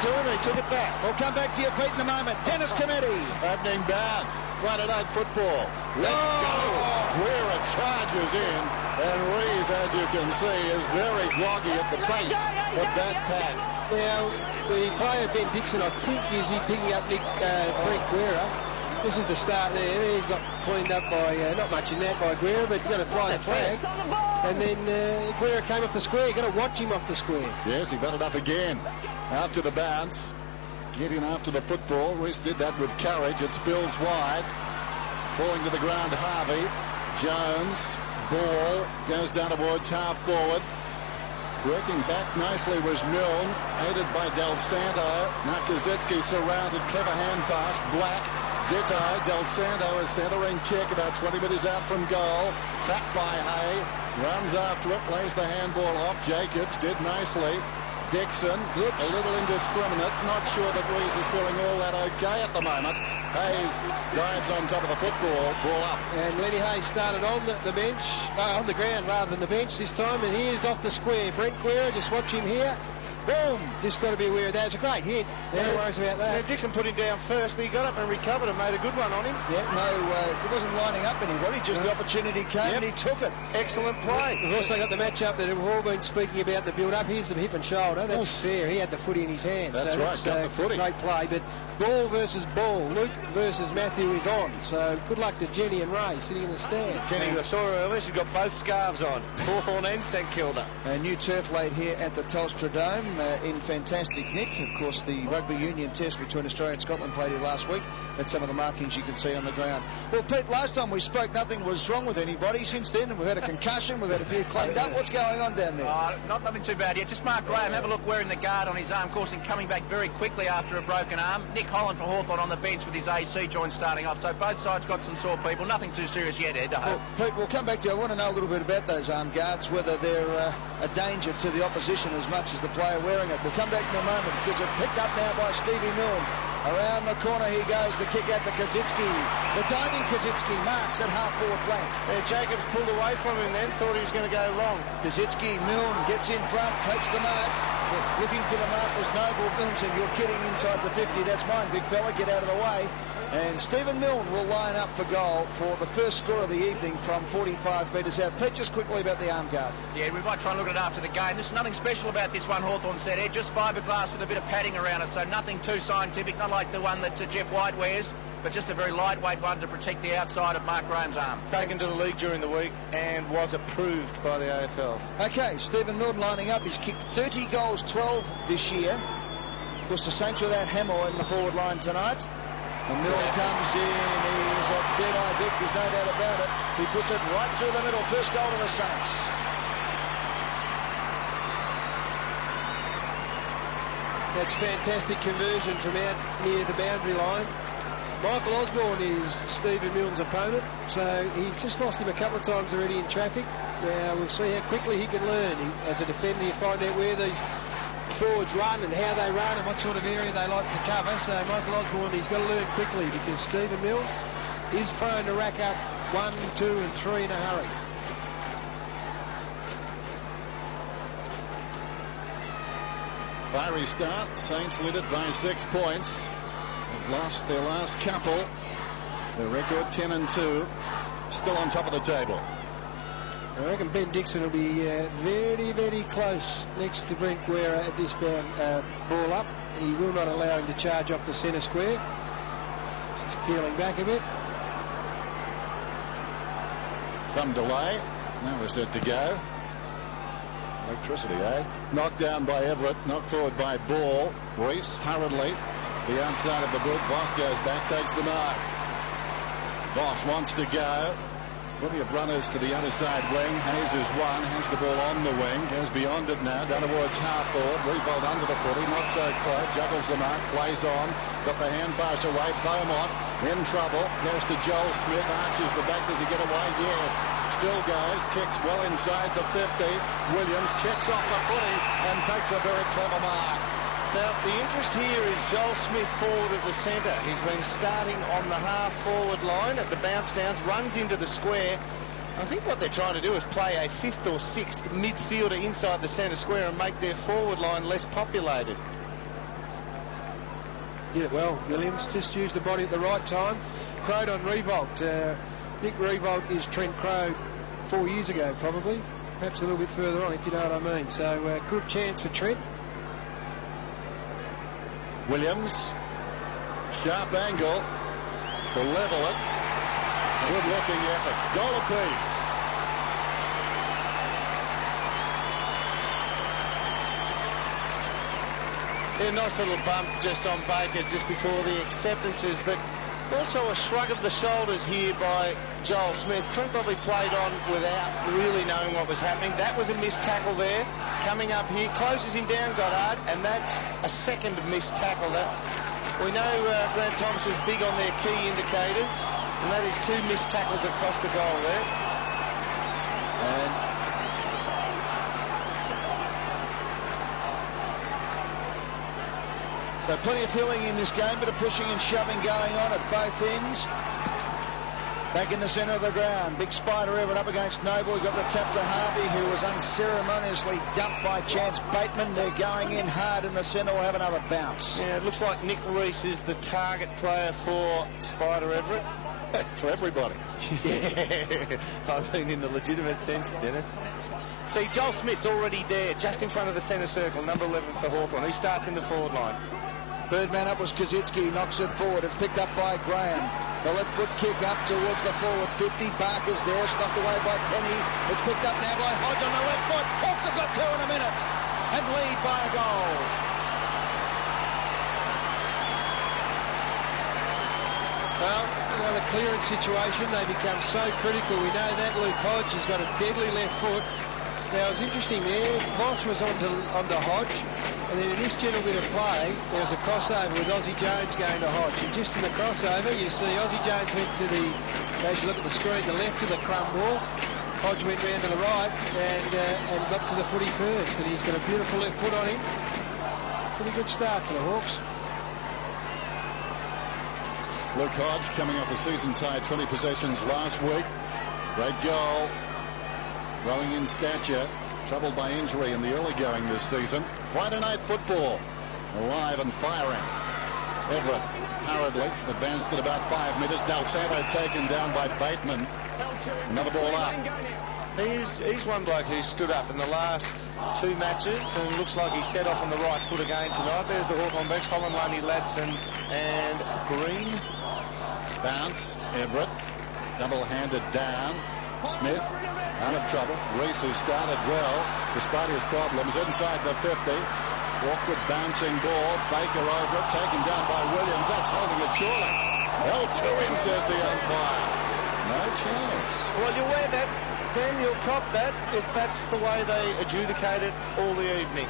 to him, he took it back. We'll come back to you, Pete, in a moment. Dennis Cometti. Opening bounce. Friday night football. Let's go. Guerra charges in, and Reeves, as you can see, is very groggy at the pace of that pack. Now, the player, Ben Dixon, I think, is he picking up Brent Guerra. This is the start there. He's got cleaned up by, not much in that by Guerra, but he's going to fly the flag. And then Guerra came off the square. You've got to watch him off the square. Yes, he batted up again. After the bounce, getting after the football. Reese did that with courage. It spills wide. Falling to the ground, Harvey. Jones, ball, goes down towards half forward. Working back nicely was Milne, aided by Del Santo. Now Kaczynski surrounded, clever hand pass. Black, ditto. Del Santo, a centering kick about 20 metres out from goal. Trapped by Hay, runs after it, lays the handball off. Jacobs did nicely. Dixon, a little indiscriminate. Not sure that Rees is feeling all that okay at the moment. Hayes dives on top of the football, ball up. And Lenny Hayes started on the bench, on the ground rather than the bench this time, and here's off the square. Brent Guerra, just watch him here. Boom! Just got to be aware of that. It's a great hit. No worries about that. Yeah, Dixon put him down first, but he got up and recovered and made a good one on him. Yeah, no, it wasn't lining up anybody. Just the opportunity came and he took it. Excellent play. We've also got the matchup that we've all been speaking about in the build-up. Here's the hip and shoulder. That's fair. He had the footy in his hand. That's so right, got the footy. Great play. But ball versus ball. Luke versus Matthew is on. So good luck to Jenny and Ray sitting in the stand. Jenny, I saw her earlier. She's got both scarves on. Hawthorn and St.Kilda. A new turf laid here at the Telstra Dome in fantastic nick. Of course, the rugby union test between Australia and Scotland played here last week. That's some of the markings you can see on the ground. Well, Pete, last time we spoke, nothing was wrong with anybody. Since then, we've had a concussion. We've had a few claimed up. What's going on down there? Nothing too bad yet. Just Mark Graham, have a look wearing the guard on his arm, of course, and coming back very quickly after a broken arm. Nick Holland for Hawthorn on the bench with his AC joint starting off. So both sides got some sore people. Nothing too serious yet, Ed. Well, Pete, we'll come back to you. I want to know a little bit about those arm guards, whether they're a danger to the opposition as much as the player wearing it. We'll come back in a moment because it's picked up now by Stevie Milne. Around the corner he goes, the kick out to Kaczynski. The diving Kaczynski marks at half-forward flank. Yeah, Jacobs pulled away from him then, thought he was going to go long. Kaczynski, Milne gets in front, takes the mark. Looking for the mark was Noble. Milne said, "You're kidding, inside the 50. That's mine, big fella. Get out of the way." And Stephen Milne will line up for goal for the first score of the evening from 45 metres out. Pete, just quickly about the arm guard. Yeah, we might try and look at it after the game. There's nothing special about this one, Hawthorn said, Ed. Just fiberglass with a bit of padding around it, so nothing too scientific, not like the one that Jeff White wears, but just a very lightweight one to protect the outside of Mark Graham's arm. Taken to the league during the week and was approved by the AFL. Okay, Stephen Milne lining up. He's kicked 30 goals, 12 this year. Of course, the Saints without Hamill in the forward line tonight. And Milne comes in, he's a dead-eye dick, there's no doubt about it. He puts it right through the middle, first goal to the Saints. That's fantastic conversion from out near the boundary line. Michael Osborne is Stephen Milne's opponent, so he's just lost him a couple of times already in traffic. Now we'll see how quickly he can learn. As a defender, you find out where these forwards run and how they run and what sort of area they like to cover. So Michael Osborne, he's got to learn quickly because Stephen Milne is prone to rack up 1, 2 and 3 in a hurry. Fiery start. Saints led it by 6 points. They've lost their last couple. Their record 10 and 2. Still on top of the table. I reckon Ben Dixon will be very, very close next to Brent Guerra at this ball up. He will not allow him to charge off the centre square. Just peeling back a bit. Some delay. Now we're set to go. Electricity, eh? Knocked down by Everett. Knocked forward by Ball. Reese hurriedly. The outside of the boot. Voss goes back, takes the mark. Voss wants to go. Plenty of runners to the other side wing. Hayes is one, has the ball on the wing, goes beyond it now, down towards half forward. Rebound under the footy, not so close. Juggles the mark, plays on. Got the hand pass away. Beaumont in trouble. Goes to Joel Smith. Arches the back. Does he get away? Yes. Still goes. Kicks well inside the 50. Williams checks off the footy and takes a very clever mark. Now, the interest here is Joel Smith forward of the centre. He's been starting on the half-forward line at the bounce downs, runs into the square. I think what they're trying to do is play a 5th or 6th midfielder inside the centre square and make their forward line less populated. Did it well. Williams just used the body at the right time. Crowed on Revolt. Nick Revolt is Trent Crowe 4 years ago, probably. Perhaps a little bit further on, if you know what I mean. So, good chance for Trent. Williams, sharp angle to level it. Good looking effort. Goal apiece. Yeah, nice little bump just on Baker just before the acceptances, but also a shrug of the shoulders here by Joel Smith. Trent probably played on without really knowing what was happening. That was a missed tackle there. Coming up here, closes him down, Goddard, and that's a second missed tackle. That we know Grant Thomas is big on their key indicators, and that is 2 missed tackles that cost a goal there. And so plenty of feeling in this game, bit of pushing and shoving going on at both ends. Back in the centre of the ground, big Spider Everett up against Noble. He got the tap to Harvey, who was unceremoniously dumped by Chance Bateman. They're going in hard in the centre. We'll have another bounce. yeah, it looks like Nick Reese is the target player for Spider Everett. For everybody. Yeah, I mean in the legitimate sense, Dennis. See, Joel Smith's already there, just in front of the centre circle, number 11 for Hawthorn. He starts in the forward line. Third man up was Kazitsky, knocks it forward. It's picked up by Graham. The left foot kick up towards the forward 50. Barker's there, stopped away by Penny. It's picked up now by Hodge on the left foot. Hawks have got 2 in a minute and lead by a goal. Well, the clearance situation, they become so critical. We know that Luke Hodge has got a deadly left foot. Now, it's interesting there. Voss was onto Hodge, and then in this gentle bit of play, there was a crossover with Ozzie Jones going to Hodge. And just in the crossover, you see Ozzie Jones went to the, as you look at the screen, the left of the crumb ball. Hodge went round to the right and got to the footy first, and he's got a beautiful left foot on him. Pretty good start for the Hawks. Luke Hodge coming off a season-high 20 possessions last week. Great goal. Growing in stature, troubled by injury in the early going this season. Friday night football, alive and firing. Everett hurriedly advanced at about 5 metres. Del Santo taken down by Bateman. Another ball up. He's one bloke who's stood up in the last 2 matches and looks like he's set off on the right foot again tonight. There's the Hawthorn bench, Holland, Lundy, Ladson and Green. Bounce, Everett, double-handed down. Smith out of trouble. Reese, who started well despite his problems, inside the 50. Awkward bouncing ball. Baker over it, taken down by Williams. That's holding it surely. Held to him, says the umpire. No chance. Well, you wear that, then you'll cop that if that's the way they adjudicate it all the evening.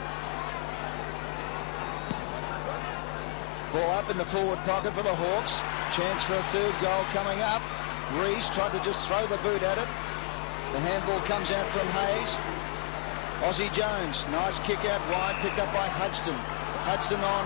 Ball up in the forward pocket for the Hawks. Chance for a third goal coming up. Reese tried to just throw the boot at it. The handball comes out from Hayes. Ozzie Jones, nice kick out wide, picked up by Hudson. Hudson on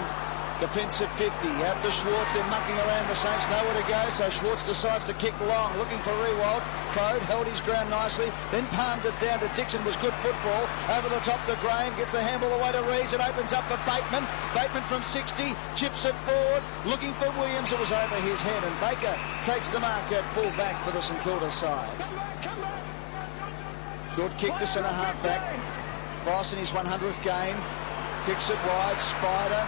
defensive 50, out to Schwartz. They're mucking around the Saints, nowhere to go, so Schwartz decides to kick long, looking for Rewald. Crowd held his ground nicely, then palmed it down to Dixon. Was good football, over the top to Graham, gets the handball away to Rees. It opens up for Bateman. Bateman from 60, chips it forward, looking for Williams. It was over his head, and Baker takes the mark at full back for the St Kilda side. Short kick to centre half back. Voss in his 100th game, kicks it wide. Spider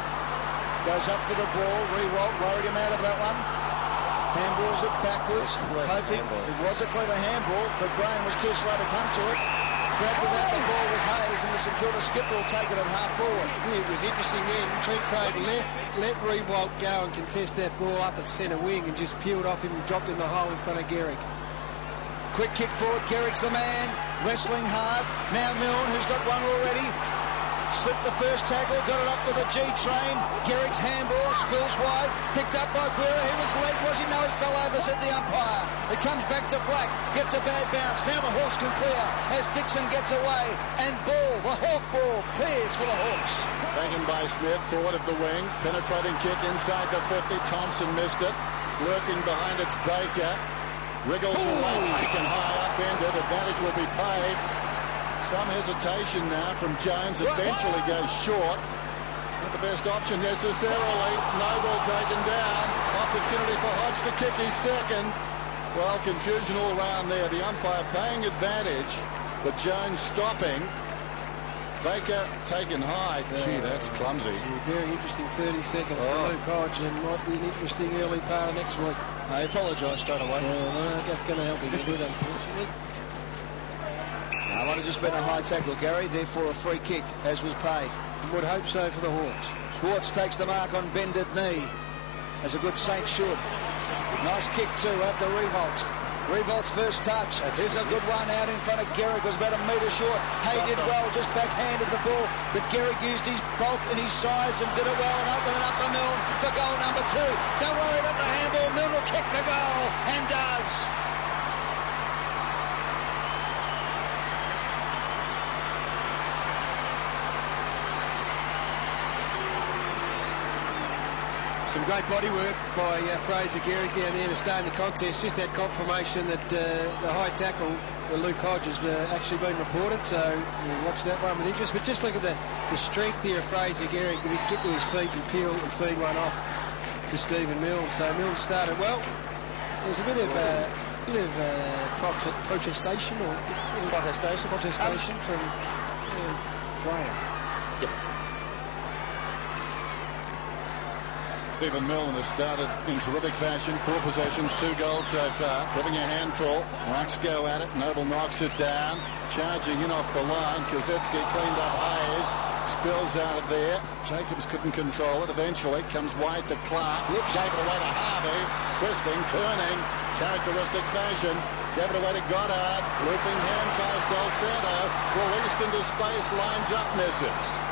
goes up for the ball. Rewalt worried him out of that one. Handballs it backwards, hoping it was a clever handball, but Graham was too slow to come to it. Grabbed with that, the ball was Hayes, and the St Kilda skipper will take it at half forward. It was interesting then. Trent Crowe let Rewalt go and contest that ball up at centre wing and just peeled off him and dropped in the hole in front of Garrick. Quick kick forward, Garrick's the man, wrestling hard. Now Milne, who's got one already, slipped the first tackle, got it up to the G train. Garrick's handball spills wide, picked up by Guerra. He was late, was he? No, he fell over, said the umpire. It comes back to Black, gets a bad bounce. Now the Hawks can clear as Dixon gets away, and ball, the Hawk ball, clears for the Hawks. Taken by Smith, forward of the wing, penetrating kick inside the 50. Thompson missed it, lurking behind it's Baker. Wriggles away, taken high, upended. Advantage will be paid. Some hesitation now from Jones. Eventually goes short. the best option necessarily. Noble taken down. Opportunity for Hodge to kick his second. Well, confusion all around there. The umpire paying advantage, but Jones stopping. Baker taken high. Gee, that's clumsy. Yeah, very interesting 30 seconds for Luke Hodge, and might be an interesting early part of next week. I apologise straight away. No, that's going to help him a bit, unfortunately. That might have just been a high tackle, Gary, therefore a free kick, as was paid. Would hope so for the Hawks. Schwartz takes the mark on bended knee, as a good Saint should. Nice kick too after Revolt. Revolt's first touch. Here's a good one out in front of Garrick. Was about a metre short. Hay did well, just backhanded the ball, but Garrick used his bulk and his size and did it well and opened it up for Milne for goal number 2. Don't worry about the handball. Milne will kick the goal and does. Some great body work by Fraser Garrick down there to start in the contest. Just that confirmation that the high tackle, Luke Hodge, has actually been reported. So we'll watch that one with interest. But just look at the strength here of Fraser Garrick. Did he get to his feet and peel and feed one off to Stephen Milne? So Milne started well. There was a bit of protestation from Graham. Stephen Milne has started in terrific fashion. 4 possessions, 2 goals so far. Putting a handful. Marks go at it. Noble knocks it down. Charging in off the line. Kozetski cleaned up Hayes. Spills out of there. Jacobs couldn't control it. Eventually comes wide to Clark. Gave it away to Harvey. Twisting, turning. Characteristic fashion. Gave it away to Goddard. Looping hand pass Del Santo. Released into space. Lines up, misses.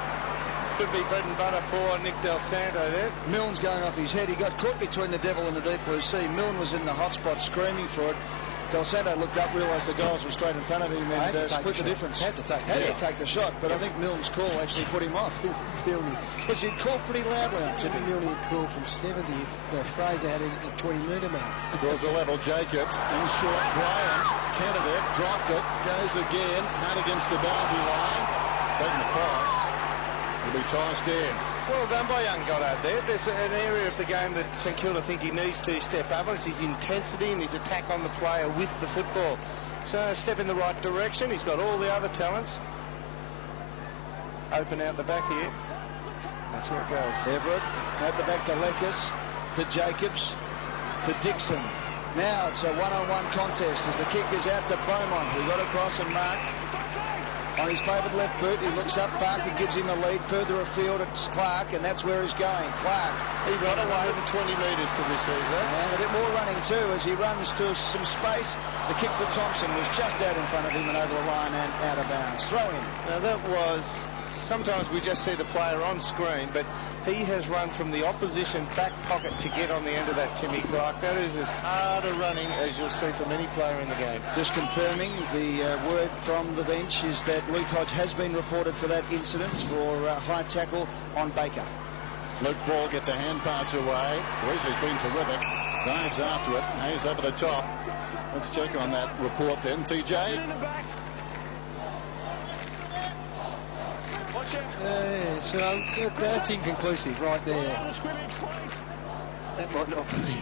Could be bread and butter for Nick Del Santo there. Milne's going off his head. He got caught between the devil and the deep blue sea. Milne was in the hot spot screaming for it. Del Santo looked up, realised the goals were straight in front of him and split the difference. Had to take the shot, but I think Milne's call actually put him off. Because he'd called pretty loudly on tipping. Milne had called from 70 if Fraser had it at the 20-metre mark. Scores a level. Jacobs in short. Graham tentative, dropped it, goes again, had against the boundary line, taking the cross. Will be tossed in. Well done by young Goddard there. There's an area of the game that St Kilda think he needs to step up on. It's his intensity and his attack on the player with the football. So a step in the right direction. He's got all the other talents. Open out the back here. That's where it goes. Everett at the back to Lekas, to Jacobs, to Dixon. Now it's a one-on-one contest as the kick is out to Beaumont, who got across and marked on his favoured left boot. He looks up, Barker gives him a lead. Further afield, it's Clark, and that's where he's going. Clark. He ran away over 20 metres to receive that. And a bit more running too as he runs to some space. The kick to Thompson was just out in front of him and over the line and out of bounds. Throw in. Now that was... Sometimes we just see the player on screen, but he has run from the opposition back pocket to get on the end of that Timmy Clark. That is as hard a running as you'll see from any player in the game. Just confirming, the word from the bench is that Luke Hodge has been reported for that incident for high tackle on Baker. Luke Ball gets a hand pass away. Reese has been terrific. Dives after it. Hayes over the top. Let's check on that report then, TJ. So that's inconclusive right there. That might not be.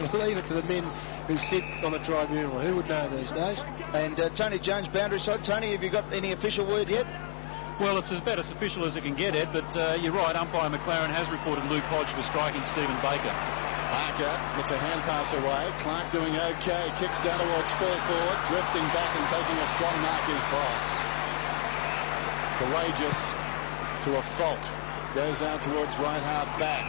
We'll leave it to the men who sit on the tribunal. Who would know these days? And Tony Jones, boundary side. Tony, have you got any official word yet? Well, it's about as official as it can get, Ed, but you're right. Umpire McLaren has reported Luke Hodge for striking Stephen Baker. Barker gets a hand pass away. Clark doing okay. Kicks down towards full forward. Drifting back and taking a strong mark is Boss. Courageous to a fault. Goes out towards right half back.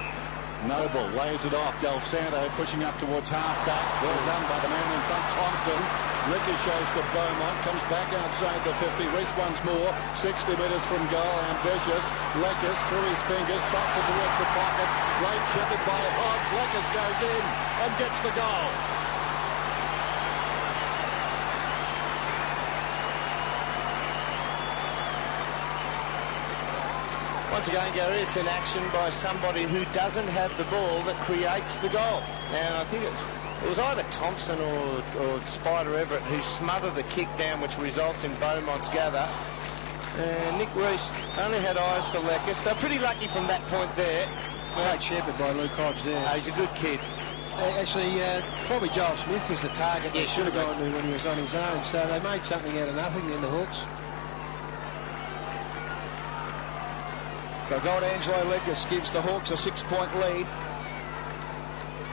Noble lays it off. Del Santo pushing up towards half back. Well done by the man in front, Thompson. Ricochets to Beaumont. Comes back outside the 50. Reese once more. 60 metres from goal. Ambitious. Lekas through his fingers. Tracks it towards the pocket. Great shepherd by Hodge. Lekas goes in and gets the goal. Once again, Gary, it's an action by somebody who doesn't have the ball that creates the goal. And I think it was either Thompson or Spider Everett who smothered the kick down, which results in Beaumont's gather. And Nick Reese only had eyes for Leckis. They're pretty lucky from that point there. Great shepherd by Luke Hodge there. He's a good kid. Actually, probably Joel Smith was the target they should have gone to when he was on his own. So they made something out of nothing in the Hawks. So goal to Angelo Leckis gives the Hawks a 6-point lead.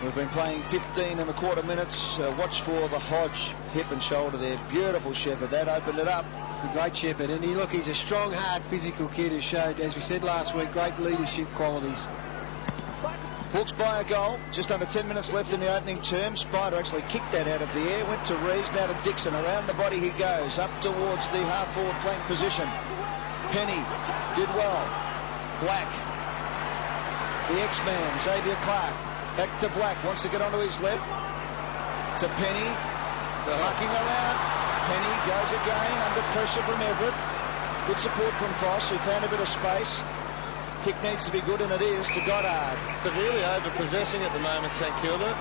We've been playing 15 and a quarter minutes. Watch for the Hodge hip and shoulder there. Beautiful shepherd. That opened it up. A great shepherd. And he's a strong, hard, physical kid who showed, as we said last week, great leadership qualities. Hawks by a goal. Just under 10 minutes left in the opening term. Spider actually kicked that out of the air. Went to Reeves, now to Dixon. Around the body he goes. Up towards the half-forward flank position. Penny did well. Black. The X-Man, Xavier Clark. Back to Black. Wants to get onto his left. To Penny. Mucking around. Penny goes again under pressure from Everett. Good support from Foss, who found a bit of space. Kick needs to be good, and it is to Goddard. Severely over-possessing at the moment, St Kilda.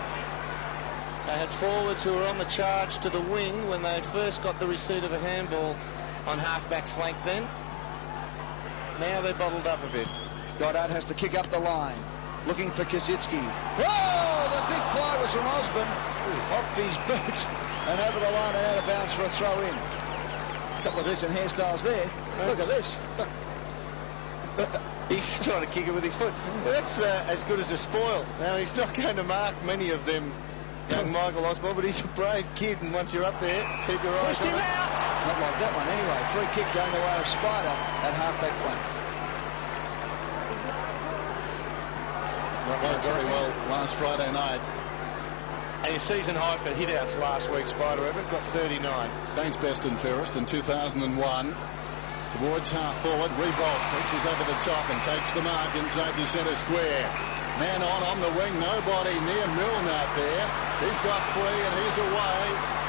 They had forwards who were on the charge to the wing when they had first got the receipt of a handball on half-back flank then. Now they're bottled up a bit. Goddard has to kick up the line. Looking for Kazitsky. Whoa! The big fly was from Osborne. Off his boot and over the line and out of bounds for a throw-in. A couple of decent hairstyles there. Look at this. He's trying to kick it with his foot. Well, that's as good as a spoil. Now, he's not going to mark many of them, young Michael Osborne, but he's a brave kid, and once you're up there, keep your eyes on him. Not like that one anyway. Free kick going the way of Spider at half-back flank. Played very well last Friday night. And his season high for hit-outs last week, Spider Everett, got 39. Saints best and fairest in 2001. Towards half-forward, Revolt reaches over the top and takes the mark inside the centre square. Man on the wing, nobody near Milne out there. He's got free and he's away.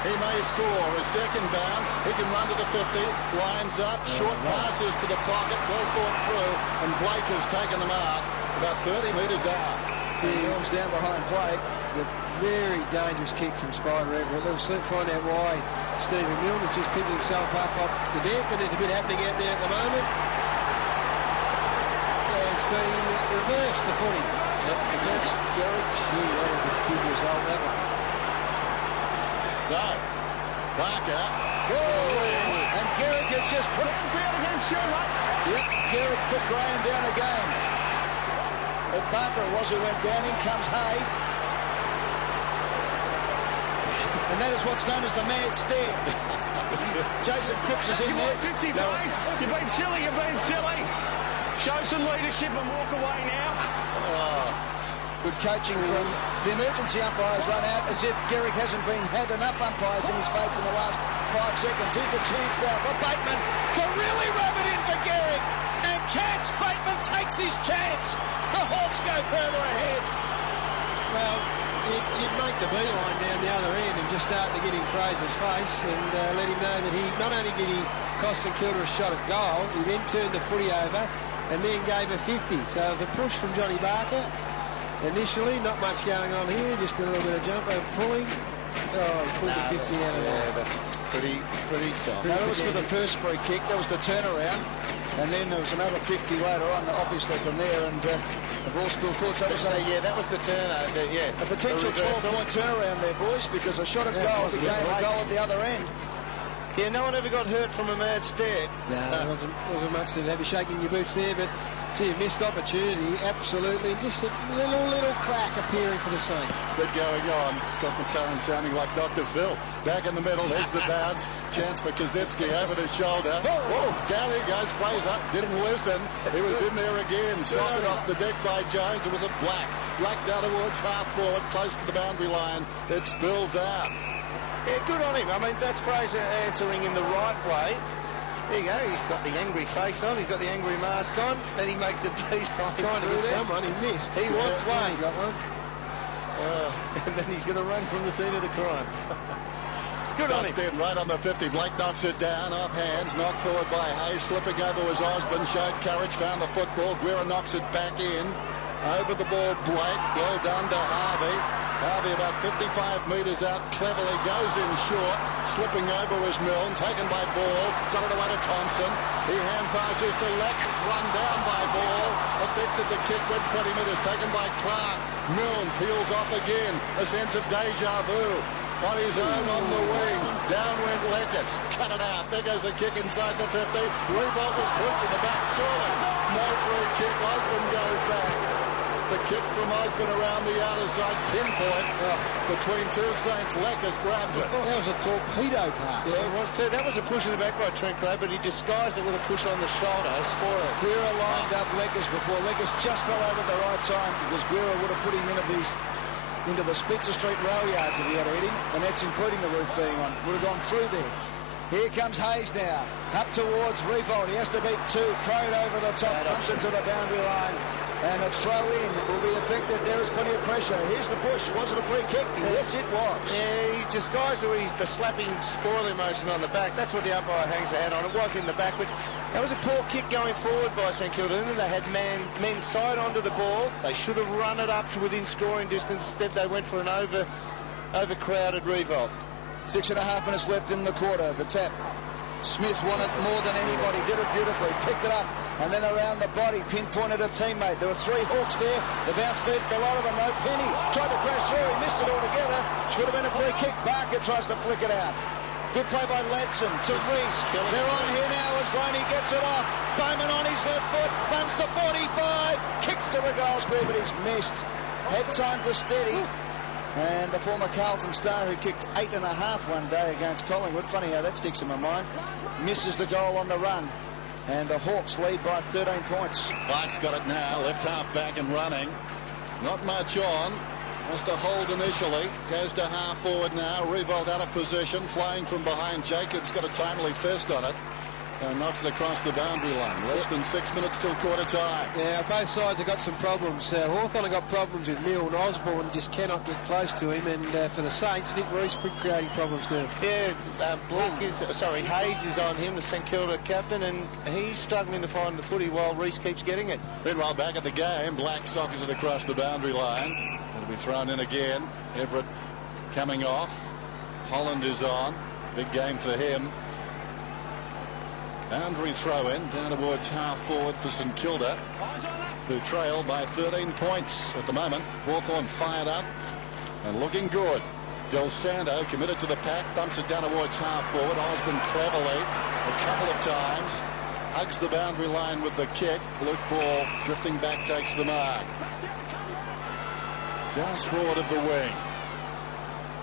He may score a second bounce. He can run to the 50, lines up, short passes to the pocket, well thought through, and Blake has taken the mark about 30 metres out. Milne's down behind play. It's a very dangerous kick from Spider Everett. We'll soon find out why Stephen Milne's just picked himself up off the deck, and there's a bit happening out there at the moment. It's been reversed, the footy. Against Garrick. Gee, that is a big result, that one. So, Barker. Whoa! And Garrick has just put down against Sherwood. Yep, Garrick put Graham down again. But Barker it was who went down. In comes Hay. And that is what's known as the mad stare. Jason Cripps is in there. 50 plays. You've been silly, Show some leadership and walk away now. Good coaching from the emergency umpires. Run out as if Garrick hasn't had enough umpires in his face in the last 5 seconds. Here's a chance now for Bateman to really rub it in for Garrick. And Chance Bateman takes his chance. The Hawks go further ahead. Well, you'd make the beeline down the other end and just start to get in Fraser's face and let him know that he not only did he cost St Kilda a shot at goal, he then turned the footy over and then gave a 50. So it was a push from Johnny Barker. Initially, not much going on here, just a little bit of jump over pulling. Oh, he pulled the 50 out of there. That's pretty soft. That was for the first free kick. That was the turnaround. And then there was another 50 later on, obviously from there, and the ball spilled forward. So that was the turnover. Yeah, a potential 12-point turnaround there, boys, because a shot at goal became a goal at the other end. Yeah, no one ever got hurt from a mad stare. No, it wasn't much to have you shaking your boots there, but gee, missed opportunity, absolutely. Just a little crack appearing for the Saints. Bit going on. Scott McLaren sounding like Dr. Phil. Back in the middle, there's the bounce. Chance for Kazitsky over the shoulder. Oh, down he goes. Fraser didn't listen. He was in there again. Socked off the deck by Jones. It was a Black. Black down towards half forward, close to the boundary line. It spills out. Yeah, good on him. I mean, that's Fraser answering in the right way. There you go. He's got the angry face on. He's got the angry mask on. And he makes a beat on trying to get someone. He missed. He wants one. He got one. And then he's going to run from the scene of the crime. Good on him. In right on the 50. Blake knocks it down off hands. Knocked forward by Hayes. Slipping over was Osborne. Showed courage. Found the football. Guerra knocks it back in. Over the ball, Blake. Well done to Harvey. Harvey about 55 metres out, cleverly goes in short. Slipping over was Milne, taken by Ball. Got it away to Thompson. He hand passes to Lex, run down by Ball. Affected the kick, went 20 metres, taken by Clark. Milne peels off again. A sense of deja vu. On his own on the wing. Down went Leckers. Cut it out. There goes the kick inside the 50. Rebolt was pushed in the back, surely. No free kick. Osborne goes back. The kick from Osborne around the outer side, pinpoint between two Saints. Leckers grabs it. That was a torpedo pass. Yeah, it was too. That was a push in the back by Trent Gray, but he disguised it with a push on the shoulder. Spoiled. Guerra lined up Leckers before. Leckers just fell over at the right time because Guerra would have put him into the Spitzer Street rail yards if he had hit him, and that's including the roof being on. Would have gone through there. Here comes Hayes now. Up towards Revolt. He has to beat two. Crowed over the top. Dumps it to the boundary line. And a throw in will be affected. There is plenty of pressure. Here's the push. Was it a free kick? Yes, it was. Yeah, he disguised the slapping, spoiling motion on the back. That's what the umpire hangs their hat on. It was in the back, but that was a poor kick going forward by St Kilda. And then they had men side onto the ball. They should have run it up to within scoring distance. Instead, they went for an overcrowded Revolt. 6.5 minutes left in the quarter. The tap. Smith won it more than anybody, did it beautifully, picked it up, and then around the body, pinpointed a teammate. There were three Hawks there. The bounce beat a lot of them, though. Penny tried to crash through, he missed it altogether. Should have been a free kick. Barker tries to flick it out. Good play by Ladson to Reese. They're on here now as Loney gets it off. Bowman on his left foot, runs to 45, kicks to the goal square, but he's missed. Had time to steady. And the former Carlton star who kicked 8.5 one day against Collingwood, funny how that sticks in my mind, misses the goal on the run. And the Hawks lead by 13 points. Clark's got it now, left half back and running. Not much on. Has to hold initially. Goes to half forward now. Revolt out of position, flying from behind. Jacobs got a timely fist on it. And knocks it across the boundary line. Less than 6 minutes till quarter time. Yeah, both sides have got some problems. Hawthorn have got problems with Milne. Osborne just cannot get close to him. And for the Saints, Nick Reese creating problems too. Yeah, Hayes is on him, the St Kilda captain, and he's struggling to find the footy while Reese keeps getting it. Meanwhile, back at the game, Black sockers it across the boundary line. It'll be thrown in again. Everett coming off. Holland is on. Big game for him. Boundary throw in down towards half forward for St Kilda, who trail by 13 points at the moment. Hawthorn fired up and looking good. Del Santo committed to the pack, thumps it down towards half forward. Osborne cleverly a couple of times hugs the boundary line with the kick. Luke Ball drifting back takes the mark. Just forward of the wing.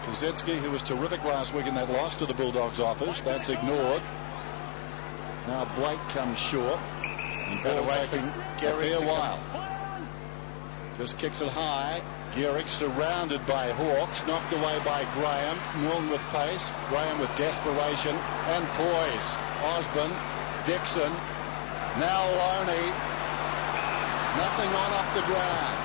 Kazetsky, who was terrific last week in that loss to the Bulldogs offers, that's ignored. Now Blake comes short. And Ball taking a fair while. Just kicks it high. Gehrig surrounded by Hawks. Knocked away by Graham. Milne with pace. Graham with desperation and poise. Osborne. Dixon. Now Loney. Nothing on up the ground.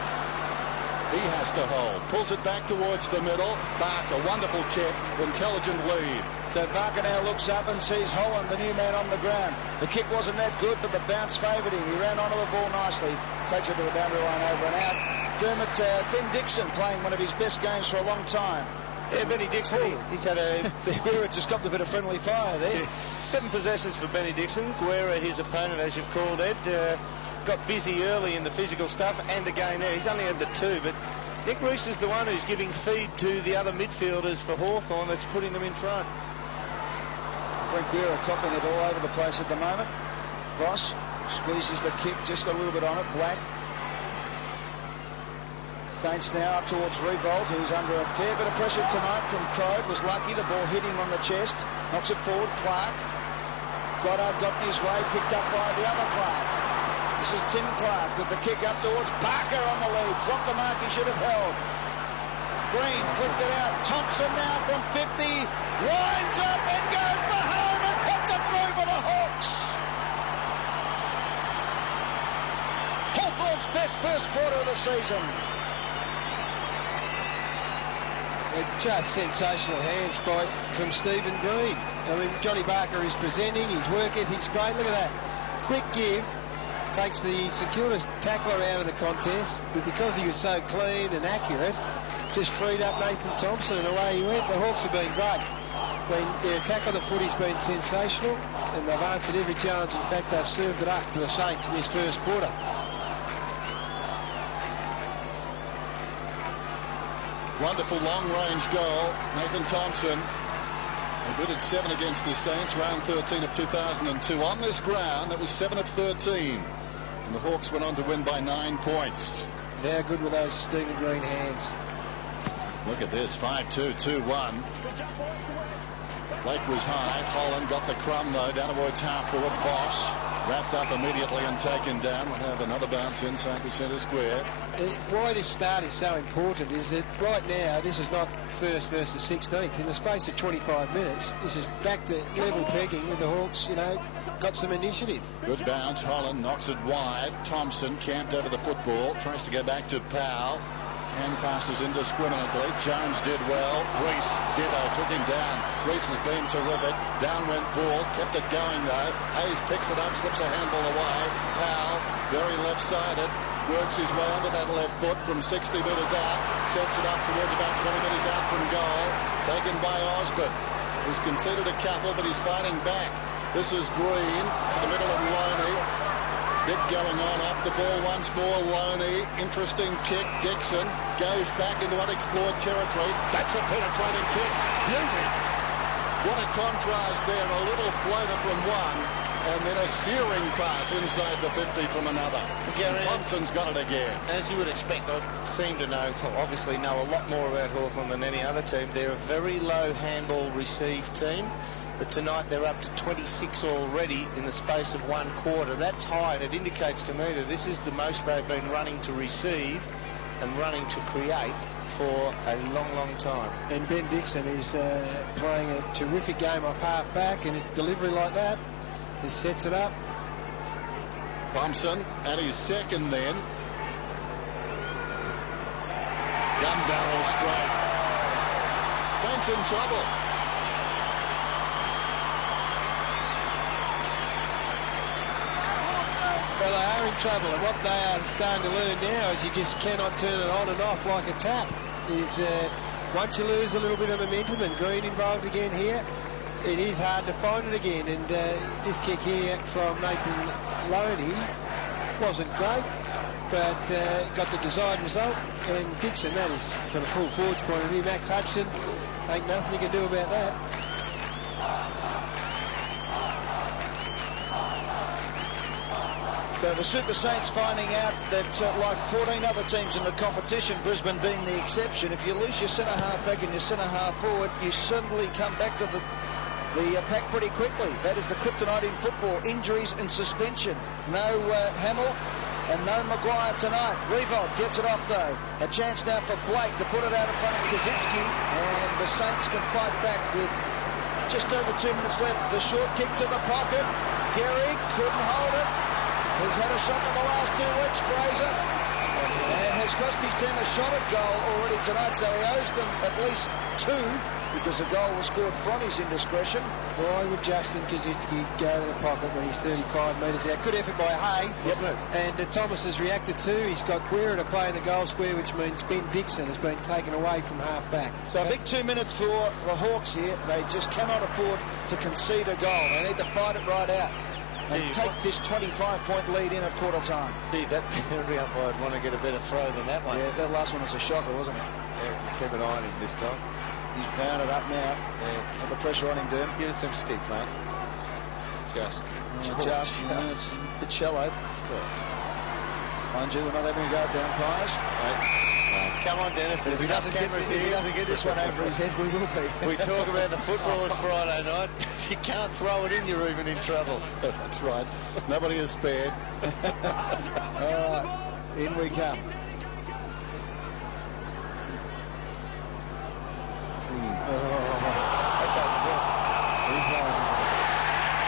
He has to hold. Pulls it back towards the middle. Barker, wonderful kick. Intelligent lead. So Barker now looks up and sees Holland, the new man, on the ground. The kick wasn't that good, but the bounce favoured him. He ran onto the ball nicely. Takes it to the boundary line over and out. Dermot, Ben Dixon playing one of his best games for a long time. Yeah, Benny Dixon, he's had a... Guerra just got a bit of friendly fire there. 7 possessions for Benny Dixon. Guerra, his opponent, as you've called Ed, got busy early in the physical stuff and again there. He's only had the 2, but Nick Reese is the one who's giving feed to the other midfielders for Hawthorn that's putting them in front. Brent Guerra copying it all over the place at the moment. Voss squeezes the kick, just got a little bit on it. Black. Saints now up towards Revolt, who's under a fair bit of pressure tonight from Crode. Was lucky, the ball hit him on the chest. Knocks it forward, Clark. Goddard got in his way, picked up by the other Clark. This is Tim Clark with the kick up towards Barker on the lead. Dropped the mark he should have held. Green flicked it out. Thompson now from 50. Winds up and goes for home and puts it through for the Hawks. Hawthorn's best first quarter of the season. Just sensational hands from Stephen Green. I mean, Johnny Barker is presenting. His work ethic's great. Look at that. Quick give. takes the St Kilda tackler out of the contest, but because he was so clean and accurate, just freed up Nathan Thompson, and away he went. The Hawks have been great. Their attack on the footy's been sensational, and they've answered every challenge. In fact, they've served it up to the Saints in this first quarter. Wonderful long-range goal. Nathan Thompson, who booted 7 against the Saints, round 13 of 2002. On this ground, that was 7 of 13. And the Hawks went on to win by 9 points. And how good were those Stephen Green hands? Look at this, 5-2, 2-1. Blake was high. Holland got the crumb, though, down towards half-forward. Bosch wrapped up immediately and taken down. We'll have another bounce inside the centre square. Why this start is so important is that right now this is not first versus 16th. In the space of 25 minutes, this is back to level pegging with the Hawks, got some initiative. Good bounce. Holland knocks it wide. Thompson camped over the football. Tries to go back to Powell. Hand passes indiscriminately. Jones did well. Reese ditto, took him down. Reese has been terrific. Down went Ball. Kept it going, though. Hayes picks it up, slips a handball away. Powell, very left-sided. Works his way under that left foot from 60 metres out. Sets it up towards about 20 metres out from goal. Taken by Osborne. He's conceded a couple, but he's fighting back. This is Green to the middle of Loney. Bit going on off the ball once more. Loney, interesting kick. Dixon goes back into unexplored territory. That's a penetrating kick. Beauty. What a contrast there. A little floater from one, and then a searing pass inside the 50 from another. Thompson's got it again. As you would expect, I seem to know, obviously know a lot more about Hawthorn than any other team. They're a very low handball receive team. But tonight they're up to 26 already in the space of 1 quarter. That's high, and it indicates to me that this is the most they've been running to receive and running to create for a long, long time. And Ben Dixon is playing a terrific game off half-back, and his delivery like that just sets it up. Thompson at his second then. Gun barrel straight. Saints in trouble. Well, they are in trouble, and what they are starting to learn now is you just cannot turn it on and off like a tap. Once you lose a little bit of momentum, and Green involved again here, it is hard to find it again. And this kick here from Nathan Loney wasn't great, but got the desired result. And Dixon, that is, from a full forwards point of view, Max Hutchison, ain't nothing you can do about that. So the Super Saints finding out that, like 14 other teams in the competition, Brisbane being the exception, if you lose your centre-half back and your centre-half forward, you suddenly come back to the pack pretty quickly. That is the kryptonite in football, injuries and suspension. No Hamill and no Maguire tonight. Revolt gets it off, though. A chance now for Blake to put it out in front of Kaczynski, and the Saints can fight back with just over 2 minutes left. The short kick to the pocket. Gehrig couldn't hold it. Has had a shot in the last 2 weeks, Fraser, and has cost his team a shot at goal already tonight, so he owes them at least 2 because the goal was scored from his indiscretion. Why would Justin Kaczynski go to the pocket when he's 35 metres out? Good effort by Hay, wasn't it? And Thomas has reacted too. He's got Guerra to play in the goal square, which means Ben Dixon has been taken away from half-back. So a big 2 minutes for the Hawks here. They just cannot afford to concede a goal. They need to fight it right out and take this 25-point lead in at quarter time. Gee, that penalty umpire would want to get a better throw than that one. Yeah, that last one was a shocker, wasn't it? Yeah, keep an eye on him this time. He's bound it up now. Yeah. Got the pressure on him, Doom. Give it some stick, mate. Just. It's a bit shallow. Yeah. Mind you, we're not having a go at the umpires. Come on, Dennis. If he doesn't get this one over his head, we will be. We talk about the footballers Friday night. If you can't throw it in, you're even in trouble. That's right. Nobody is spared. All right, in we come. That's open. Yeah.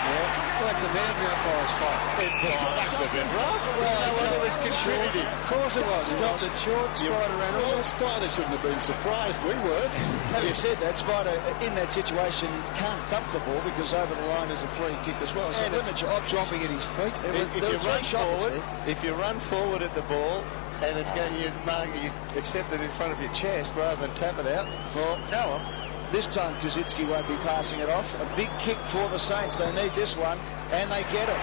Well, that's an boundary umpire's fault. That's a bit rough. Well, it was contributing. Of course it was. He dropped it short. Spider ran on. Well, Spider shouldn't have been surprised. We weren't. Having said that, Spider, in that situation, can't thump the ball because over the line is a free kick as well. So limit your options. Dropping at his feet. If you run forward at the ball and it's going, you accept it in front of your chest rather than tap it out. Well, no. This time Kazitsky won't be passing it off. A big kick for the Saints. They need this one, and they get it.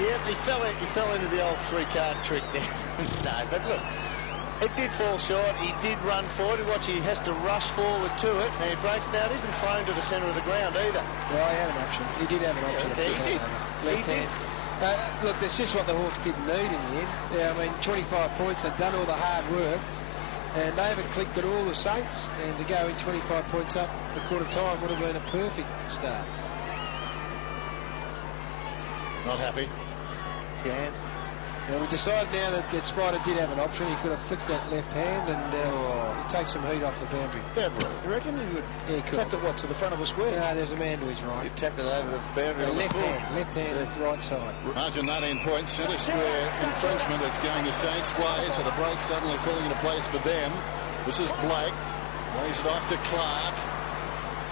Yep, he fell into the old three-card trick there. No, but look, it did fall short. He did run forward. Watch, he has to rush forward to it, and he breaks down. Isn't thrown to the centre of the ground either. Well, he had an option. He did have an option. He did. Look, that's just what the Hawks didn't need in the end. Yeah, I mean, 25 points. They've done all the hard work, and they haven't clicked at all, the Saints. And to go in 25 points up a quarter time would have been a perfect start. Not happy. Can. Now, we decided now that Spider did have an option. He could have flicked that left hand and take some heat off the boundary. Several. You reckon he would? Yeah, he could. Tapped it, what, to the front of the square? No, there's a man to his right. He tapped it over the boundary. Left hand, right side. Margin 19 points, centre square infringement. It's going the Saints' way, so the break suddenly falling into place for them. This is Blake. Lays it off to Clark.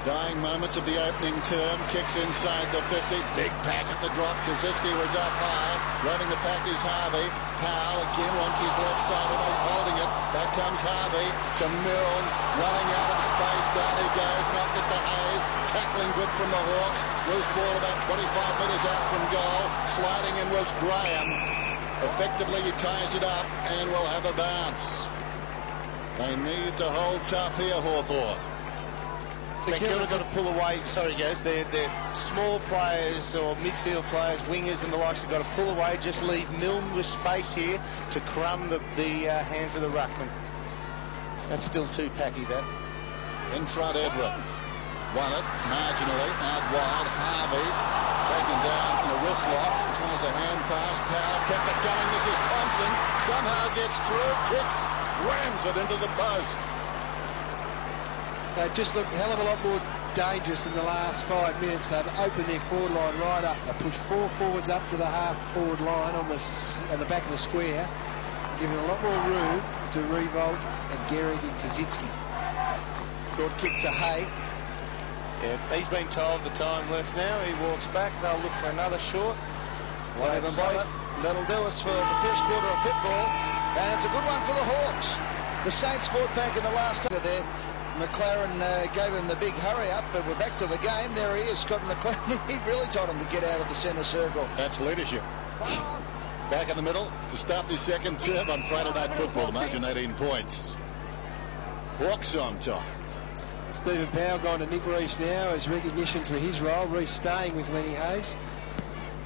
Dying moments of the opening term. Kicks inside the 50. Big pack at the drop. Kazitsky was up high. Running the pack is Harvey. Powell again wants his left side. Almost holding it. Back comes Harvey to Milne. Running out of space. Down he goes. Knocked at the Hayes. Tackling good from the Hawks. Loose ball about 25 metres out from goal. Sliding in was Graham. Effectively he ties it up and will have a bounce. They need to hold tough here, Hawthorn. St.Kilda got to pull away. Sorry, guys. They're small players or midfield players, wingers and the likes have got to pull away. Just leave Milne with space here to crumb the hands of the ruckman. That's still too packy, that. In front, Edward. Won it marginally. Out wide. Harvey taken down in a wrist lock. Tries a hand pass. Powell kept it going. This is Thompson. Somehow gets through. Kicks. Rams it into the post. They just look a hell of a lot more dangerous in the last 5 minutes. They've opened their forward line right up. They push 4 forwards up to the half-forward line on the back of the square, giving a lot more room to Revolt and Gehrig and Kazitsky. Good kick to Hay. Yeah, he's been told the time left now. He walks back. They'll look for another short. Won't even bother. That'll do us for the first quarter of football. And it's a good one for the Hawks. The Saints fought back in the last quarter there. McLaren gave him the big hurry up, but we're back to the game. There he is, Scott McLaren. He really told him to get out of the centre circle. That's leadership. Back in the middle to start the second term on Friday Night Football. Margin 18 points. Hawks on top. Stephen Powell gone to Nick Reese now as recognition for his role. Reese staying with Lenny Hayes.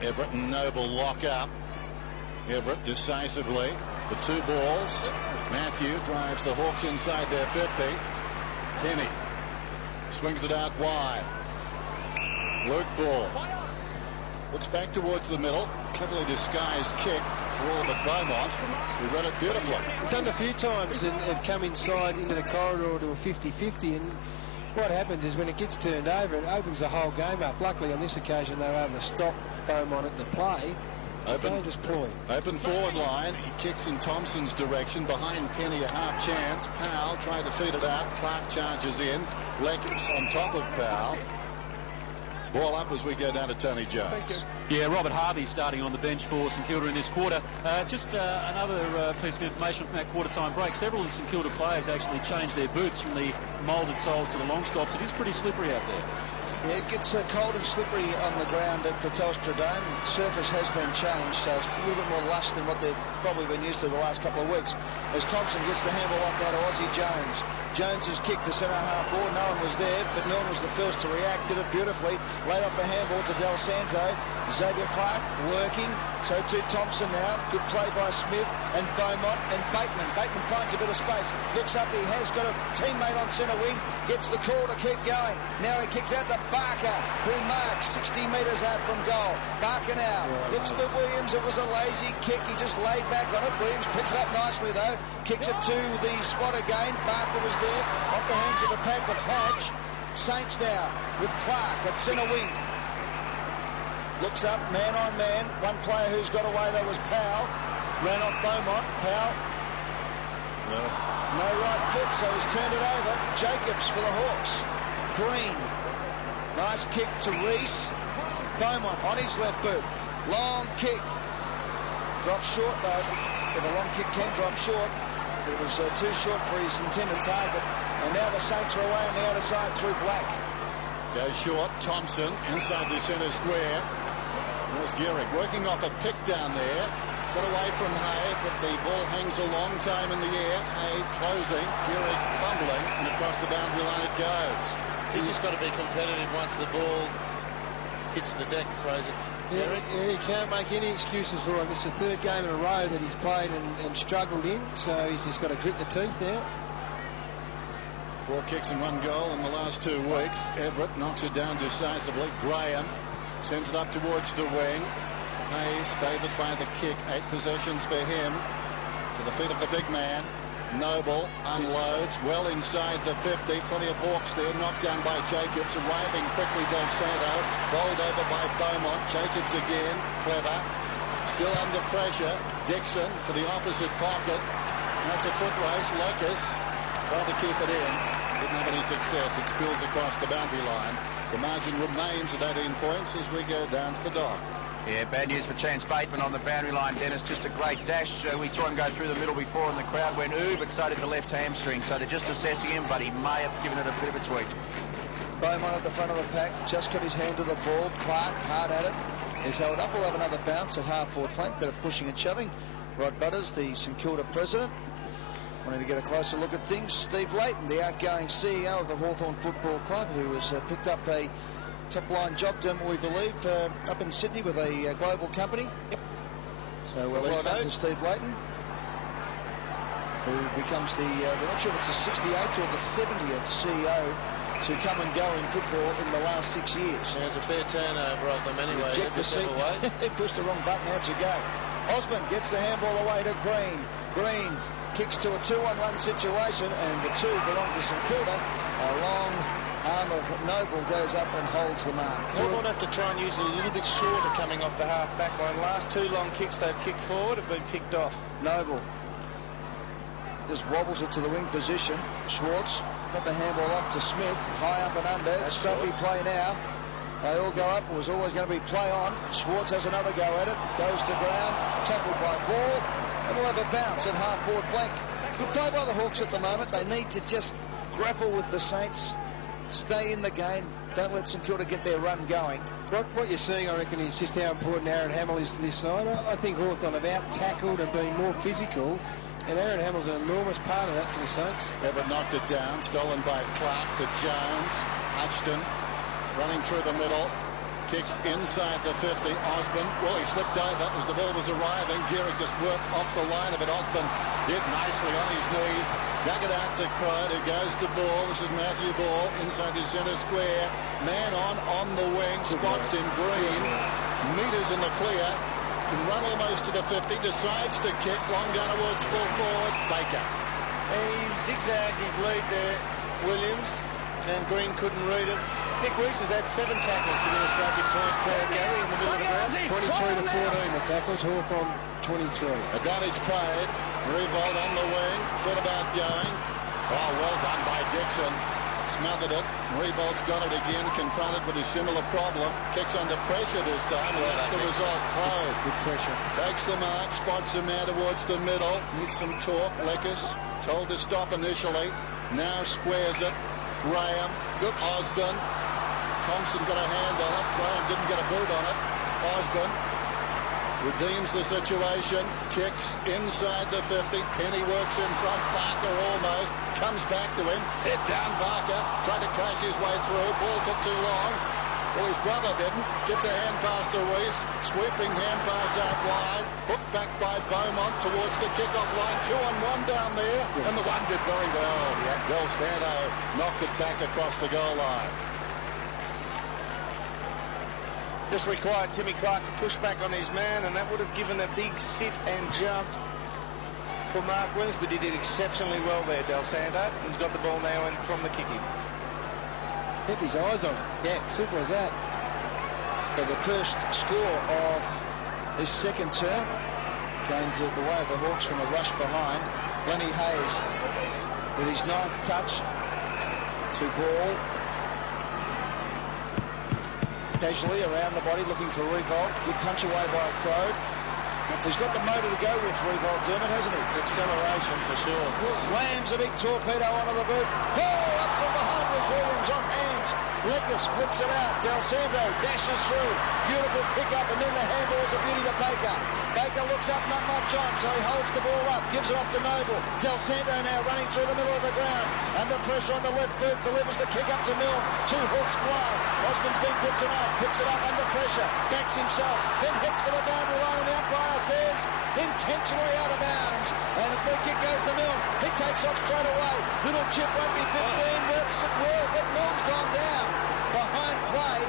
Everett and Noble lock up. Everett decisively. The 2 balls. Matthew drives the Hawks inside their 50. Penny swings it out wide. Luke ball. Looks back towards the middle. Cleverly disguised kick for all but Beaumont. He read it beautifully. Done it a few times and have come inside into the corridor to a 50-50, and what happens is when it gets turned over, it opens the whole game up. Luckily on this occasion they were able to stop Beaumont at the play. Open forward line. He kicks in Thompson's direction. Behind Penny, a half chance. Powell trying to feed it out. Clark charges in. Leckers on top of Powell. Ball up as we go down to Tony Jones. Yeah, Robert Harvey starting on the bench for St Kilda in this quarter. Just another piece of information from that quarter-time break. Several of the St Kilda players actually changed their boots from the moulded soles to the long stops. It is pretty slippery out there. Yeah, it gets cold and slippery on the ground at the Telstra Dome. Surface has been changed, so it's a little bit more lush than what they've probably been used to the last couple of weeks. As Thompson gets the handball off now to Aussie Jones. Jones has kicked to centre half forward. No one was there, but Milne was the first to react. Did it beautifully. Laid off the handball to Del Santo. Xavier Clark working. So to Thompson now. Good play by Smith and Beaumont and Bateman. Bateman finds a bit of space. Looks up. He has got a teammate on centre wing. Gets the call to keep going. Now he kicks out to Barker, who marks 60 metres out from goal. Barker now looks for Williams. It was a lazy kick. He just laid back on it. Williams picks it up nicely, though. Kicks it to the spot again. Barker was there. Off the hands of the pack of Hodge. Saints now with Clark at centre wing. Looks up, man on man. One player who's got away, though, was Powell. Ran off Beaumont. Powell. No right foot, so he's turned it over. Jacobs for the Hawks. Green. Nice kick to Reese. Beaumont on his left boot. Long kick. Drops short, though. If a long kick can drop short, it was too short for his intended target. And now the Saints are away on the outer side through Black. Goes short. Thompson inside the centre square. There's Gehrig working off a pick down there. Got away from Hay, but the ball hangs a long time in the air. Hay closing. Gehrig fumbling, and across the boundary line it goes. He's just got to be competitive once the ball hits the deck, Fraser. Yeah, he can't make any excuses for him. It's the third game in a row that he's played and struggled in, so he's just got to grit the teeth now. 4 kicks and 1 goal in the last 2 weeks. Everett knocks it down decisively. Graham sends it up towards the wing. Hayes favoured by the kick. 8 possessions for him. To the feet of the big man. Noble unloads well inside the 50. Plenty of Hawks there. Knocked down by Jacobs. Arriving quickly, Del Santo. Bowled over by Beaumont. Jacobs again. Clever. Still under pressure. Dixon to the opposite pocket. That's a foot race. Lekis trying to keep it in. Didn't have any success. It spills across the boundary line. The margin remains at 18 points as we go down to the dock. Yeah, bad news for Chance Bateman on the boundary line, Dennis. Just a great dash. We saw him go through the middle before and the crowd went ooh, but so did the left hamstring. So they're just assessing him, but he may have given it a bit of a tweak. Beaumont at the front of the pack. Just got his hand to the ball. Clark hard at it. Is held up. We'll have another bounce at half-forward flank. Bit of pushing and shoving. Rod Butters, the St Kilda president, wanting to get a closer look at things. Steve Leighton, the outgoing CEO of the Hawthorn Football Club, who has picked up a top-line job done, we believe, up in Sydney with a global company. So well done to Steve Leighton, who becomes the, we're not sure if it's the 68th or the 70th CEO to come and go in football in the last 6 years. There's a fair turnover of them anyway. Reject the seat. He pushed the wrong button. Out you go. Osborne gets the handball away to Green. Green kicks to a 2-on-1 situation, and the 2 belong to St Kilda. A long arm of Noble goes up and holds the mark. Hawthorn have to try and use it a little bit shorter coming off the half-back line. Last 2 long kicks they've kicked forward have been picked off. Noble just wobbles it to the wing position. Schwartz got the handball off to Smith. High up and under. It's scrubbly play now. They all go up. It was always going to be play on. Schwartz has another go at it. Goes to ground. Tackled by Ball. And we'll have a bounce at half-forward flank. Good play by the Hawks at the moment. They need to just grapple with the Saints. Stay in the game. Don't let St Kilda get their run going. What you're seeing, I reckon, is just how important Aaron Hamill is to this side. I think Hawthorn have out-tackled and been more physical, and Aaron Hamill's an enormous part of that for the Saints. Everett knocked it down. Stolen by Clark to Jones. Hutchton running through the middle. Kicks inside the 50. Osborne, well, he slipped over as the ball was arriving. Gehrig just worked off the line of it. Osborne did nicely on his knees. Dug it out to Crode, who goes to Ball. This is Matthew Ball inside his centre square. Man on the wing. Spots in green. Meters in the clear. Can run almost to the 50. Decides to kick. Long down towards full forward. Baker. He zigzagged his lead there, Williams, and Green couldn't read it. Nick Reese has had 7 tackles to illustrate the point. Gary in the middle of the ground. 23 to 14 the tackles. Hawthorn 23. Advantage played. Revolt on the wing. Thought about going. Oh, well done by Dixon. Smothered it. Revolt's got it again. Confronted with a similar problem. Kicks under pressure this time. And that's the result. Crowd. Good pressure. Takes the mark. Spots him out towards the middle. Needs some torque. Lekis told to stop initially. Now squares it. Graham. Osborne. Thompson got a hand on it. Graham didn't get a boot on it. Osborne redeems the situation. Kicks inside the 50. Penny works in front. Barker almost comes back to him. Head down Barker. Tried to crash his way through. Ball took too long. Well, his brother didn't. Gets a hand pass to Reese. Sweeping hand pass out wide. Hooked back by Beaumont towards the kickoff line. 2-on-1 down there. And the one did very well. Del Santo knocked it back across the goal line. Just required Timmy Clark to push back on his man, and that would have given a big sit and jump for Mark Williams, but he did exceptionally well there, Del Santo. He's got the ball now in from the kicking. Keep his eyes on it. Yeah, simple as that. So the first score of this second term going to the way of the Hawks from a rush behind. Lenny Hayes with his 9th touch to ball. Casually around the body looking for Revolt. Good punch away by Crow. He's got the motor to go with Revolt, Dermot, hasn't he? Acceleration for sure. Slams a big torpedo onto the boot. Oh, up from behind was Williams off hands. Leckers flicks it out. Del Santo dashes through. Beautiful pick up, and then the handball's a beauty to Baker. Baker looks up, not much on, so he holds the ball up, gives it off to Noble. Del Santo now running through the middle of the ground. Under pressure on the left boot, delivers the kick up to Milne. 2 hooks fly. Osman's been good tonight. Picks it up under pressure. Backs himself. Then heads for the boundary line, and the umpire says intentionally out of bounds. And a free kick goes to Milne. He takes off straight away. Little chip won't be 15. Worths it well, but Milne's gone down. Behind play.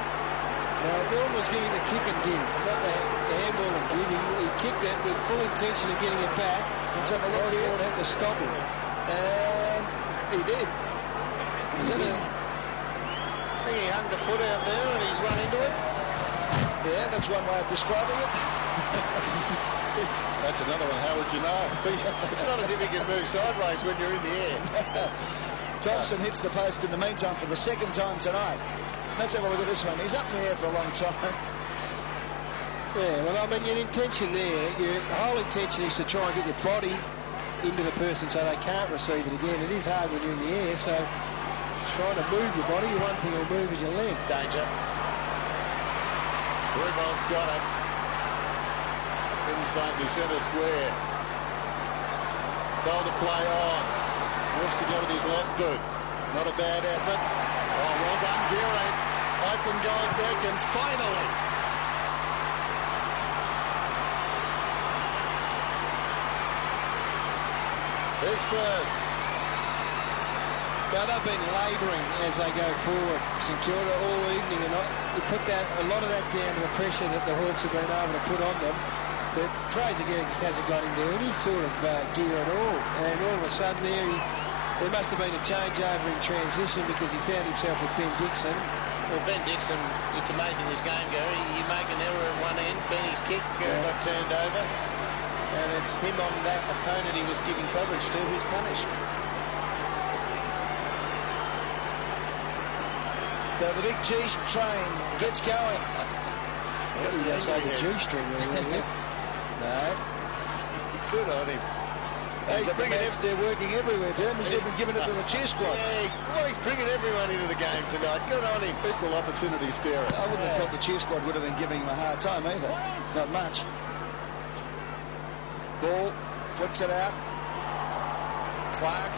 Now, Milne was giving the kick and give, not the handball and give. He kicked it with full intention of getting it back. Let's have a look here. Osborne had to stop him. And he did. I think he hung the foot out there and he's run into it. Yeah, that's one way of describing it. That's another one. How would you know? It's not as if he can move sideways when you're in the air. Thompson hits the post in the meantime for the second time tonight. Let's have a look at this one. He's up in the air for a long time. Yeah, well, I mean, your intention there, your whole intention is to try and get your body into the person so they can't receive it again. It is hard when you're in the air, so trying to move your body, the one thing will move is your leg. Danger. Revolt's got it. Inside the centre square. Told to play on. Forced to go with his left boot. Not a bad effort. Oh, well done, Geary. Open goal beckons, finally. His first. Now, they've been labouring as they go forward, St Kilda, all evening, and you put that a lot of that down to the pressure that the Hawks have been able to put on them. But Fraser Geary just hasn't got into any sort of gear at all. And all of a sudden there must have been a changeover in transition because he found himself with Ben Dixon. Well, Ben Dixon, it's amazing this game, Gary. You make an error at one end, Benny's kick got turned over, and it's him on that opponent he was giving coverage to who's punished. So the big G train gets going. You don't say the G-string there. No. Good on him. He's bringing they're working everywhere, Derm. He's even given it to the cheer squad. Yeah, he's bringing everyone into the game tonight. Good on him. Equal opportunity steering. I wouldn't have thought the cheer squad would have been giving him a hard time either. Not much. Ball, flicks it out. Clark,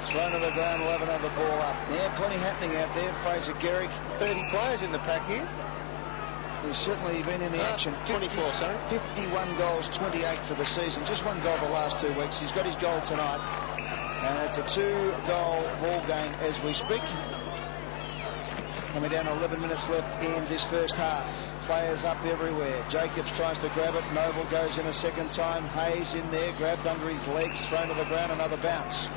thrown to the ground, will have another ball up. Yeah, plenty happening out there. Fraser Geary. 30 players in the pack here. He's certainly been in the action. 24, sorry. 51 goals, 28 for the season. Just one goal the last 2 weeks. He's got his goal tonight. And it's a 2-goal ball game as we speak. Coming down to 11 minutes left in this first half. Players up everywhere. Jacobs tries to grab it. Noble goes in a second time. Hayes in there, grabbed under his legs, thrown to the ground, another bounce.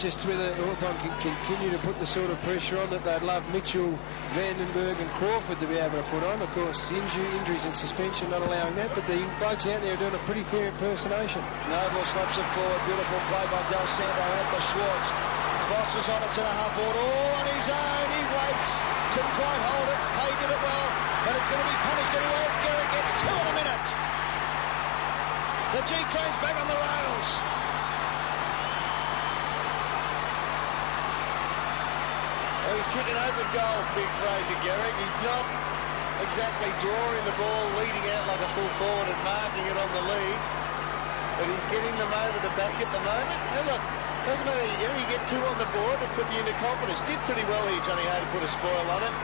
Just whether Hawthorn can continue to put the sort of pressure on that they'd love Mitchell, Vandenberg and Crawford to be able to put on. Of course, injuries and suspension not allowing that, but the folks out there are doing a pretty fair impersonation. Noble slaps it forward. Beautiful play by Del Santo at the Schwartz. Boss is on it to the half forward. All on his own. He waits. Couldn't quite hold it. Hay did it well, but it's going to be punished anyway as Garrett gets 2 in a minute. The G train's back on the rails. He's kicking open goals, big Fraser Geary. He's not exactly drawing the ball, leading out like a full forward and marking it on the lead. But he's getting them over the back at the moment. And look, doesn't matter how you get it, you get 2 on the board to put you into confidence. Did pretty well here, Johnny Hay, to put a spoil on it.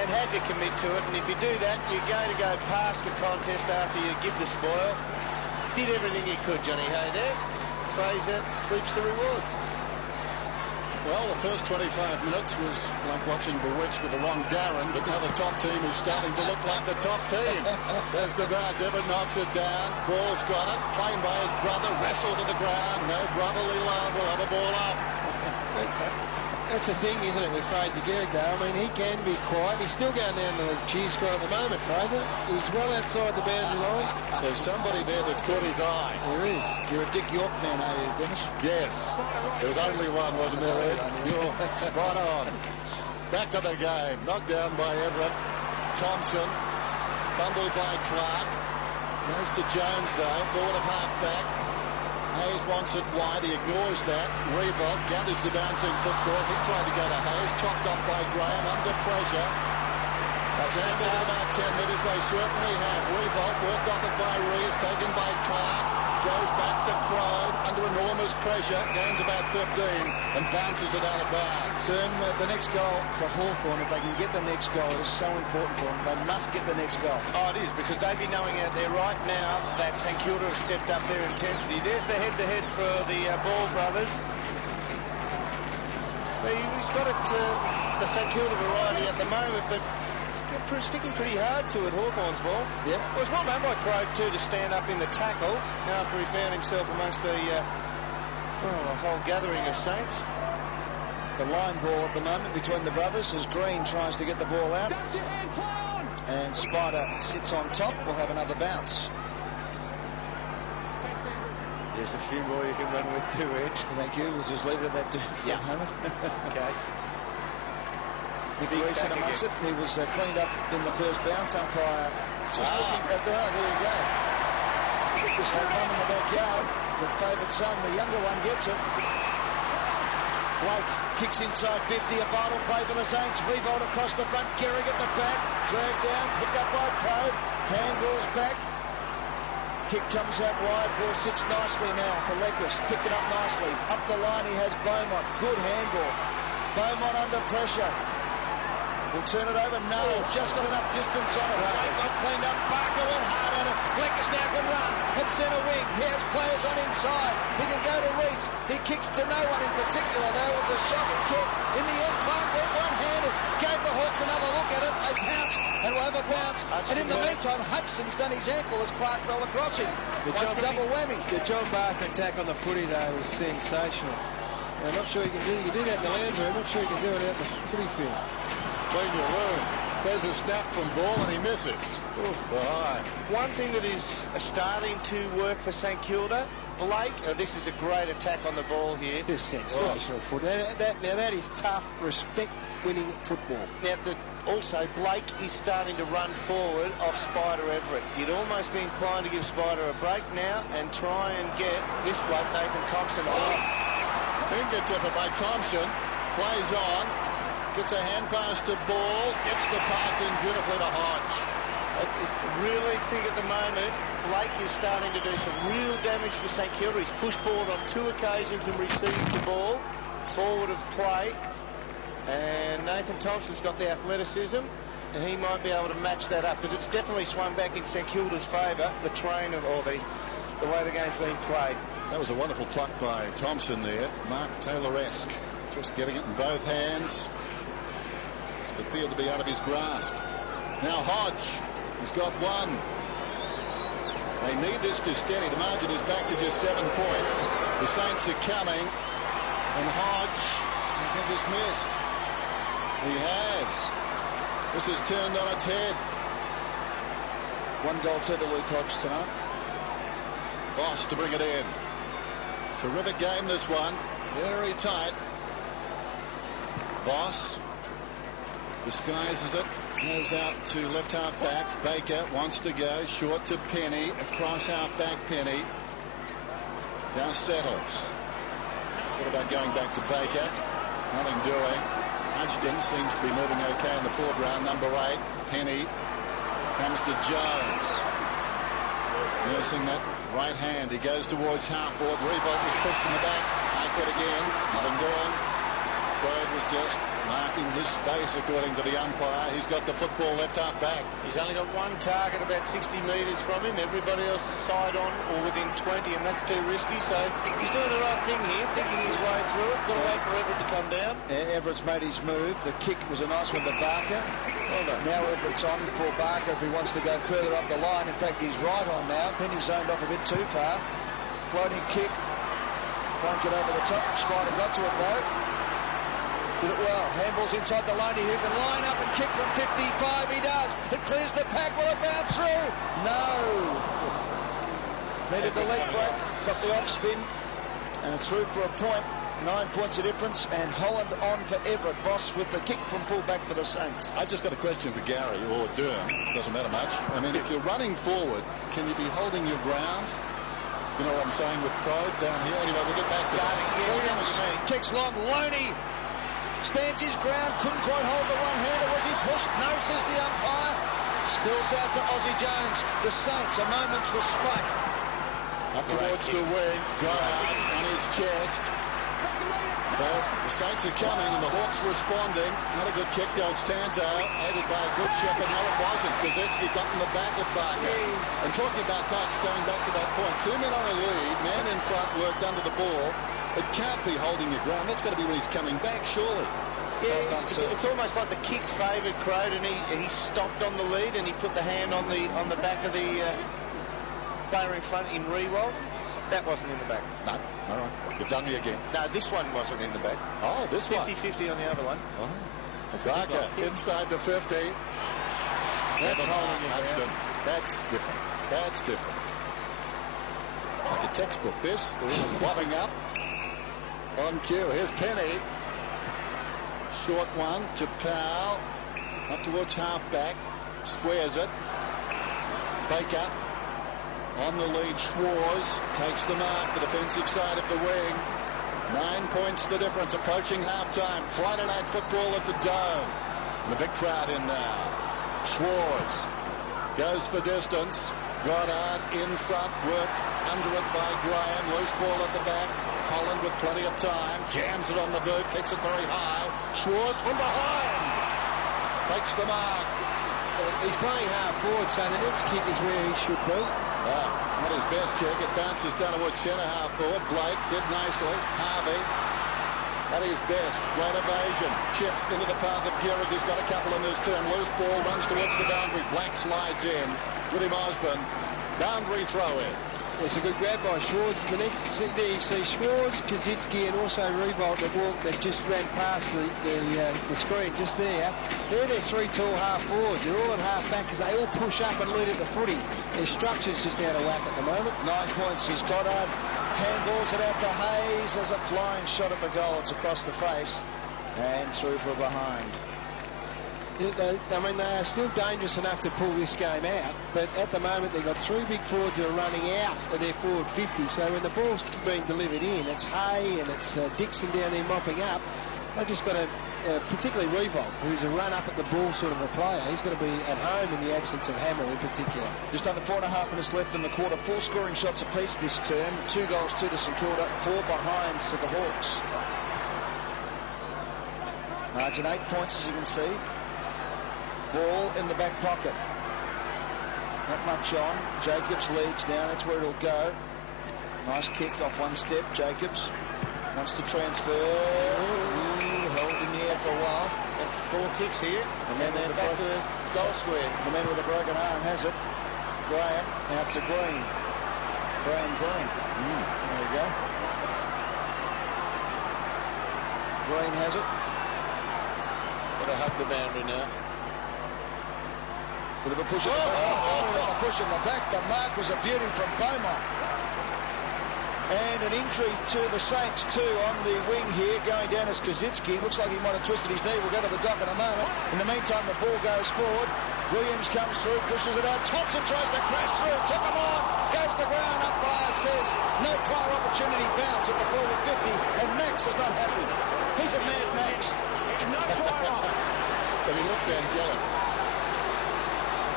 And had to commit to it. And if you do that, you're going to go past the contest after you give the spoil. Did everything he could, Johnny Hay there. Fraser reaps the rewards. Well, the first 25 minutes was like watching Bewitched with the wrong Darren, but now the top team is starting to look like the top team. There's the bounce. Evan knocks it down. Ball's got it. Claimed by his brother. Wrestled to the ground. No brotherly love. We'll have a ball up. That's the thing, isn't it, with Fraser Gehrig, though? I mean, he can be quiet. He's still going down to the cheer squad at the moment, Fraser. He's well outside the boundary line. There's somebody there that's caught his eye. There is. You're a Dick York man, are you, Dennis? Yes. There was only one, wasn't there, Ed? You're spot on. Back to the game. Knocked down by Everett. Thompson. Fumbled by Clark. Goes to Jones, though. Forward of half-back. Hayes wants it wide. He ignores that. Reebok gathers the bouncing football. He tried to go to Hayes. Chopped up by Graham under pressure. Scrambled in about 10 minutes. They certainly have. Reebok worked off it by Reeves. Taken by Clark. Goes back to Crowd under enormous pressure. Gains about 15 and bounces it out of bounds. The next goal for Hawthorn, if they can get the next goal, it is so important for them. They must get the next goal. Oh, it is, because they'd be knowing out there right now that St Kilda have stepped up their intensity. There's the head-to-head for the Ball brothers. He's got it, the St Kilda variety at the moment, but sticking pretty hard to it, Hawthorn's ball. Yeah. It was well done by Crowe too to stand up in the tackle after he found himself amongst the whole gathering of Saints. The line ball at the moment between the brothers as Green tries to get the ball out. And Spider sits on top. We'll have another bounce. There's a few more you can run with too, Ed. Thank you. We'll just leave it at that for a moment. Okay. Nick Reese in amongst it. He was cleaned up in the first bounce. Umpire just looking at there you go. Just that one in the backyard. The favoured son, the younger one, gets it. Blake kicks inside 50. A final play for the Saints. Revolt across the front. Gehrig at the back. Dragged down. Picked up by Crowd. Handball's back. Kick comes out wide. Ball sits nicely now to Leckers. Picked it up nicely. Up the line he has Beaumont. Good handball. Beaumont under pressure. We'll turn it over. No, just got enough distance on it. Not cleaned up. Barker went hard at it. Leckers now can run at centre wing. He has players on inside. He can go to Reese. He kicks to no one in particular. There was a shocking kick. In the end, Clark went one-handed. Gave the Hawks another look at it. They pounced and will have a bounce. And in the meantime, Hutchinson's done his ankle as Clark fell across him. It's double whammy. The John Barker attack on the footy, though, was sensational. I'm not sure you can do that in the lounge room. I'm not sure you can do it out in the footy field. Clean your room. There's a snap from Ball and he misses. Behind. One thing that is starting to work for St Kilda, Blake, this is a great attack on the ball here. Just sensational foot. Now that is tough, respect-winning football. Now, also, Blake is starting to run forward off Spider Everett. You'd almost be inclined to give Spider a break now and try and get this bloke, Nathan Thompson, off. Fingertipper by Thompson. Plays on. Gets a hand pass to Ball. Gets the pass in beautifully to Hodge. I really think at the moment Blake is starting to do some real damage for St Kilda. He's pushed forward on 2 occasions and received the ball. Forward of play. And Nathan Thompson's got the athleticism. And he might be able to match that up because it's definitely swung back in St Kilda's favour, the train of, or the way the game's being played. That was a wonderful pluck by Thompson there. Mark Taylor-esque. Just getting it in both hands. It appeared to be out of his grasp. Now Hodge, he's got one. They need this to steady. The margin is back to just 7 points. The Saints are coming. And Hodge, I think, has missed. He has. This is turned on its head. 1 goal to Luke Hodge tonight. Boss to bring it in. Terrific game, this one. Very tight. Boss disguises it, goes out to left half back. Baker wants to go short to Penny, across half back Penny. Now settles. What about going back to Baker? Nothing doing. Hudson seems to be moving okay in the foreground. Number 8, Penny comes to Jones. Nursing that right hand. He goes towards half forward. Revolt was pushed in the back. Back it again. Nothing doing. Croyd was just marking his space according to the umpire. He's got the football left half back. He's only got one target about 60 metres from him. Everybody else is side on or within 20, and that's too risky. So he's doing the right thing here, thinking his way through it. Got to wait for Everett to come down. Everett's made his move. The kick was a nice one to Barker. Now Everett's on for Barker if he wants to go further up the line. In fact, he's right on now. Penny zoned off a bit too far. Floating kick. Won't get over the top. Spider got to it though. Did it well. Handball's inside the Loney, who can line up and kick from 55. He does. It clears the pack. Will it bounce through? No. Needed the leg break. Got the off spin. And it's through for a point. 9 points of difference, and Holland on for Everett. Voss with the kick from fullback for the Saints. I just got a question for Gary or Durham. Doesn't matter much. I mean, if you're running forward, can you be holding your ground? You know what I'm saying with Croyd down here? Anyway, we'll get back to that. Williams kicks long. Loney stands his ground. Couldn't quite hold the one-hander. Was he pushed? No, says the umpire. Spills out to Aussie Jones. The Saints, a moment's respite. Up towards the wing. Got out on his chest. So the Saints are coming and the Hawks responding. Not a good kick goes Santo, aided by a good shepherd. No, it wasn't. Kazetsky got in the back of Barker. And talking about backs, going back to that point, 2 men on a lead, man in front worked under the ball. It can't be holding your ground. That's got to be when he's coming back, surely. Yeah, it's almost like the kick favoured Croyd, and he stopped on the lead and he put the hand on the back of the player in front in re-roll. That wasn't in the back. No, all right. You've done me again. No, this one wasn't in the back. Oh, this 50-50 on the other one. Oh. That's Barker inside the 50. That's holding it. That's different. That's different. Like a textbook, this. They're all bobbing up. On cue. Here's Penny. Short one to Powell. Up towards half-back. Squares it. Baker. On the lead, Schwarz takes the mark, the defensive side of the wing. 9 points the difference, approaching halftime. Friday night football at the Dome. And the big crowd in now. Schwarz goes for distance. Goddard in front, worked under it by Graham. Loose ball at the back. Holland with plenty of time. Jams it on the boot, kicks it very high. Schwarz from behind. Takes the mark. He's playing half forward, so the next kick is where he should be. Well, not his best kick. It bounces down towards centre half forward. Blake did nicely. Harvey at his best. Great evasion. Chips into the path of Gehrig. He's got a couple in his turn. Loose ball runs towards the boundary. Black slides in. William Osborne. Boundary throw in. It's a good grab by Schwarz. The next there you see Schwarz, Kazitsky, and also Revolt that just ran past the screen just there. They're their 3 tall half forwards. They're all at half back because they all push up and lead at the footy. Their structure's just out of whack at the moment. 9 points is Goddard. Handballs it out to Hayes as a flying shot at the goal. It's across the face and through for a behind. I mean, they are still dangerous enough to pull this game out, but at the moment they've got 3 big forwards who are running out of their forward 50, so when the ball's being delivered in, it's Hay and it's Dixon down there mopping up. They've just got particularly Revolt, who's a run up at the ball sort of a player. He's going to be at home in the absence of Hamill in particular. Just under 4.5 minutes left in the quarter. 4 scoring shots apiece this term. 2 goals, 2 to St Kilda, 4 behind to the Hawks. Margin 8 points, as you can see. Ball in the back pocket. Not much on. Jacobs leads now. That's where it'll go. Nice kick off one step. Jacobs wants to transfer. Held in the air for a while. 4 kicks here. And then back to the goal square. The man with a broken arm has it. Graham out to Green. Graham Green. There we go. Green has it. Got to hug the boundary now. Bit of a push in the back. A push in the back. The mark was a beauty from Beaumont. And an injury to the Saints too on the wing here. Going down is Kazitsky. Looks like he might have twisted his knee. We'll go to the dock in a moment. In the meantime, the ball goes forward. Williams comes through, pushes it out. Thompson tries to crash through. Took him on. Goes to the ground. Umpire says no prior opportunity. Bounce at the forward 50. And Max is not happy. He's a mad Max. No prior. But he looks angelic.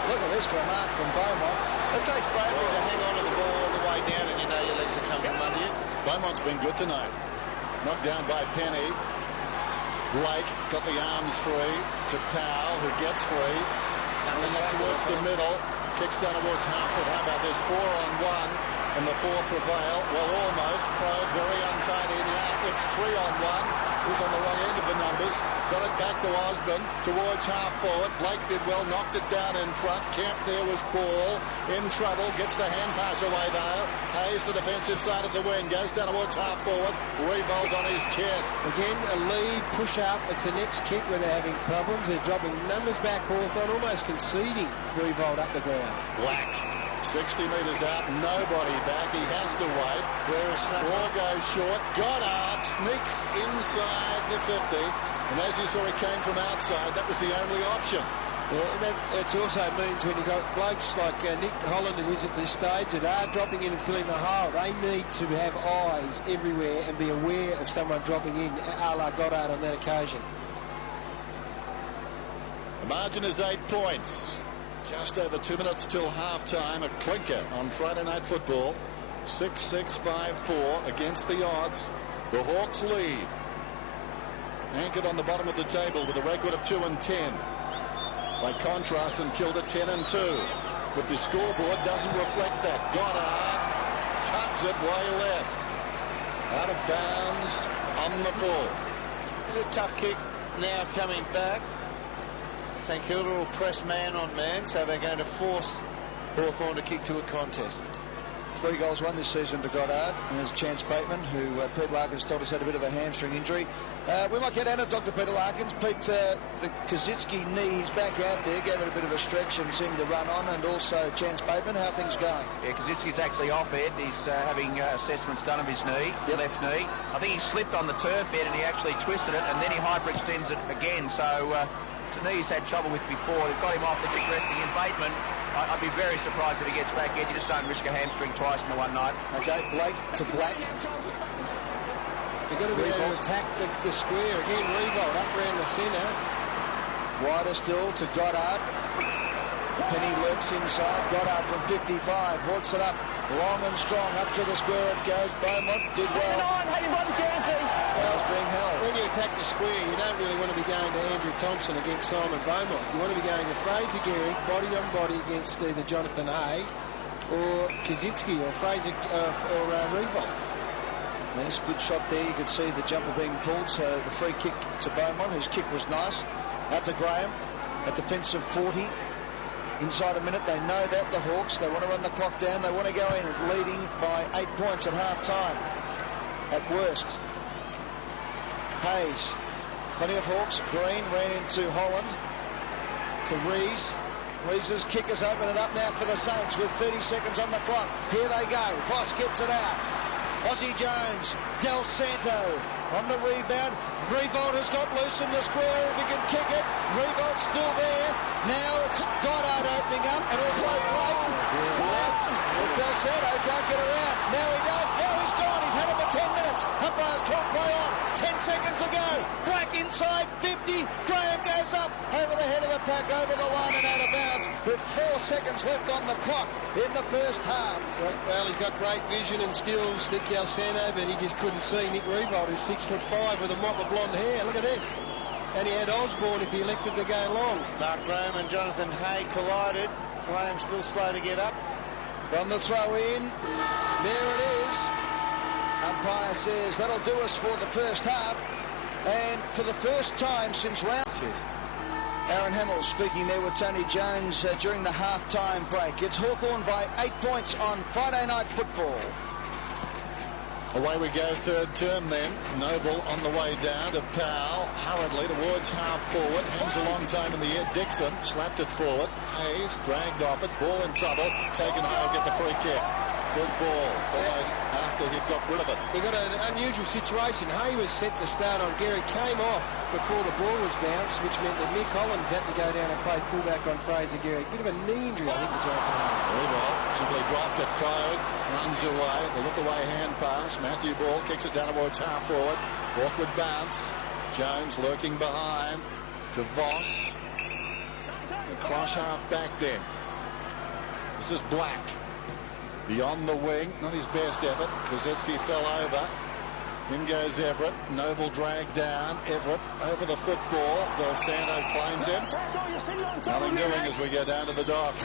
Look at this for a mark from Beaumont. It takes bravery to hang on to the ball all the way down and you know your legs are coming from under you. Beaumont's been good tonight. Knocked down by Penny. Blake got the arms free to Powell, who gets free. And then up towards the middle. Kicks down towards half foot. How about this? 4-on-1. And the 4 prevail. Well, almost. Crowd very untidy now. It's 3-on-1. He's on the wrong end of the numbers. Got it back to Osborne towards half forward. Blake did well, knocked it down in front. Kemp there was Ball in trouble. Gets the hand pass away though. Hayes, the defensive side of the wing, goes down towards half forward. Revolt on his chest. Again, a lead, push up. It's the next kick where they're having problems. They're dropping numbers back, Hawthorn, almost conceding Revolt up the ground. Black. 60 metres out, nobody back. He has to wait. Ball goes short. Goddard sneaks inside the 50. And as you saw, he came from outside. That was the only option. Yeah, and it also means when you've got blokes like Nick Holland and is at this stage that are dropping in and filling the hole, they need to have eyes everywhere and be aware of someone dropping in, a la Goddard on that occasion. The margin is 8 points. Just over 2 minutes till half-time. A clinker on Friday Night Football. 6-6-5-4 against the odds. The Hawks lead. Anchored on the bottom of the table with a record of 2-10. By contrast, St.Kilda 10-2. But the scoreboard doesn't reflect that. Goddard tugs it way left. Out of bounds on the full. It's a tough kick now coming back. St Kilda will press man on man, so they're going to force Hawthorn to kick to a contest. 3 goals won this season to Goddard. There's Chance Bateman, who Pete Larkins told us had a bit of a hamstring injury. We might get out of Dr. Peter Larkins. Pete, the Kazitsky knee, he's back out there, gave it a bit of a stretch and seemed to run on, and also Chance Bateman. How are things going? Yeah, Kazitsky's actually off, Ed. He's having assessments done of his knee, left knee. I think he slipped on the turf bed and he actually twisted it, and then he hyperextends it again. So the knee he's had trouble with before. They've got him off, they're just resting in. Bateman, I'd be very surprised if he gets back in. You just don't risk a hamstring twice in the one night. Okay, Blake to Black. You've got to be able to attack the square. Again, Revolt up around the centre. Wider still to Goddard. Penny lurks inside. Goddard from 55. Hawks it up. Long and strong. Up to the square it goes. Beaumont did well. Bell's being held. When you attack the square, you don't really want to be going to Andrew Thompson against Simon Beaumont. You want to be going to Fraser Gehrig, body on body against either Jonathan Hay or Kazitsky or Fraser or Revolt. Yes, good shot there. You could see the jumper being pulled. So the free kick to Beaumont, whose kick was nice. Out to Graham. A defensive 40. Inside a minute, they know that, the Hawks. They want to run the clock down. They want to go in leading by 8 points at half-time. At worst. Hayes. Plenty of Hawks. Green ran into Holland. To Rees. Rees's kickers open it up now for the Saints with 30 seconds on the clock. Here they go. Voss gets it out. Aussie Jones. Del Santo on the rebound. Revolt has got loose in the square. If he can kick it. Revolt's still there. Now it's Goddard opening up, and also Blake. Del Santo can't get around. Now he does. Now he's gone. He's had it for 10 minutes. Umpires can't play on. 10 seconds to go. Black inside 50. Graham goes up over the head of the pack, over the line and out of bounds with 4 seconds left on the clock in the first half. Well, he's got great vision and skills, Nick Del Santo, but he just couldn't see Nick Revolt, who's 6'5" with a mop of blonde hair. Look at this. And he had Osborne if he elected to go long. Mark Graham and Jonathan Hay collided. Graham still slow to get up. From the throw in, there it is. Umpire says that'll do us for the first half. And for the first time since round... Aaron Hamill speaking there with Tony Jones during the half-time break. It's Hawthorn by 8 points on Friday Night Football. Away we go, third term then. Noble on the way down to Powell, hurriedly towards half forward. Hangs a long time in the air. Dixon slapped it forward. Hayes dragged off it. Ball in trouble. Taken high, will get the free kick. Good ball, almost after he'd got rid of it. We've got an unusual situation. Hay was set to start on Gehrig, came off before the ball was bounced, which meant that Nick Holland had to go down and play fullback on Fraser Gehrig. Bit of a knee injury, I think, to Jonathan Hay. Well, simply dropped it. Crowd runs away. The look-away hand pass. Matthew Ball kicks it down towards half forward. Awkward bounce. Jones lurking behind to Voss. Cross half back then. This is Black. Beyond the wing, not his best effort. Kazitsky fell over. In goes Everett. Noble dragged down. Everett over the football. Del Santo claims him. Nothing doing as we go down to the dock.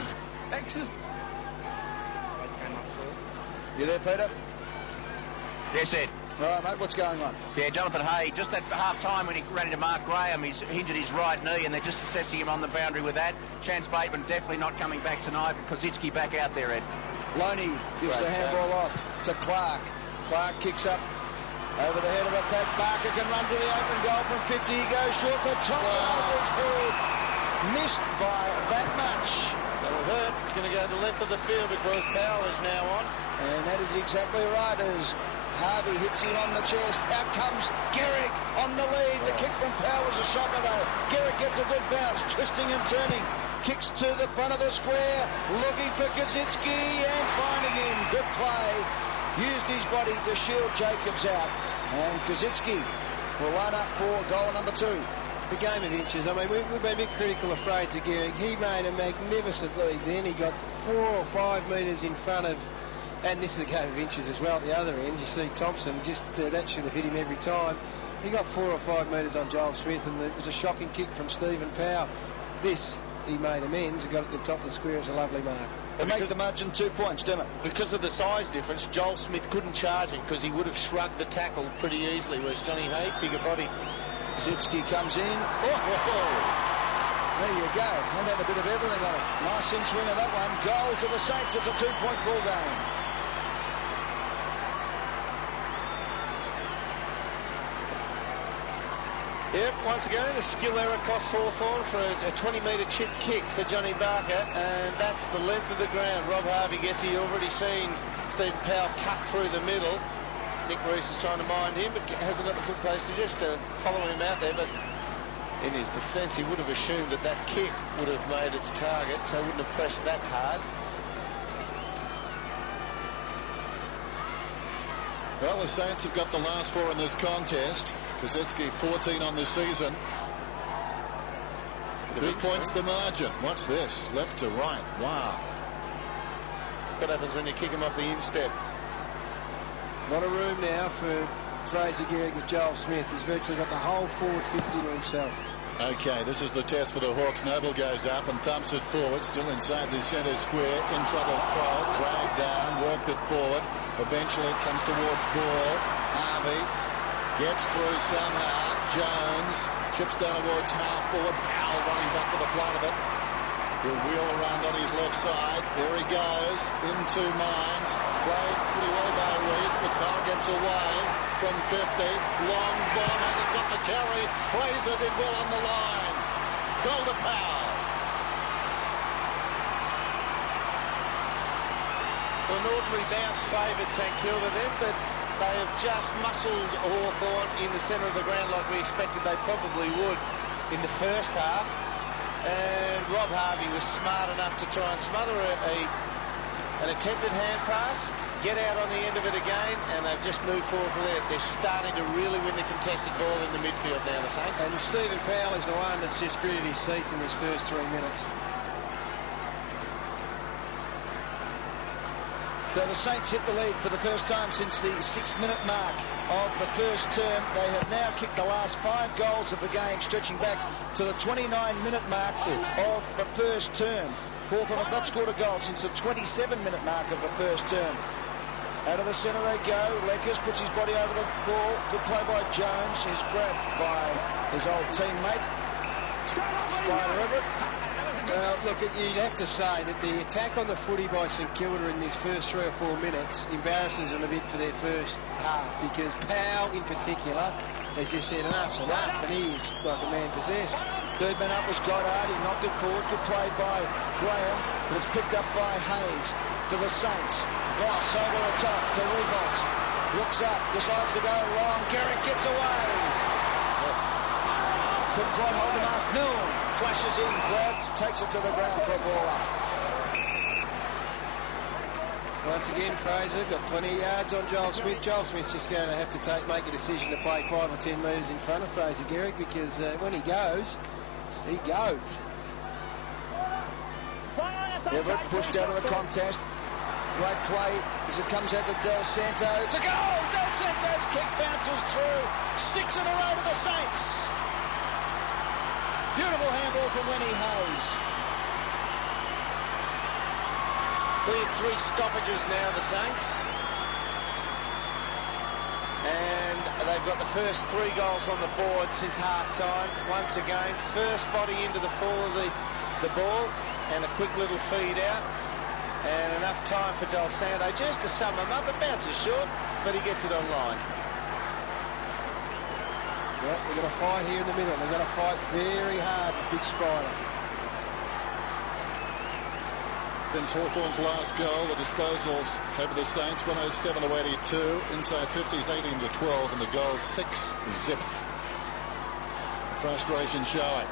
You there, Peter? Yes, Ed. All right, mate, what's going on? Yeah, Jonathan Hay, just at half-time when he ran into Mark Graham, he's injured his right knee and they're just assessing him on the boundary with that. Chance Bateman definitely not coming back tonight, but Kozitzki back out there, Ed. Loney gives the handball off to Clark. Clark kicks up over the head of the pack. Barker can run to the open goal from 50. He goes short. The top over his head. Missed by that much. That'll hurt. It's going to go the length of the field because Powell is now on. And that is exactly right as Harvey hits him on the chest. Out comes Garrick on the lead. The kick from Powell was a shocker though. Garrick gets a good bounce, twisting and turning. Kicks to the front of the square, looking for Kozitzki and finding him. Good play. Used his body to shield Jacobs out. And Kozitzki will line up for goal number 2. The game of inches. I mean, we've been a bit critical of Fraser Gehrig. He made a magnificent lead then. He got 4 or 5 metres in front of, and this is a game of inches as well at the other end. You see Thompson, just that should have hit him every time. He got 4 or 5 metres on Joel Smith, and it was a shocking kick from Stephen Powell. This, he made amends and got it to the top of the square as a lovely mark. They make the margin 2 points, don't it? Because of the size difference, Joel Smith couldn't charge him because he would have shrugged the tackle pretty easily, whereas Johnny Hay, bigger body. Kozitzki comes in. Oh, there you go. And had a bit of everything on it. Nice in swing of that one. Goal to the Saints. It's a 2-point ball game. Yep, once again, a skill error costs Hawthorn for a 20-metre chip kick for Johnny Barker, and that's the length of the ground. Rob Harvey gets it. You've already seen Stephen Powell cut through the middle. Nick Reese is trying to mind him, but hasn't got the foot postage just to follow him out there. But in his defence, he would have assumed that that kick would have made its target, so he wouldn't have pressed that hard. Well, the Saints have got the last 4 in this contest. Kozitzki 14 on the season. 2 points the margin. Watch this. Left to right. Wow. What happens when you kick him off the instep? A lot of room now for Fraser Gehrig with Joel Smith. He's virtually got the whole forward 50 to himself. Okay, this is the test for the Hawks. Noble goes up and thumps it forward, still inside the centre square. In trouble, Crow, dragged down, worked it forward. Eventually it comes towards ball. Harvey gets through somehow. Jones chips down towards half forward. Powell running back with the flight of it. He'll wheel around on his left side. There he goes. Into Mines. Played pretty well by Reese, but Powell gets away from 50. Long ball hasn't got the carry. Fraser did well on the line. Goal to Powell. Well, an ordinary bounce favoured St Kilda then, but they have just muscled Hawthorn in the centre of the ground like we expected they probably would in the first half. And Rob Harvey was smart enough to try and smother an attempted hand pass, get out on the end of it again, and they've just moved forward from there. They're starting to really win the contested ball in the midfield now, the Saints. And Stephen Powell is the one that's just gritted his teeth in his first 3 minutes. So the Saints hit the lead for the first time since the 6-minute mark of the first term. They have now kicked the last 5 goals of the game, stretching back to the 29-minute mark of the first term. Hawthorn have not scored a goal since the 27-minute mark of the first term. Out of the centre they go. Leckers puts his body over the ball. Good play by Jones. He's grabbed by his old teammate, Spider Everett. Well, look, you'd have to say that the attack on the footy by St Kilda in these first 3 or 4 minutes embarrasses them a bit for their first half, because Powell in particular has just said enough's enough, and he's like a man possessed. Third man up was Goddard. He knocked it forward. Good play by Graham, but it's picked up by Hayes for the Saints. Voss over the top to Revolt. Looks up, decides to go long. Garrick gets away. Couldn't quite hold him up. Milne flashes in, grabbed, takes it to the ground for a ball up. Once again, Fraser got plenty of yards on Joel Smith. Joel Smith's just going to have to make a decision to play 5 or 10 metres in front of Fraser Gehrig, because when he goes, he goes. Everett pushed out of the contest. Great play as it comes out to Del Santo. It's a goal! Del Santo's kick bounces through. 6 in a row to the Saints. Beautiful handball from Lenny Hayes. We have 3 stoppages now, the Saints. And they've got the first 3 goals on the board since half-time. Once again, first body into the fall of the ball and a quick little feed out. And enough time for Del Santo just to sum him up. It bounces short, but he gets it online. Yeah, they've got to fight here in the middle. They've got to fight very hard with Big Spider. Since Hawthorn's last goal, the disposals over the Saints 107 to 82. Inside 50s 18 to 12, and the goal 6-zip. The frustration showing.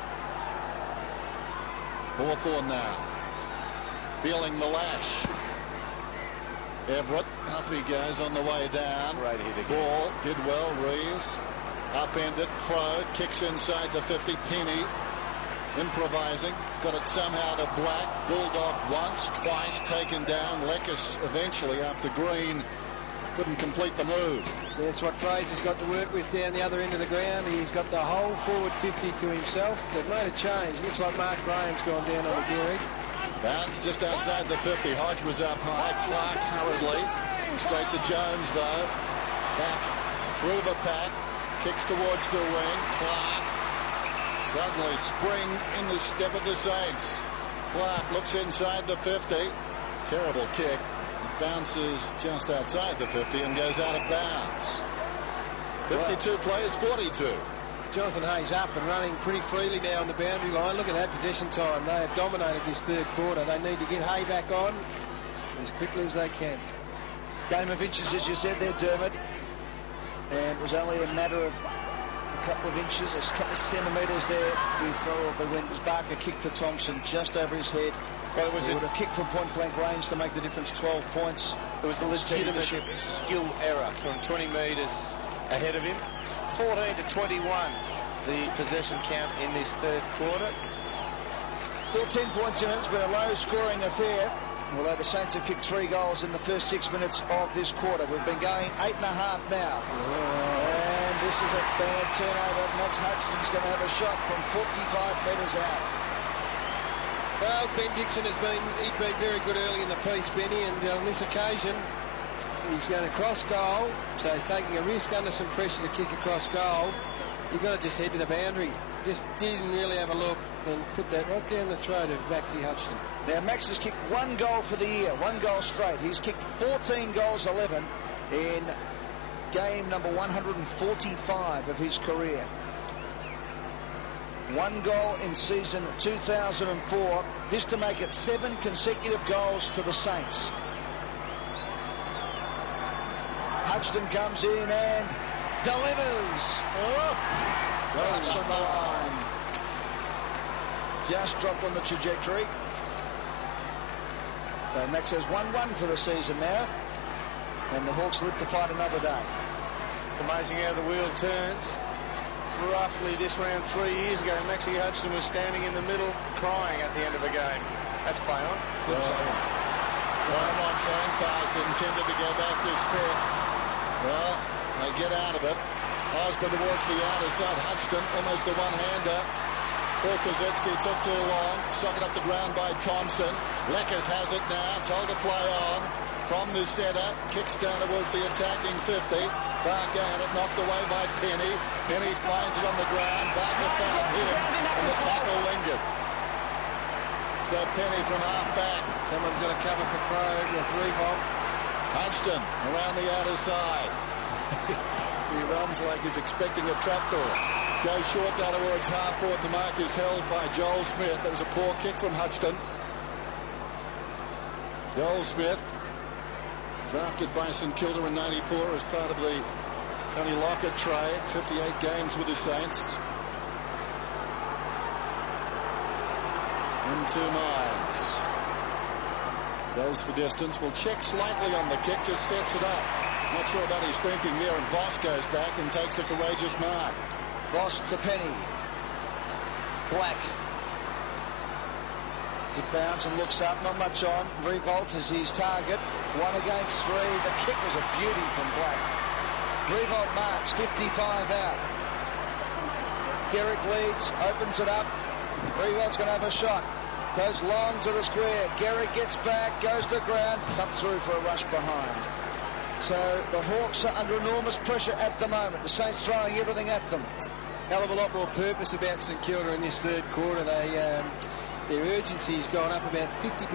Hawthorn now feeling the lash. Everett, up he goes on the way down. Right hit again. Ball did well. Rees upended. Crow kicks inside the 50. Penny improvising. Got it somehow to Black. Bulldog once, twice taken down. Leckis eventually after Green couldn't complete the move. That's what Fraser's got to work with down the other end of the ground. He's got the whole forward 50 to himself. They've made a change. Looks like Mark Graham's gone down on the gearing. Bounce just outside the 50. Hodge was up high. Clark hurriedly. Straight to Jones though. Back through the pack. Kicks towards the wing. Clark. Suddenly spring in the step of the Saints. Clark looks inside the 50. Terrible kick. Bounces just outside the 50 and goes out of bounds. 52 plays, 42. Jonathan Hayes up and running pretty freely now on the boundary line. Look at that possession time. They have dominated this third quarter. They need to get Hay back on as quickly as they can. Game of inches, as you said there, Dermot. And it was only a matter of a couple of inches, a couple of centimetres there before the wind was Barker kicked to Thompson just over his head. Well, it was would have kicked from point-blank range to make the difference 12 points. It was a legitimate skill error from 20 metres ahead of him. 14 to 21, the possession count in this third quarter. Still 10 points in it. It's been a low-scoring affair. Although the Saints have kicked 3 goals in the first 6 minutes of this quarter. We've been going 8.5 now. And this is a bad turnover. Max Hutchison's going to have a shot from 45 metres out. Well, Ben Dixon he'd been very good early in the piece, Benny, and on this occasion he's going to cross goal, so he's taking a risk under some pressure to kick across goal. You've got to just head to the boundary. Just didn't really have a look and put that right down the throat of Maxie Hutchinson. Now Max has kicked 1 goal for the year, 1 goal straight. He's kicked 14 goals, 11 in game number 145 of his career. 1 goal in season 2004. This to make it 7 consecutive goals to the Saints. Hutchinson comes in and delivers. Touched on the line. Just dropped on the trajectory. So Max has 1-1 for the season now. And the Hawks live to fight another day. Amazing how the wheel turns. Roughly this round 3 years ago, Maxie Hutchinson was standing in the middle crying at the end of the game. That's play on. Ramon's hand pass intended to go back to Smith. Well, they get out of it. Osborne towards the outer side. Hutchinson almost the one-hander. Bill Kozetzky took too long. Socked up the ground by Thompson. Leckis has it now. Told to play on. From the centre. Kicks down towards the attacking 50. Barker had it knocked away by Penny. Penny finds it on the ground. Barker found him. And the tackle lingered. So Penny from half back. Someone's got to cover for Crow with 3-ball. Hodgson around the outer side. He runs like he's expecting a trapdoor. Goes short down towards half forward. The mark is held by Joel Smith. That was a poor kick from Hodgson. Joel Smith, drafted by St Kilda in '94 as part of the Connie Lockett trade. 58 games with the Saints. Into Mines. Goes for distance. Will check slightly on the kick. Just sets it up. Not sure about his thinking there. And Voss goes back and takes a courageous mark. Voss to Penny. Black. It bounces and looks up, not much on. Revolt is his target. 1 against 3. The kick was a beauty from Black. Revolt marks, 55 out. Garrick leads, opens it up. Revolt's going to have a shot. Goes long to the square. Garrick gets back, goes to ground, thumps through for a rush behind. So the Hawks are under enormous pressure at the moment. The Saints throwing everything at them. Hell of a lot more purpose about St Kilda in this third quarter. Their urgency has gone up about 50%.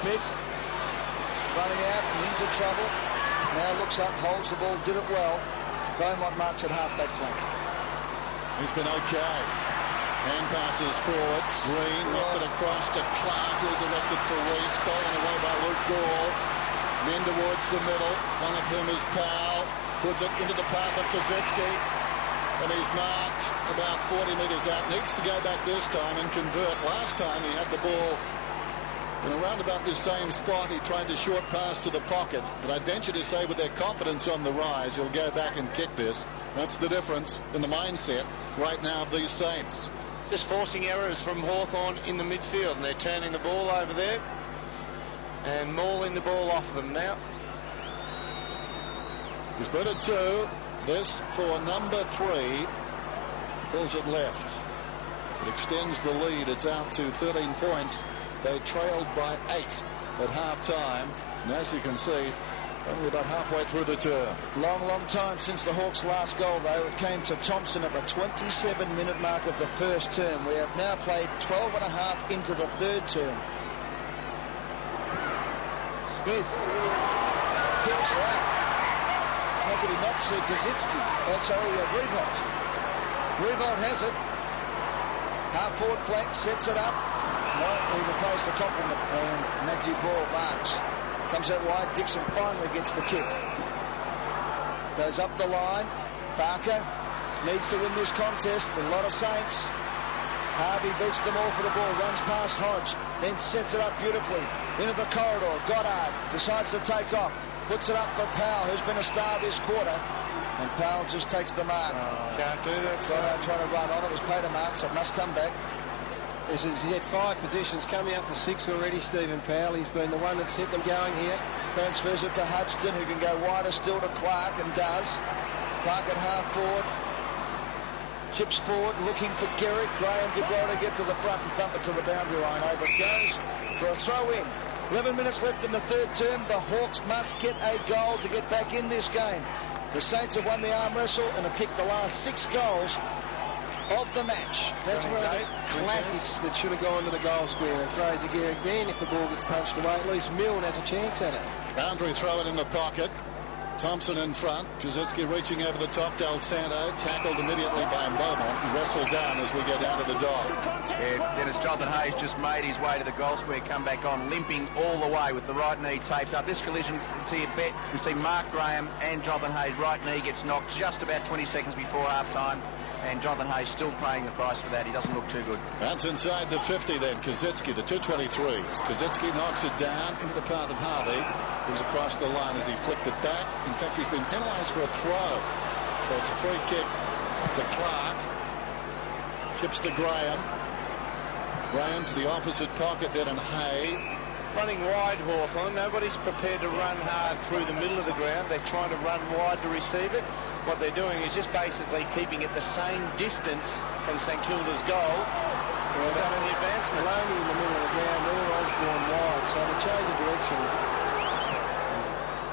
Smith running out and into trouble. Now looks up, holds the ball, did it well. Beaumont marks at half-back flank. He's been okay. Hand passes forward. Green knocked it across to Clark, who directed for Reese. Stolen away by Luke Gall. Men towards the middle, one of whom is Powell. Puts it into the path of Kazetsky. And he's marked about 40 metres out. Needs to go back this time and convert. Last time he had the ball in around about this same spot. He tried to short pass to the pocket. But I'd venture to say with their confidence on the rise, he'll go back and kick this. That's the difference in the mindset right now of these Saints. Just forcing errors from Hawthorn in the midfield. And they're turning the ball over there and mauling the ball off them now. He's put it 2. This for number 3. Pulls it left. It extends the lead. It's out to 13 points. They trailed by 8 at half-time. And as you can see, only about halfway through the term. Long time since the Hawks' last goal, though. It came to Thompson at the 27-minute mark of the first term. We have now played 12 and a half into the third term. Smith picks that. How could he not see Kazitsky? Revolt. Revolt has it. Half-forward flank, sets it up. No, he replays the compliment, and Matthew Ball marks. Comes out wide. Dixon finally gets the kick. Goes up the line. Barker needs to win this contest. A lot of Saints. Harvey beats them all for the ball. Runs past Hodge. Then sets it up beautifully. Into the corridor. Goddard decides to take off. Puts it up for Powell, who's been a star this quarter. And Powell just takes the mark. Can't do that. Goddard trying to run on it. Was paid a mark, so it must come back. He had 5 positions, coming up for 6 already, Stephen Powell. He's been the one that set them going here. Transfers it to Hudson, who can go wider still to Clark, and does. Clark at half forward. Chips forward, looking for Garrick. Graham did well to get to the front and thump it to the boundary line. Over it goes for a throw-in. 11 minutes left in the third term. The Hawks must get a goal to get back in this game. The Saints have won the arm wrestle and have kicked the last 6 goals of the match. That's one of the classics that should have gone to the goal square. And Fraser Garrick then, if the ball gets punched away, at least Milne has a chance at it. Boundary throw it in the pocket. Thompson in front. Kazitsky reaching over the top. Del Santo tackled immediately by Beaumont and wrestled down as we go down to the dog. Yeah, Dennis Jonathan Hayes just made his way to the goal square, come back on, limping all the way with the right knee taped up. This collision, to your bet, we see Mark Graham and Jonathan Hayes' right knee gets knocked just about 20 seconds before half-time. And Jonathan Hayes still paying the price for that. He doesn't look too good. That's inside the 50 then. Kazitsky, the 223s. Kazitsky knocks it down into the path of Harvey. He was across the line as he flicked it back. In fact, he's been penalised for a throw. So it's a free kick to Clark. Chips to Graham. Graham to the opposite pocket then, and Hay. Running wide, Hawthorn. Nobody's prepared to run hard through the middle of the ground. They're trying to run wide to receive it. What they're doing is just basically keeping it the same distance from St Kilda's goal without any advancement. Maloney in the middle of the ground, or Osborne wide, so the change of direction.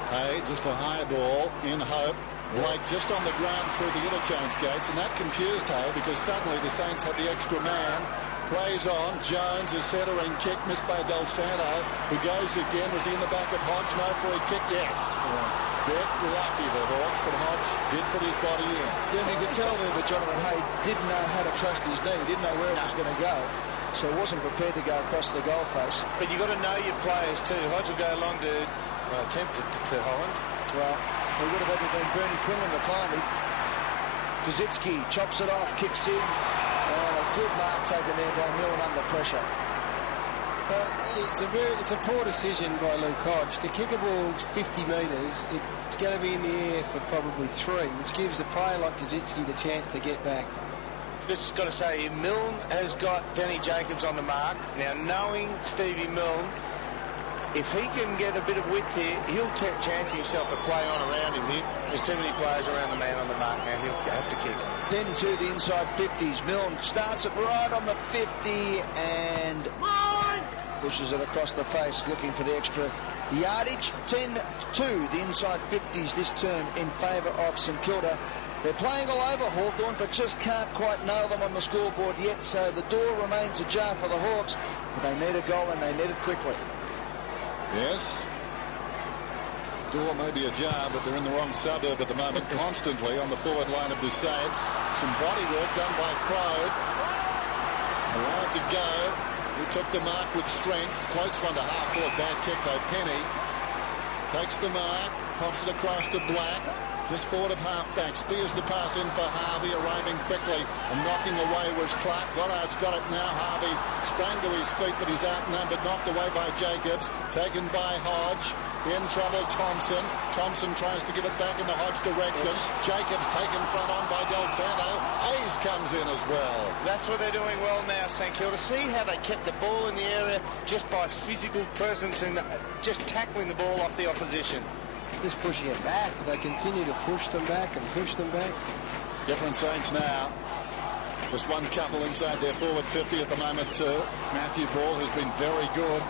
Hay, just a high ball in hope. Blake just on the ground through the interchange gates, and that confused Hay because suddenly the Saints had the extra man. Plays on. Jones, a centering kick missed by Del Santo, who goes again. Was he in the back of Hodge? No, for a kick. Yes. Bit lucky the Hawks, but Hodge did put his body in. Yeah, you could tell there that Jonathan Hay didn't know how to trust his knee. He didn't know where it was going to go, so he wasn't prepared to go across the goal face. But you've got to know your players too. Hodge will go along to attempt it to Holland. Well, he would have had to been Bernie Quinlan to find him. Kazitsky chops it off, kicks in. Good mark taken there by Milne under pressure. It's a poor decision by Luke Hodge. To kick a ball 50 metres, it's going to be in the air for probably 3, which gives the player like Kazitsky the chance to get back. just got to say, Milne has got Danny Jacobs on the mark. Now, knowing Stevie Milne, if he can get a bit of width here, he'll chance himself to play on around him. There's too many players around the man on the mark now. He'll have to kick. Then to the inside 50s. Milne starts it right on the 50 and pushes it across the face, looking for the extra yardage. 10-2, the inside 50s this term in favour of St Kilda. They're playing all over Hawthorn, but just can't quite nail them on the scoreboard yet, so the door remains ajar for the Hawks, but they need a goal and they need it quickly. Yes. Door may be ajar, but they're in the wrong suburb at the moment, constantly on the forward line of the Saints. Some body work done by Crowe. Allowed to go. He took the mark with strength. Floats one to half forward. Bad kick by Penny. Takes the mark. Pops it across to Black. Just forward of half-back. Spears the pass in for Harvey, arriving quickly and knocking away was Clark. Goddard's got it now. Harvey sprang to his feet, but he's outnumbered, knocked away by Jacobs. Taken by Hodge. In trouble, Thompson. Thompson tries to give it back in the Hodge direction. Jacobs taken front on by Del Santo. Hayes comes in as well. That's what they're doing well now, St Kilda. See how they kept the ball in the area just by physical presence and just tackling the ball off the opposition. Just pushing it back. They continue to push them back and push them back. Different Saints now. Just one couple inside their forward 50 at the moment. Matthew Ball has been very good.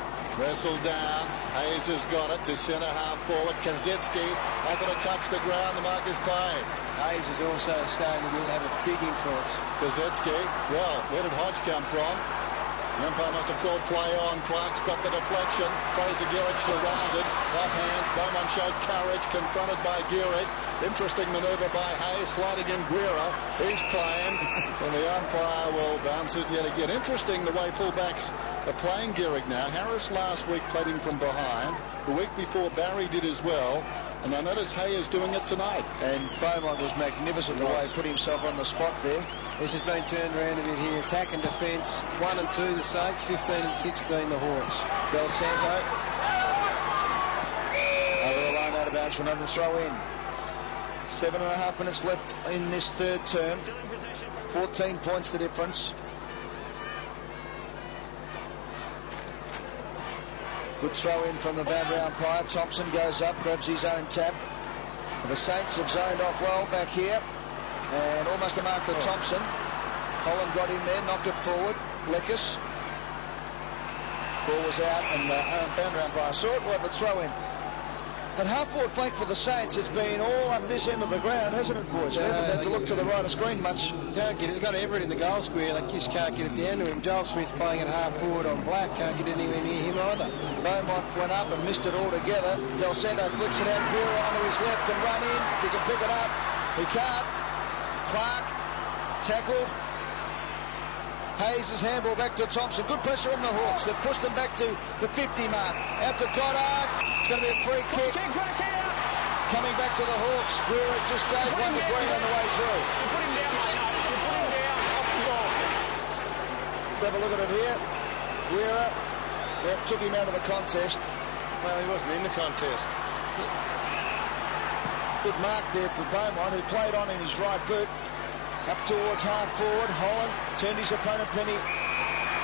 Wrestled down. Hayes has got it to centre half forward. Kazetsky not going to touch the ground. The mark is played. Hayes is also starting to have a big influence. Kazetsky, well, where did Hodge come from? The umpire must have called play on. Clark's got the deflection. Fraser Gehrig surrounded. Off hands. Beaumont showed courage. Confronted by Gehrig. Interesting manoeuvre by Hayes. Sliding in Guerra. He's claimed. And the umpire will bounce it yet again. Interesting the way fullbacks are playing Gehrig now. Harris last week played him from behind. The week before Barry did as well. And I notice Hayes doing it tonight. And Beaumont was magnificent the way he put himself on the spot there. This has been turned around a bit here. Attack and defence. 1 and 2 the Saints. 15 and 16 the Hawks. Del Santo. Over the line, out of bounds for another throw in. 7.5 minutes left in this third term. 14 points the difference. Good throw in from the boundary umpire. Thompson goes up, grabs his own tap. The Saints have zoned off well back here. And almost a mark to Thompson. Holland got in there, knocked it forward. Lekis. Ball was out, and the boundary umpire saw it. We'll have a throw in. At half-forward flank for the Saints, it's been all up this end of the ground, hasn't it, boys? They haven't had to look to the right of screen much. Can't get it. They've got Everett in the goal square. They just can't get it down to him. Joel Smith playing at half-forward on Black. Can't get anywhere near him either. Beaumont went up and missed it altogether. Del Santo flicks it out. Guerra onto his left, can run in. If he can pick it up, he can't. Clark tackled. Hayes' handball back to Thompson. Good pressure on the Hawks. They've pushed them back to the 50 mark. Out to Goddard. It's going to be a free kick. Coming back to the Hawks. Guerra just gave one to Green on the way through. Put him down, off the ball. Let's have a look at it here. Guerra, that took him out of the contest. Well, he wasn't in the contest. Good mark there for Beaumont, who played on in his right boot. Up towards half forward. Holland turned his opponent Penny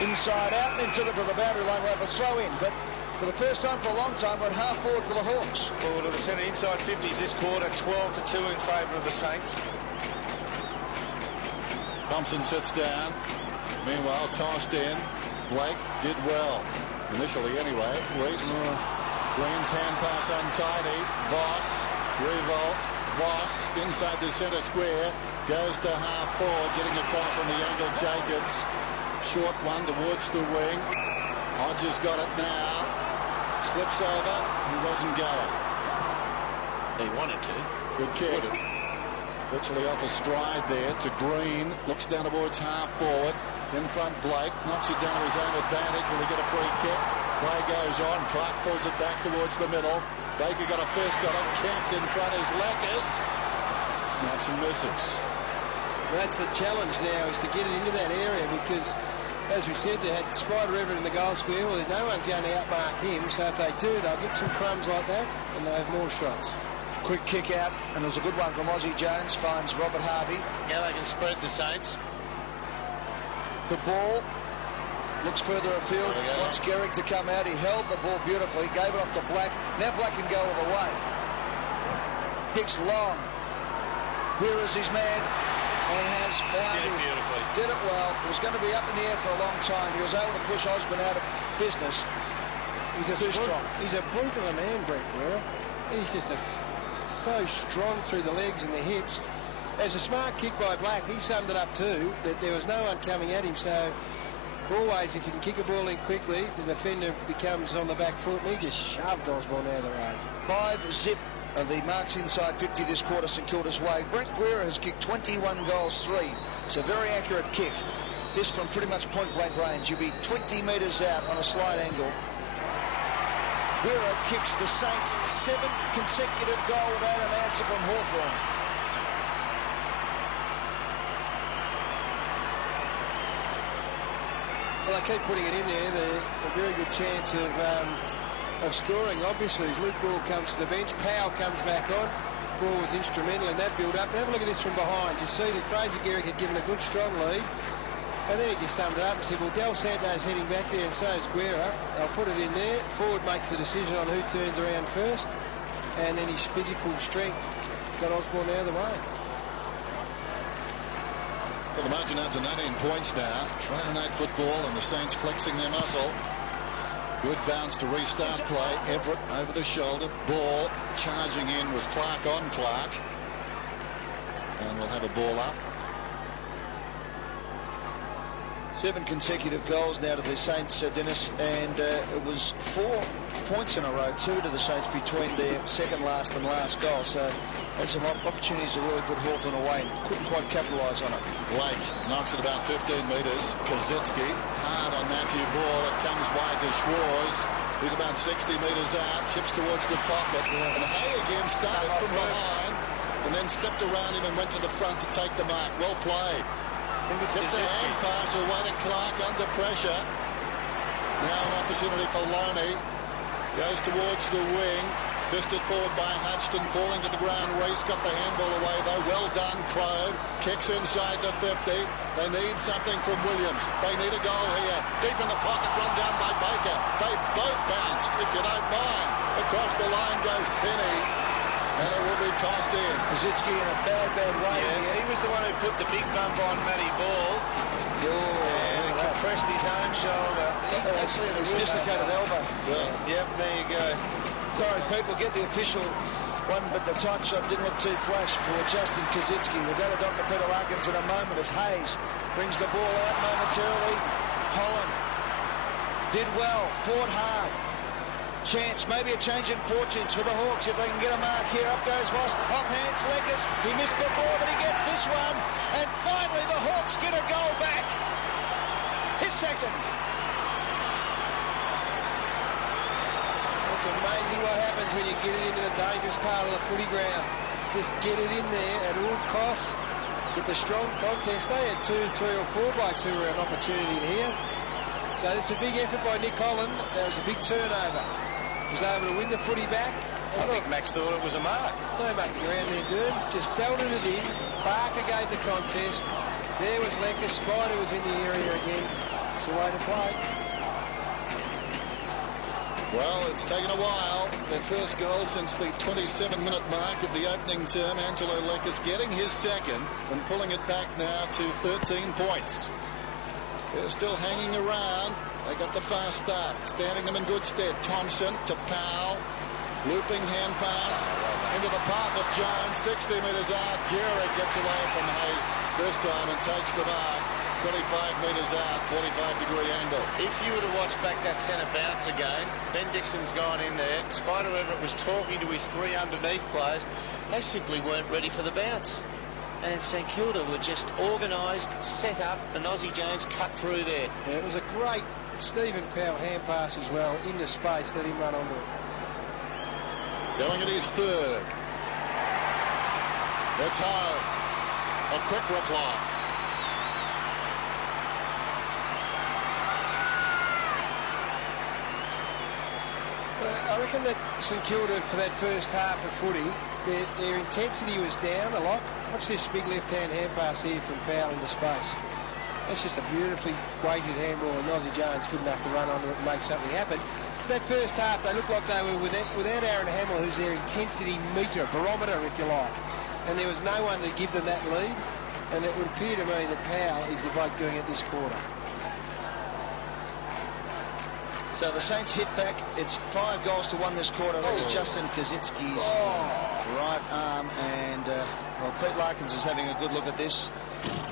inside out, and then took it to the boundary line. We'll have a throw in, but for the first time for a long time, we're at half forward for the Hawks. Forward to the centre, inside 50s this quarter, 12-2 in favour of the Saints. Thompson sits down. Meanwhile, tossed in. Blake did well. Initially, anyway. Reese. Green's hand pass untidy. Voss. Revolt. Voss inside the centre square. Goes to half forward, getting across on the angle. Jacobs. Short one towards the wing. Hodges got it now. Slips over. He wasn't going. He wanted to. Good kick. Virtually off a stride there to Green. Looks down towards half forward. In front, Blake. Knocks it down to his own advantage. Will he get a free kick? Play goes on. Clark pulls it back towards the middle. Baker got a first on it. Camped in front is Lekis. Snaps and misses. Well, that's the challenge now, is to get it into that area, because, as we said, they had Spider Everett in the goal square. Well, no one's going to outmark him, so if they do, they'll get some crumbs like that, and they'll have more shots. Quick kick out, and it was a good one from Aussie Jones. Finds Robert Harvey. Now they can spread the Saints. The ball looks further afield, wants Gehrig to come out. He held the ball beautifully, gave it off to Black. Now Black can go all the way. Kicks long. Here is his man, and has found him. Beautifully. Did it well. It was going to be up in the air for a long time. He was able to push Osborne out of business. He's too strong. He's a brute of a man, Brent Guerra. He's just so strong through the legs and the hips. As a smart kick by Black, he summed it up too, that there was no one coming at him. So always, if you can kick a ball in quickly, the defender becomes on the back foot, and he just shoved Osborne out of the road. 5-zip of the marks inside 50 this quarter St Kilda's way. Brent Guerra has kicked 21 goals, 3. It's a very accurate kick. This from pretty much point-blank range. You'll be 20 metres out on a slight angle. Guerra kicks the Saints' 7th consecutive goal without an answer from Hawthorn. Well, they keep putting it in there. A very good chance of scoring, obviously, as Luke Ball comes to the bench. Powell comes back on. Ball was instrumental in that build-up. Have a look at this from behind. You see that Fraser Gehrig had given a good, strong lead. And then he just summed it up and said, well, Del Santo's heading back there and so is Guerra. I'll put it in there. Forward makes the decision on who turns around first. And then his physical strength got Osborne out of the way. So the margin out to 19 points now. Friday night football and the Saints flexing their muscle. Good bounce to restart play. Everett over the shoulder. Ball charging in was Clark on Clark. And we'll have a ball up. 7 consecutive goals now to the Saints, Dennis, and it was 4 points in a row, 2 to the Saints between their second last and last goal. So had some opportunities to really put Hawthorn away. Couldn't quite capitalise on it. Blake knocks it about 15 metres. Kazitsky hard on Matthew Ball. It comes wide to Schwarz. He's about 60 metres out. Chips towards the pocket. And Hay again started from behind and then stepped around him and went to the front to take the mark. Well played. Gets a hand pass away to Clark under pressure. Now an opportunity for Loney. Goes towards the wing. Fisted forward by Hutchton, falling to the ground. Reese got the handball away though. Well done, Crow. Kicks inside the 50. They need something from Williams. They need a goal here. Deep in the pocket, run down by Baker. They both bounced, if you don't mind. Across the line goes Penny. And it will be tossed in. Kazitsky in a bad way. Yeah, he was the one who put the big bump on Matty Ball. And he compressed his own shoulder. He's actually a dislocated elbow. Yep, there you go. Sorry, people, get the official one, but the tight shot didn't look too flash for Justin Kazitsky. We'll go to Dr. Peter Larkins in a moment as Hayes brings the ball out momentarily. Holland did well, fought hard. Chance, maybe a change in fortunes for the Hawks if they can get a mark here. Up goes Voss, off hands Lekas. He missed before, but he gets this one. And finally the Hawks get a goal back. His second. It's amazing what happens when you get it into the dangerous part of the footy ground. Just get it in there at all costs. Get the strong contest. They had 2, 3 or 4 blokes who were an opportunity here. So it's a big effort by Nick Holland. That was a big turnover. Was able to win the footy back. I think Max thought it was a mark. No mucking around there, dude. Just belted it in. Barker gave the contest. There was Lecker. Spider was in the area again. It's the way to play. Well, it's taken a while. Their first goal since the 27-minute mark of the opening term. Angelo Lekas getting his second and pulling it back now to 13 points. They're still hanging around. They got the fast start, standing them in good stead. Thompson to Powell. Looping hand pass into the path of Jones. 60 metres out. Gehrig gets away from Hay this time and takes the mark. 25 metres out, 45-degree angle. If you were to watch back that centre bounce again, Ben Dixon's gone in there. Spider Everett was talking to his 3 underneath players. They simply weren't ready for the bounce. And St Kilda were just organised, set up, and Aussie Jones cut through there. Yeah, it was a great Stephen Powell hand pass as well, into space, let him run onto it. Going at his third. It's home. A quick reply. I reckon that St Kilda, for that first half of footy, their intensity was down a lot. Watch this big left-hand hand pass here from Powell into space. That's just a beautifully weighted handball, and Ozzy Jones good enough to run onto it and make something happen. That first half, they looked like they were without Aaron Hamill, who's their intensity meter, barometer, if you like. And there was no one to give them that lead. And it would appear to me that Powell is the bloke doing it this quarter. So the Saints hit back. It's 5 goals to 1 this quarter. That's Justin Kazitsky's right arm. And, well, Pete Larkins is having a good look at this.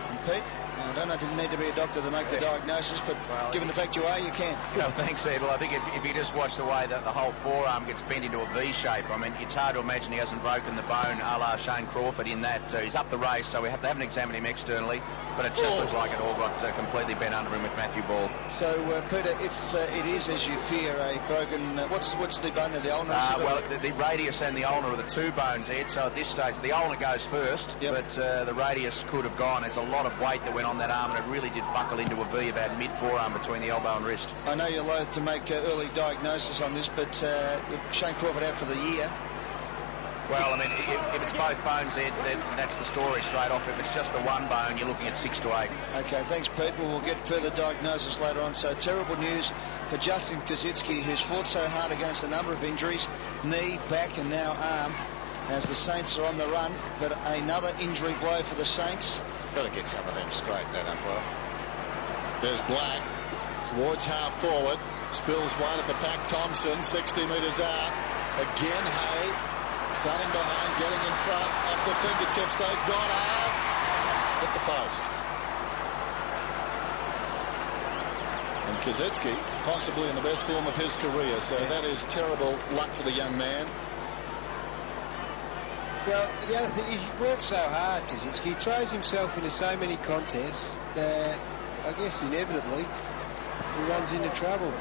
And Pete, I don't know if you need to be a doctor to make the diagnosis, but given the fact you are, you can. No, thanks, Ed. Well, I think if you just watch the way that the whole forearm gets bent into a V shape, I mean, it's hard to imagine he hasn't broken the bone a la Shane Crawford in that. He's up the race, so they haven't examined him externally, but it just looks like it all got completely bent under him with Matthew Ball. So, Peter, if it is, as you fear, a broken... what's the bone of the ulnar? Well, the radius and the ulnar are the 2 bones, Ed, so at this stage, the ulnar goes first, but the radius could have gone. There's a lot of weight that went on that arm, and it really did buckle into a V about mid-forearm between the elbow and wrist. I know you're loath to make early diagnosis on this, but Shane Crawford out for the year. Well, I mean, if it's both bones, Ed, then that's the story straight off. If it's just the one bone, you're looking at 6 to 8. Okay, thanks, Pete. We'll get further diagnosis later on. So terrible news for Justin Kazitsky, who's fought so hard against a number of injuries, knee, back, and now arm, as the Saints are on the run. But another injury blow for the Saints. Got to get some of them straight, that up well. There's Black towards half forward. Spills wide at the pack. Thompson, 60 metres out. Again, Hay. Starting behind, getting in front. Off the fingertips, they've got out. Hit the post. And Kazitsky, possibly in the best form of his career. So that is terrible luck for the young man. Well, the other thing, he works so hard, Kazitsky. He throws himself into so many contests that I guess inevitably he runs into trouble.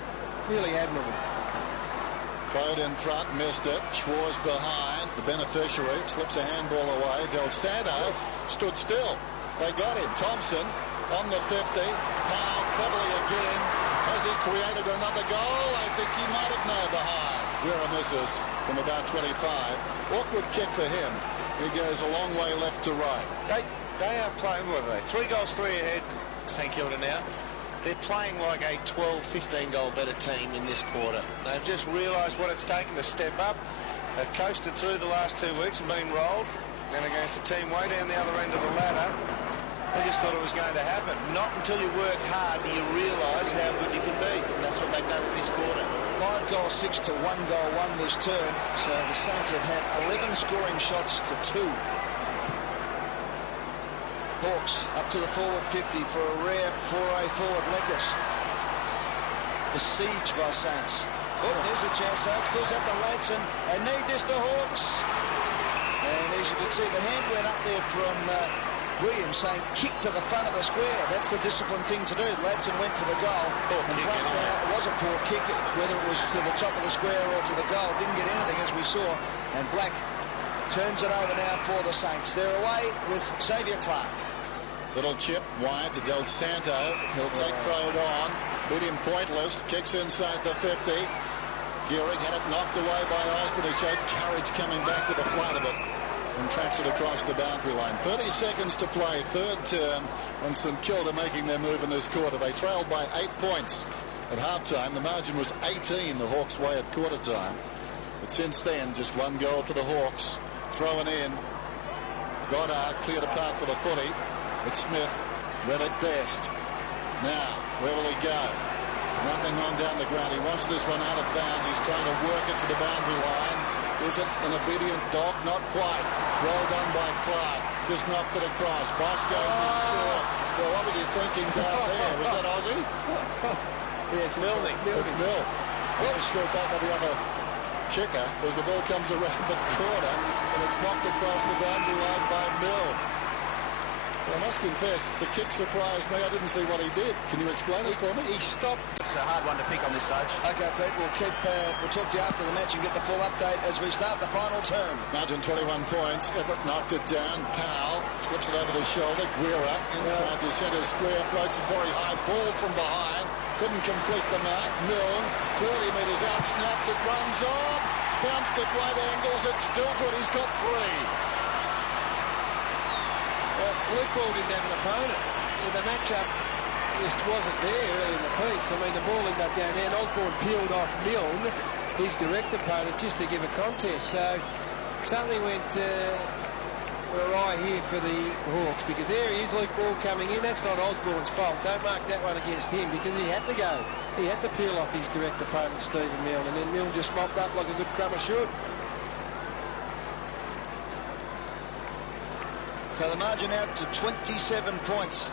Really admirable. Crowd in front, missed it. Schwarz behind. The beneficiary slips a handball away. Del Santo stood still. They got him. Thompson on the 50. Powell cleverly again. Has he created another goal? I think he might have no behind. Guerra misses from about 25. Awkward kick for him. He goes a long way left to right. They are playing, what are they? 3 goals, 3 ahead, St Kilda now. They're playing like a 12, 15 goal better team in this quarter. They've just realised what it's taken to step up. They've coasted through the last 2 weeks and been rolled. And against a team way down the other end of the ladder, they just thought it was going to happen. Not until you work hard do you realise how good you can be. And that's what they've done in this quarter. 5 goals, 6 to 1 goal, 1 this term. So the Saints have had 11 scoring shots to 2. Hawks up to the forward 50 for a rare foray forward. Leckers besieged by Saints. Oh, here's a chance. Saints pulls out the Ladson. They need this, the Hawks. And as you can see, the hand went up there from Williams saying kick to the front of the square. That's the disciplined thing to do. Ladson went for the goal. And Black now, it was a poor kick, whether it was to the top of the square or to the goal. Didn't get anything, as we saw. And Black turns it over now for the Saints. They're away with Xavier Clark. Little chip wide to Del Santo. He'll take Crowd on. Beat him pointless. Kicks inside the 50. Gearing had it knocked away by Osborne. He showed courage coming back with a flight of it and tracks it across the boundary line. 30 seconds to play. Third term. And St Kilda making their move in this quarter. They trailed by 8 points at halftime. The margin was 18 the Hawks' way at quarter time. But since then, just 1 goal for the Hawks. Throwing in. Goddard cleared a path for the footy. But Smith read it best. Now, where will he go? Nothing on down the ground. He wants this one out of bounds. He's trying to work it to the boundary line. Is it an obedient dog? Not quite. Well done by Clark. Just knocked it across. Boss goes in short. Well, what was he thinking down there? Was that Aussie? Yeah, it's Milne. It's Mill. Oops, straight back on the other kicker as the ball comes around the corner and it's knocked across the boundary line by Mill. Well, I must confess, the kick surprised me. I didn't see what he did. Can you explain it for me? He stopped. It's a hard one to pick on this stage. Okay, Pete, we'll talk to you after the match and get the full update as we start the final term. Margin 21 points. Everett knocked it down. Powell slips it over the shoulder. Guerra inside the centre square. Floats a very high ball from behind. Couldn't complete the mark. Milne, 40 metres out, snaps it, runs on. Bounced at right angles. It's still good. He's got 3. Well, Luke Ball didn't have an opponent. In the matchup, just wasn't there early in the piece. I mean, the ball ended up going down. Osborne peeled off Milne, his direct opponent, just to give a contest. So something went awry here for the Hawks, because there he is, Luke Ball coming in. That's not Osborne's fault. Don't mark that one against him, because he had to go. He had to peel off his direct opponent, Stephen Milne, and then Milne just mopped up like a good crummer should. So the margin out to 27 points.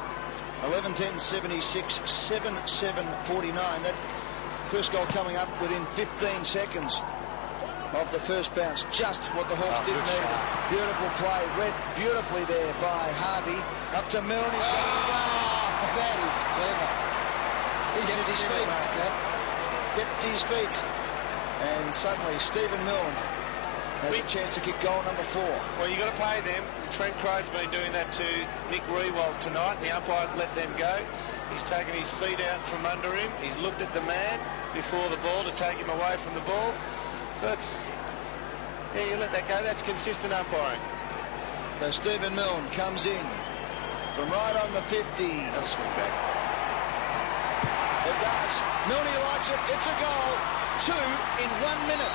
11-10-76, 7-7-49. That first goal coming up within 15 seconds of the first bounce. Just what the Hawks didn't need. Beautiful play, read beautifully there by Harvey. Up to Milne. He's got it. Oh, that is clever. He kept his feet. Kept his feet. And suddenly Stephen Milne has a chance to kick goal number 4. Well, you've got to pay them. Trent Crowe's been doing that to Nick Riewoldt tonight. The umpires let them go. He's taken his feet out from under him. He's looked at the man before the ball to take him away from the ball. So that's... Yeah, you let that go. That's consistent umpiring. So Stephen Milne comes in from right on the 50. That'll swing back. It does. Milne likes it. It's a goal. 2 in 1 minute.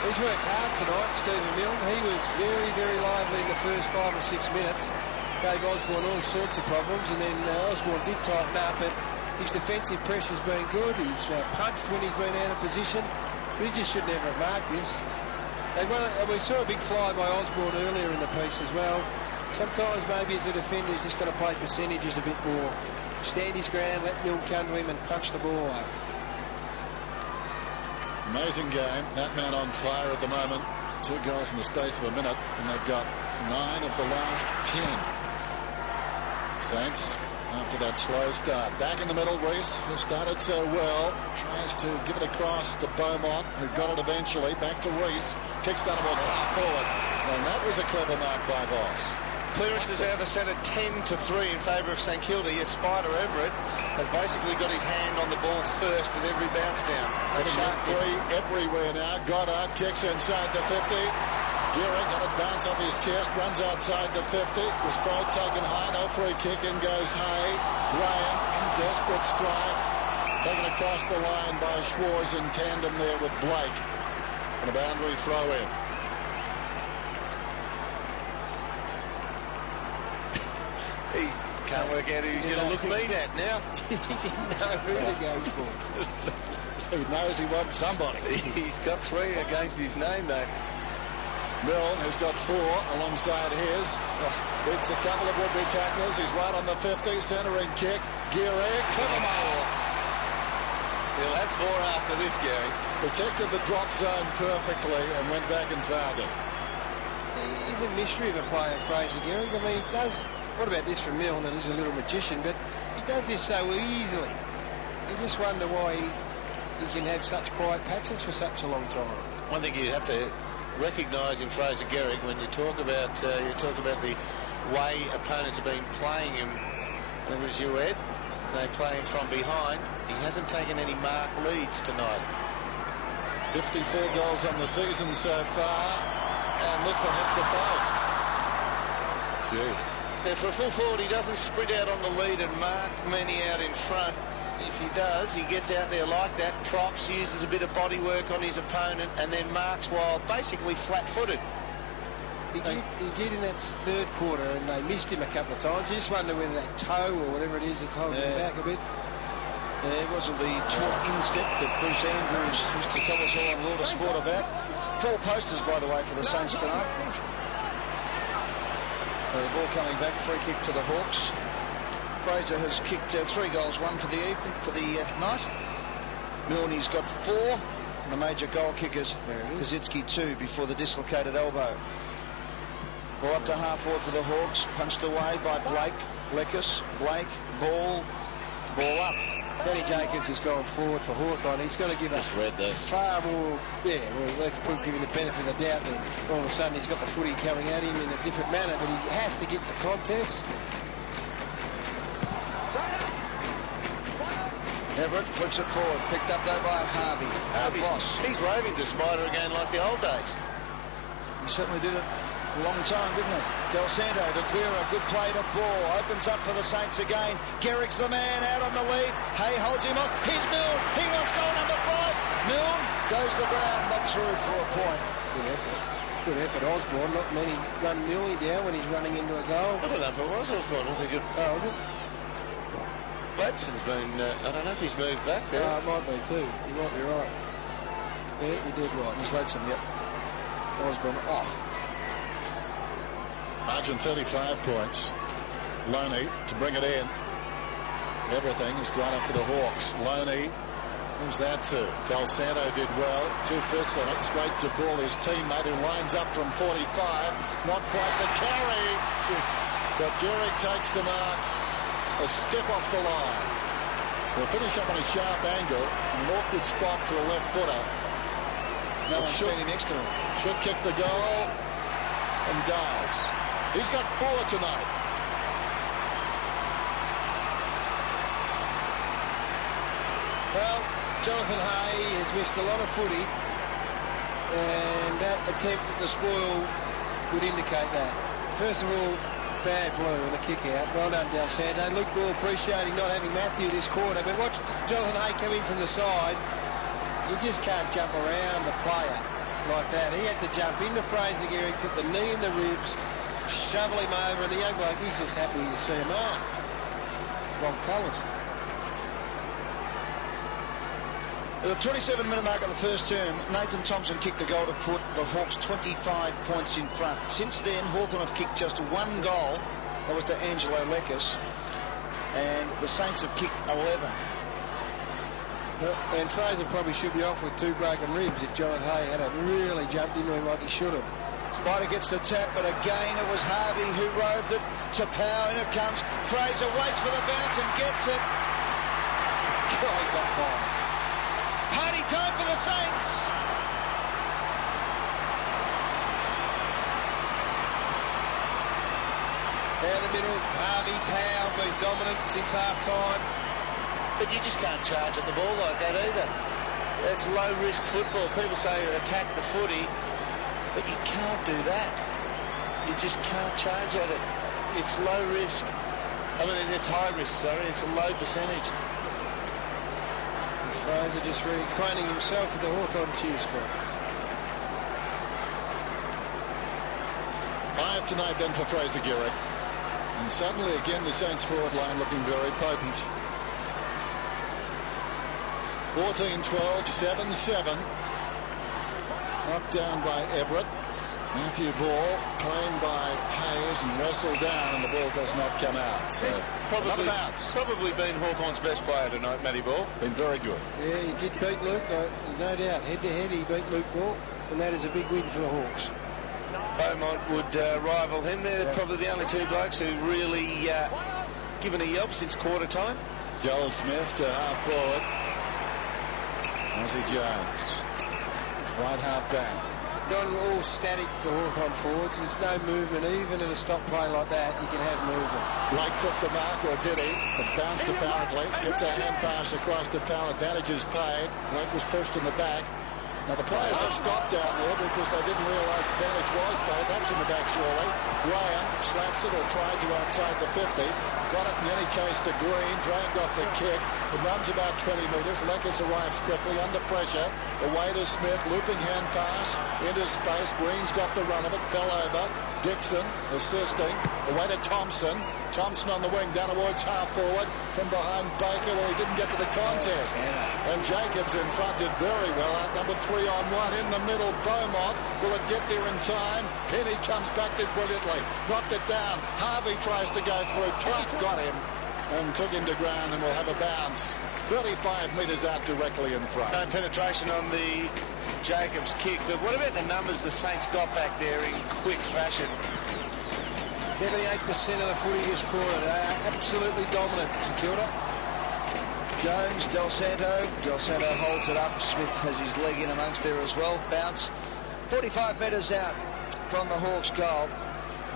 He's worked hard tonight, Stephen Milne. He was very, very lively in the first 5 or 6 minutes. Gave Osborne all sorts of problems, and then Osborne did tighten up, but his defensive pressure's been good. He's punched when he's been out of position, but he just should never have marked this. We saw a big fly by Osborne earlier in the piece as well. Sometimes maybe as a defender he's just got to play percentages a bit more. Stand his ground, let Milne come to him and punch the ball away. Amazing game. That man on fire at the moment. 2 goals in the space of a minute, and they've got 9 of the last 10. Saints, after that slow start. Back in the middle, Reese, who started so well, tries to give it across to Beaumont, who got it eventually. Back to Reese. Kicks down towards half forward. And that was a clever mark by Voss. Clearance is out of the centre 10-3 in favour of St Kilda, yet Spider Everett has basically got his hand on the ball first at every bounce down. Shot 3 everywhere now. Goddard kicks inside the 50. Gearing got it bounce off his chest, runs outside the 50. Was throw taken high, no free kick, in goes Hay. Graham in desperate strike. Taken across the line by Schwarz in tandem there with Blake. And a boundary throw in. He can't work out who he's going to look mean at now. He didn't know who to go for. He knows he wants somebody. He's got 3 against his name, though. Milne, who's got 4 alongside his. Beats a couple of would-be tacklers. He's right on the 50. Centering kick. Gearing. Clippermore. He'll have 4 after this, Gary. Protected the drop zone perfectly and went back and found it. He's a mystery of a player, Fraser Gehrig. I mean, he does... What about this from Milne? And he's a little magician, but he does this so easily. You just wonder why he can have such quiet patches for such a long time. One thing you have to recognise in Fraser Gehrig when you talk about the way opponents have been playing him. There was you, Ed. They play him from behind. He hasn't taken any mark leads tonight. 54 goals on the season so far, and this one hits the post. Gee. Now, for a full forward, he doesn't sprint out on the lead and mark many out in front. If he does, he gets out there like that, props, uses a bit of body work on his opponent, and then marks while basically flat-footed. He did in that third quarter, and they missed him a couple of times. You just wonder whether that toe or whatever it is that's holding him back a bit. It wasn't the taut instep that Bruce Andrews used to tell us all on World of Sport about. 4 posters, by the way, for the Saints tonight. The ball coming back, free kick to the Hawks. Fraser has kicked 3 goals, 1 for the evening, for the night. Milne's got 4. And the major goal kickers, Kazitsky 2 before the dislocated elbow. Ball up to half forward for the Hawks, punched away by Blake. Leckus, Blake, ball up. Danny Jacobs has gone forward for Hawthorn. He's got to give us far more. Yeah, well, let's give him the benefit of the doubt that all of a sudden he's got the footy coming at him in a different manner, but he has to get the contest. Everett flicks it forward, picked up though by Harvey. He's raving to Spider again like the old days. He certainly did it Long time, didn't it? Del Santo, De Quira, good play to Ball. Opens up for the Saints again. Garrick's the man out on the lead. Hay holds him off. Here's Milne. He wants goal number 5. Milne goes to the ground, not through for a point. Good effort. Good effort, Osborne. Not many run Milne down when he's running into a goal. I don't know if it was Osborne. I think it... Oh, was it? Gladson's been... I don't know if he's moved back there. It might be too. You might be right. Yeah, you did right. It was Gladson, yep. Osborne off. Margin 35 points. Loney to bring it in. Everything is drawn up for the Hawks. Loney, who's that to? Del Santo did well. 2 fists on it. Straight to Ball, his teammate, who lines up from 45. Not quite the carry. But Garrick takes the mark. A step off the line. They'll finish up on a sharp angle. An awkward spot for a left footer. No one's standing next to him. Should kick the goal. And does. He's got 4 tonight. Well, Jonathan Hay has missed a lot of footy, and that attempt at the spoil would indicate that. First of all, bad blue and the kick out. Well done, Del Santo. Luke Ball appreciating not having Matthew this quarter, but watch Jonathan Hay come in from the side. You just can't jump around the player like that. He had to jump into Fraser Garrick, put the knee in the ribs, shovel him over, and the young bloke, he's just happy to see him on. Wrong colours. At the 27-minute mark of the first term, Nathan Thompson kicked a goal to put the Hawks 25 points in front. Since then, Hawthorn have kicked just 1 goal. That was to Angelo Lekas. And the Saints have kicked 11. And Fraser probably should be off with 2 broken ribs if Jonathan Hay had really jumped into him like he should have. Spider gets the tap, but again it was Harvey who roved it to Power. In it comes. Fraser waits for the bounce and gets it. God, he got 5. Party time for the Saints. Down the middle, Harvey, Powell been dominant since half-time. But you just can't charge at the ball like that either. That's low-risk football. People say attack the footy, but you can't do that. You just can't charge at it. It's low risk. I mean, it's high risk, sorry. It's a low percentage. Fraser just reacquainting himself with the Hawthorn cheer squad. 5 tonight then for Fraser Garrick. And suddenly again the Saints forward line looking very potent. 14-12, 7-7. Knocked down by Everett. Matthew Ball claimed by Hayes and wrestled down, and the ball does not come out. So Probably been Hawthorn's best player tonight, Matty Ball. Been very good. Yeah, he did beat Luke, no doubt. Head-to-head, he beat Luke Ball, and that is a big win for the Hawks. Beaumont would rival him. They're probably the only 2 blokes who really given a yelp since quarter time. Joel Smith to half forward. Ozzie Jones. Right half back. Not all static, the Hawthorn forwards. There's no movement. Even in a stop play like that, you can have movement. Blake took the mark, or did he? It bounced apparently. Gets a hand pass across to Powell. Advantages paid. Blake was pushed in the back. Now the players have stopped down there because they didn't realise advantage was paid. That's in the back surely. Graham slaps it or tried to outside the 50. Got it in any case to Green. Dragged off the kick. It runs about 20 metres. Lekas arrives quickly under pressure. Away to Smith. Looping hand pass into space. Green's got the run of it. Fell over. Dixon assisting. Away to Thompson. Thompson on the wing down towards half forward from behind Baker. Well, he didn't get to the contest. And Jacobs in front did very well. Out number 3 on 1 in the middle. Beaumont. Will it get there in time? Penny comes back, did brilliantly. Knocked it down. Harvey tries to go through. Clark got him and took him to ground and will have a bounce. 35 metres out directly in front. No penetration on the Jacobs kick. But what about the numbers the Saints got back there in quick fashion? 78% of the footy this quarter. They are absolutely dominant, St.Kilda. Jones, Del Santo. Del Santo holds it up. Smith has his leg in amongst there as well. Bounce. 45 metres out from the Hawks' goal.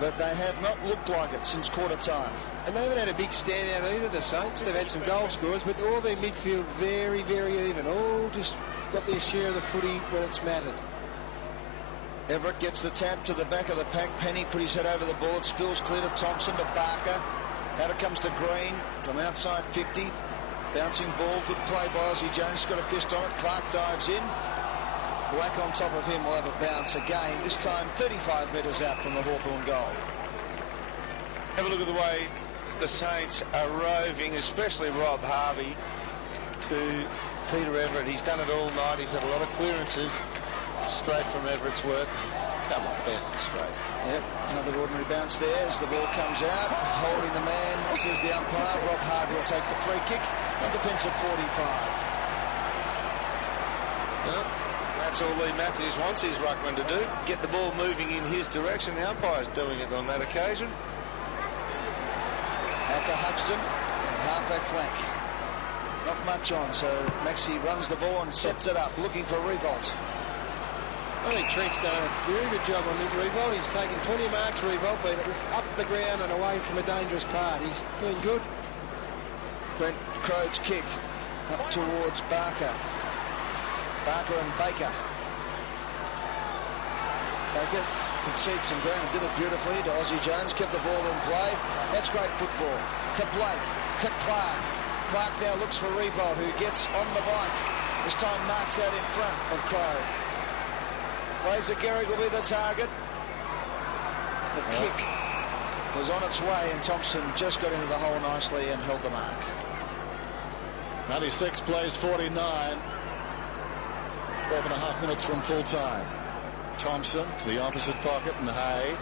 But they have not looked like it since quarter time. And they haven't had a big standout either, the Saints. They've had some goal scorers, but all their midfield very, very even. All just got their share of the footy when it's mattered. Everett gets the tap to the back of the pack. Penny put his head over the ball. It spills clear to Thompson, to Barker. Out it comes to Green from outside 50. Bouncing ball. Good play by Ozzie Jones. Got a fist on it. Clark dives in. Black on top of him will have a bounce again. This time 35 metres out from the Hawthorn goal. Have a look at the way the Saints are roving, especially Rob Harvey to Peter Everett. He's done it all night. He's had a lot of clearances straight from Everett's work. Come on, bounce it straight. Yep, another ordinary bounce there as the ball comes out. Holding the man, says the umpire. Rob Harvey will take the free kick on defensive 45. Well, that's all Lee Matthews wants his ruckman to do. Get the ball moving in his direction. The umpire's doing it on that occasion. Out to Huxton, half-back flank. Not much on, so Maxey runs the ball and sets it up, looking for Revolt. I think Trent's done a very good job on Revolt. He's taken plenty of marks, Revolt, but up the ground and away from a dangerous part. He's been good. Brent Crode's kick up towards Barker. Barker and Baker. Baker conceded some ground and did it beautifully to Ozzie Jones. Kept the ball in play. That's great football. To Blake, to Clark. Clark now looks for Revolt, who gets on the bike. This time marks out in front of Crode. Fraser Gehrig will be the target. The kick was on its way and Thompson just got into the hole nicely and held the mark. 96 plays 49. 12 and a half minutes from full time. Thompson to the opposite pocket and Hay.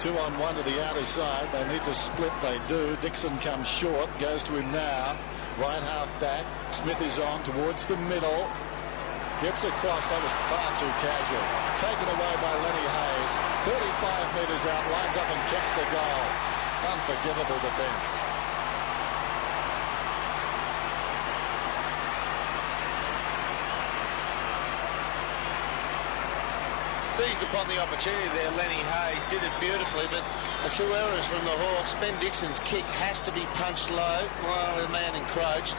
2-on-1 to the outer side. They need to split. They do. Dixon comes short. Goes to him now. Right half back. Smith is on towards the middle. Gets across. That was far too casual. Taken away by Lenny Hayes. 35 metres out. Lines up and kicks the goal. Unforgivable defence. Seized upon the opportunity there, Lenny Hayes did it beautifully, but the 2 errors from the Hawks. Ben Dixon's kick has to be punched low while the man encroached.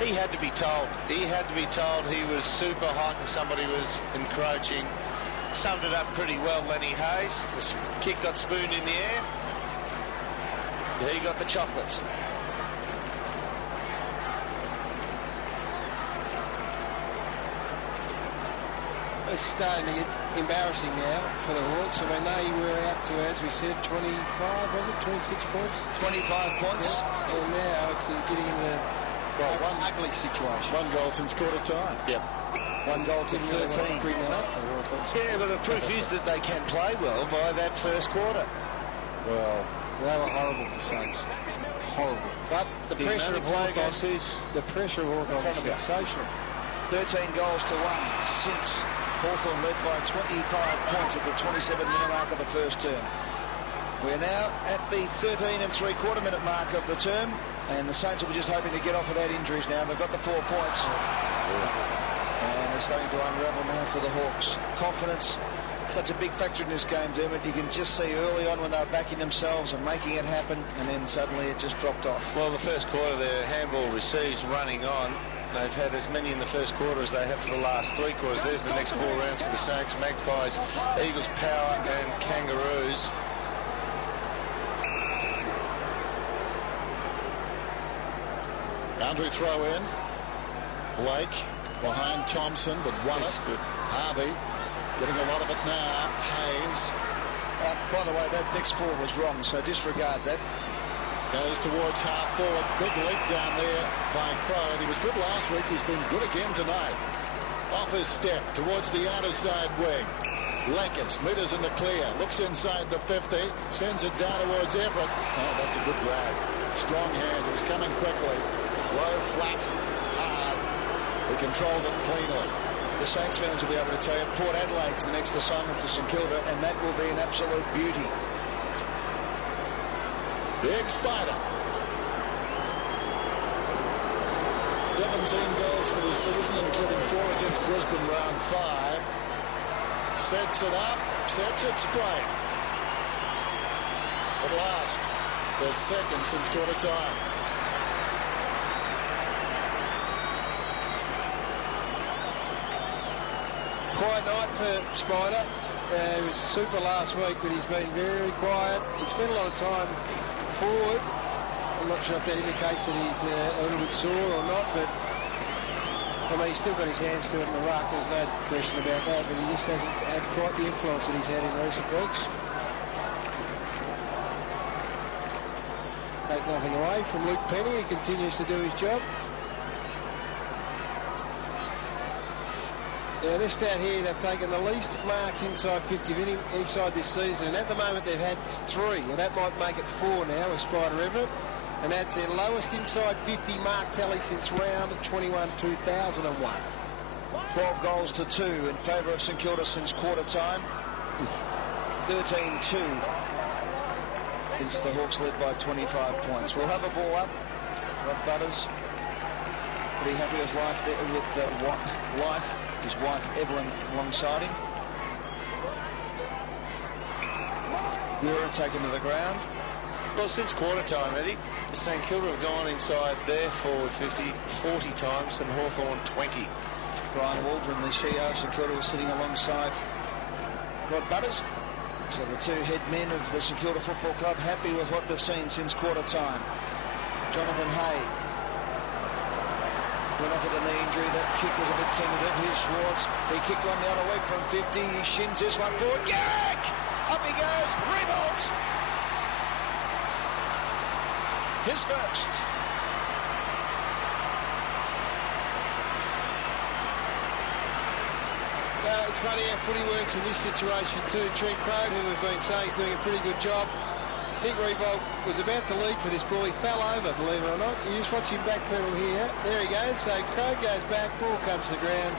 He had to be told. He had to be told he was super hot and somebody was encroaching. Summed it up pretty well, Lenny Hayes. The kick got spooned in the air. He got the chocolates. It's starting to get embarrassing now for the Hawks. I mean, they were out to, as we said, 25, was it? 26 points? 25 points. Yeah. And now it's getting in the one ugly situation. 1 goal since quarter time. Yep. 1 goal to 13. Bring that up for Hawthorn. Yeah, but the proof is that they can play well by that first quarter. Well, they were horrible to Saints. Horrible. But the pressure of Hawthorn is sensational. 13 goals to 1 since Hawthorn led by 25 points at the 27-minute mark of the first term. We're now at the 13 and 3/4 minute mark of the term, and the Saints will be just hoping to get off without injuries now. They've got the 4 points. And they're starting to unravel now for the Hawks. Confidence, such a big factor in this game, Dermot. You can just see early on when they were backing themselves and making it happen, and then suddenly it just dropped off. Well, the first quarter, their handball receives running on. They've had as many in the first quarter as they have for the last 3 quarters. There's the next 4 rounds for the Saints. Magpies, Eagles, Power and Kangaroos. boundary throw in. Blake behind Thompson, but won it. Good. Harvey getting a lot of it now. Hayes. By the way, that next 4 was wrong, so disregard that. Goes towards half forward. Good leap down there by Crode. He was good last week. He's been good again tonight. Off his step towards the outer side wing. Lakers meters in the clear. Looks inside the 50. Sends it down towards Everett. Oh, that's a good grab. Strong hands. It was coming quickly. Low, flat, hard. He controlled it cleanly. The Saints fans will be able to tell you Port Adelaide's the next assignment for St Kilda, and that will be an absolute beauty. Big Spider. 17 goals for the season, including 4 against Brisbane round 5. Sets it up, sets it straight. At last, the second since quarter time. Quiet night for Spider. He was super last week, but he's been very quiet. He spent a lot of time forward. I'm not sure if that indicates that he's a little bit sore or not, but I mean, he's still got his hands to it in the ruck. There's no question about that, but he just hasn't had quite the influence that he's had in recent weeks. Take nothing away from Luke Penny. He continues to do his job. Now this stat here, they've taken the least marks inside 50 of any side this season, and at the moment they've had 3, and that might make it 4 now with Spider Everett, and that's their lowest inside 50 mark tally since round 21 2001. 12 goals to 2 in favour of St Kilda since quarter time. 13-2 since the Hawks led by 25 points. We'll have a ball up. Rob Butters pretty happy with life there with his wife Evelyn alongside him. We're taken to the ground. Well, since quarter time, Eddie, St Kilda have gone inside their forward 50 40 times and Hawthorn 20. Brian Waldron, the CEO of St Kilda, was sitting alongside Rod Butters. So the two head men of the St Kilda Football Club happy with what they've seen since quarter time. Jonathan Hay went off with a knee injury. That kick was a bit tentative. Here's Schwartz. He kicked one the other week from 50. He shins this one forward. Garrick! Up he goes. Revolts. His first. It's funny how footy works in this situation too. Trent Crowe, who we've been saying is doing a pretty good job. Nick Revolt was about to lead for this ball. He fell over, believe it or not. You just watch him backpedal here. There he goes. So Crowe goes back, ball comes to the ground,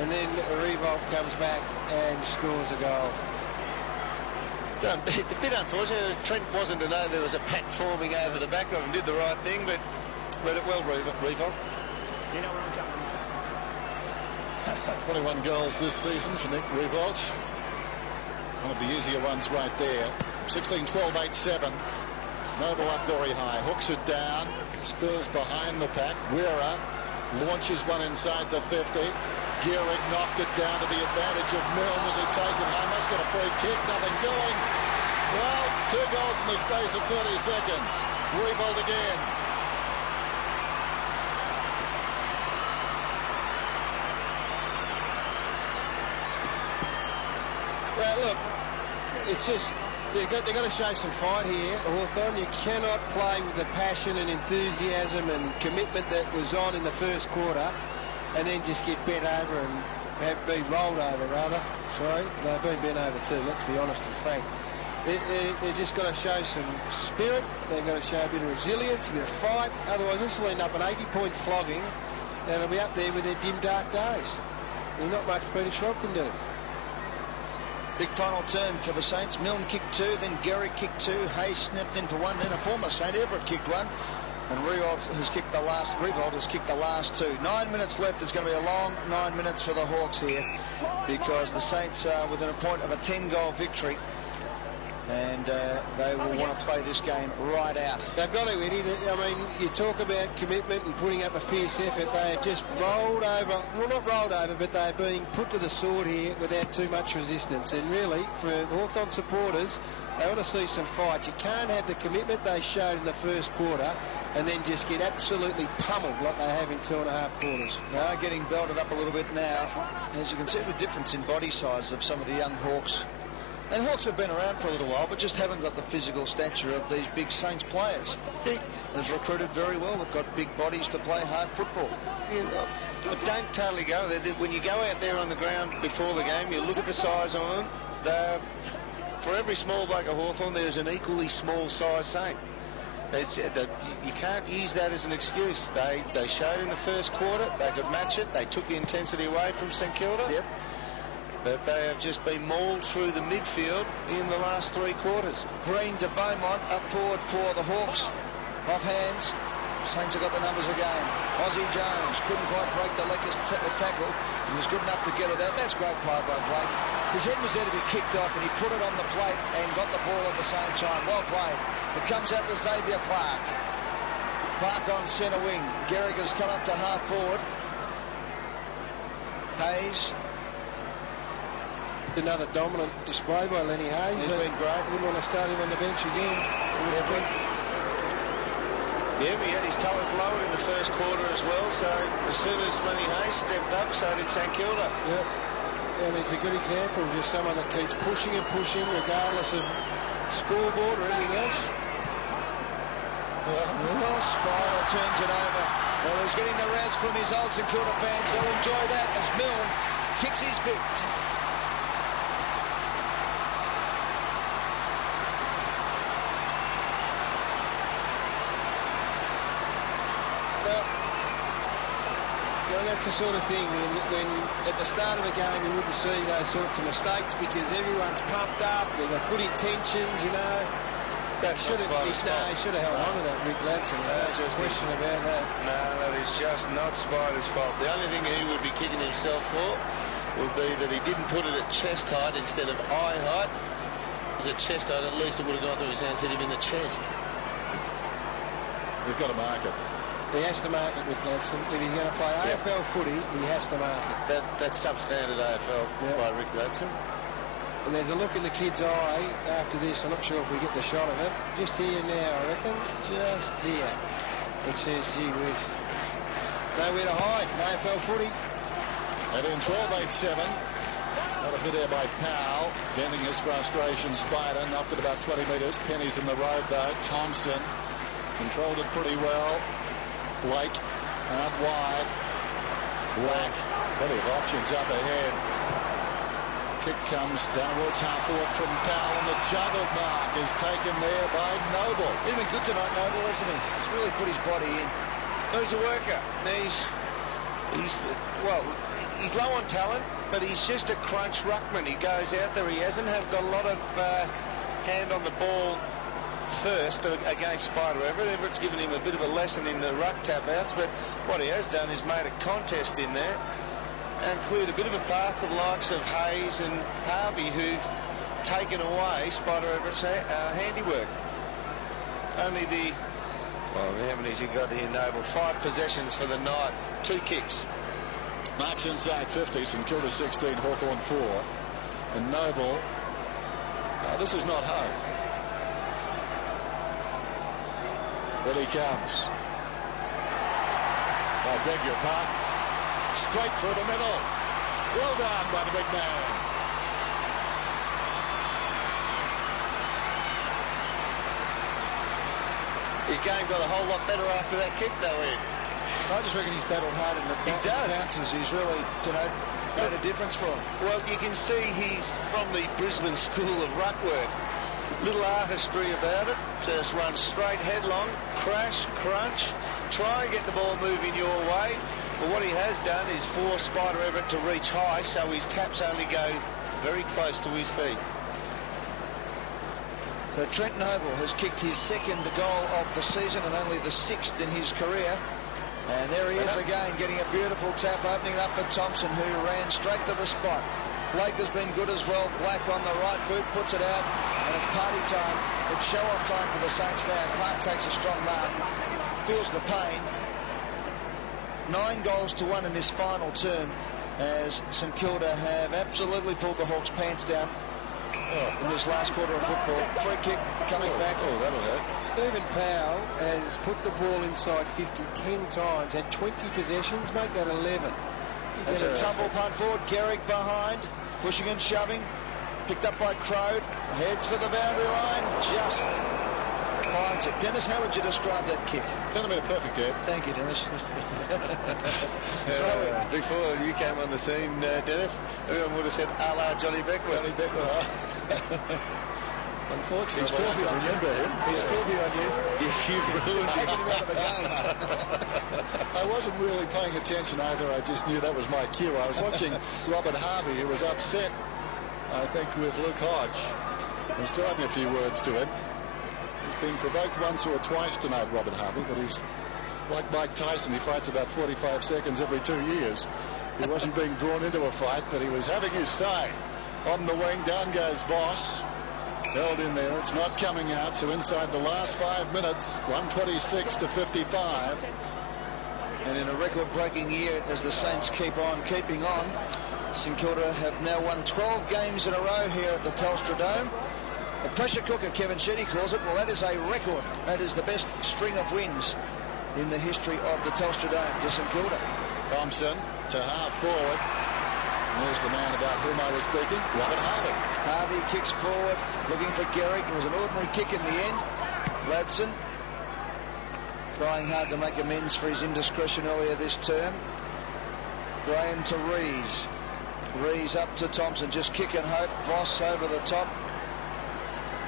and then Revolt comes back and scores a goal. A bit unfortunate. Trent wasn't to know there was a pack forming over the back of him. Did the right thing, but read it well, Revolt. You know where I'm coming. 21 goals this season for Nick Revolt. One of the easier ones right there. 16-12, 8-7. Noble up very high. Hooks it down. Spills behind the pack. Weira launches one inside the 50. Gehrig knocked it down to the advantage of Milne. Was he taken home? Has got a free kick. Nothing doing. Well, 2 goals in the space of 30 seconds. Revolt again. Well, look, it's just they've got to show some fight here, Hawthorn. You cannot play with the passion and enthusiasm and commitment that was on in the first quarter and then just get bent over and have been rolled over, rather. Sorry, they've been bent over too, let's be honest and frank. They've just got to show some spirit. They've got to show a bit of resilience, a bit of fight. Otherwise, this will end up an 80-point flogging and it'll be up there with their dim, dark days. There's not much Peter Schwab can do. Big final turn for the Saints. Milne kicked 2, then Gehrig kicked 2. Hayes snapped in for 1, then a former St Everett kicked 1. And Revolt has kicked the last 2. 9 minutes left. There's going to be a long 9 minutes for the Hawks here because the Saints are within a point of a 10-goal victory. And they will want to play this game right out. They've got to, Eddie. I mean, you talk about commitment and putting up a fierce effort. They have just rolled over, well, not rolled over, but they're being put to the sword here without too much resistance. And really, for Hawthorn supporters, they want to see some fight. You can't have the commitment they showed in the first quarter and then just get absolutely pummeled like they have in 2.5 quarters. They are getting belted up a little bit now. As you can see, the difference in body size of some of the young Hawks. And Hawks have been around for a little while, but just haven't got the physical stature of these big Saints players. They've recruited very well. They've got big bodies to play hard football. Yeah, don't totally go there. When you go out there on the ground before the game, you look at the size of them. For every small bloke at Hawthorn, there's an equally small size Saint. You can't use that as an excuse. They showed in the first quarter they could match it. They took the intensity away from St Kilda. Yep. But they have just been mauled through the midfield in the last 3 quarters. Green to Beaumont, up forward for the Hawks. Off hands. Saints have got the numbers again. Ozzie Jones couldn't quite break the Lakers tackle. He was good enough to get it out. That's great play by Blake. His head was there to be kicked off and he put it on the plate and got the ball at the same time. Well played. It comes out to Xavier Clark. Clark on centre wing. Gehrig has come up to half forward. Hayes. Another dominant display by Lenny Hayes. He's been great. Wouldn't want to start him on the bench again. Yeah, we had his colours lowered in the first quarter as well, so as soon as Lenny Hayes stepped up, so did St Kilda. Yeah, and it's a good example, just someone that keeps pushing and pushing regardless of scoreboard or anything else. Oh, Spider turns it over. Well, he's getting the res from his old St Kilda fans. They'll enjoy that as Milne kicks his fifth. That's the sort of thing when at the start of a game you wouldn't see those sorts of mistakes because everyone's pumped up, they've got good intentions, you know. That's he should have held on to that, Rick Gladson. No question about that. No, that is just not Spider's fault. The only thing he would be kicking himself for would be that he didn't put it at chest height instead of eye height. Because at chest height, at least it would have gone through his hands, hit him in the chest. We've got to mark it. He has to mark it with Gladson. If he's going to play AFL footy, he has to mark it. That's substandard AFL by Rick Gladson. And there's a look in the kid's eye after this. I'm not sure if we get the shot of it. Just here now, I reckon. Just here. It says, gee whiz. Nowhere to hide in AFL footy. And in 12-8-7. Got a hit there by Powell. Venting his frustration. Spider knocked it about 20 metres. Penny's in the road though. Thompson controlled it pretty well. Blake out wide. Black. Plenty of options up ahead. Kick comes down towards Hawthorn from Powell, and the juggled mark is taken there by Noble. He's been good tonight, Noble, hasn't he? He's really put his body in. He's a worker. He's low on talent, but he's just a crunch ruckman. He goes out there. He hasn't got a lot of hand on the ball first against Spider Everett. Everett's given him a bit of a lesson in the ruck tap outs, but what he has done is made a contest in there and cleared a bit of a path for the likes of Hayes and Harvey, who've taken away Spider Everett's handiwork. Only how many has he got here, Noble? 5 possessions for the night, 2 kicks. Marks inside 50, St Kilda 16, Hawthorn 4. And Noble, this is not home. Then he comes. I beg your pardon. Straight through the middle. Well done by the big man. His game got a whole lot better after that kick, though, Ed. I just reckon he's battled hard in the bounces. He's really, made a difference for him. Well, you can see he's from the Brisbane School of Ruck work. Little artistry about it. Just run straight headlong, crash, crunch, try and get the ball moving your way. But what he has done is force Spider Everett to reach high, so his taps only go very close to his feet. So Trent Noble has kicked his second goal of the season and only the 6th in his career. And there he is again, getting a beautiful tap, opening it up for Thompson, who ran straight to the spot. Blake has been good as well. Black on the right boot, puts it out, and it's party time. It's show-off time for the Saints now. Clark takes a strong mark, feels the pain. 9 goals to 1 in this final term, as St Kilda have absolutely pulled the Hawks' pants down in this last quarter of football. Free kick coming back. Oh, that'll hurt. Stephen Powell has put the ball inside 50 10 times, had 20 possessions, make that 11. It's a tumble punt forward. Garrick behind, pushing and shoving. Picked up by Crode. Heads for the boundary line. Just finds it. Dennis, how would you describe that kick? Centimetre perfect, Ed. Thank you, Dennis. Before you came on the scene, Dennis, everyone would have said, a la Johnny Beckwith. Johnny Beckwith. Unfortunately, he's filthy on you. Remember him. He's filthy on you. If you've ruined Taking him out of the game. I wasn't really paying attention either. I just knew that was my cue. I was watching Robert Harvey, who was upset, I think, with Luke Hodge. He's still having a few words to him. He's been provoked once or twice tonight, Robert Harvey, but he's like Mike Tyson. He fights about 45 seconds every 2 years. He wasn't being drawn into a fight, but he was having his say. On the wing, down goes Voss. Held in there. It's not coming out. So inside the last 5 minutes, 126 to 55. And in a record-breaking year, as the Saints keep on keeping on, St Kilda have now won 12 games in a row here at the Telstra Dome. The pressure cooker, Kevin Shetty calls it. Well, that is a record. That is the best string of wins in the history of the Telstra Dome to St Kilda. Thompson to half forward. There's the man about whom I was speaking, Robert Harvey. Harvey kicks forward, looking for Garrick. It was an ordinary kick in the end. Ladson trying hard to make amends for his indiscretion earlier this term. Graham to Rees. Rees up to Thompson, just kick and hope. Voss over the top.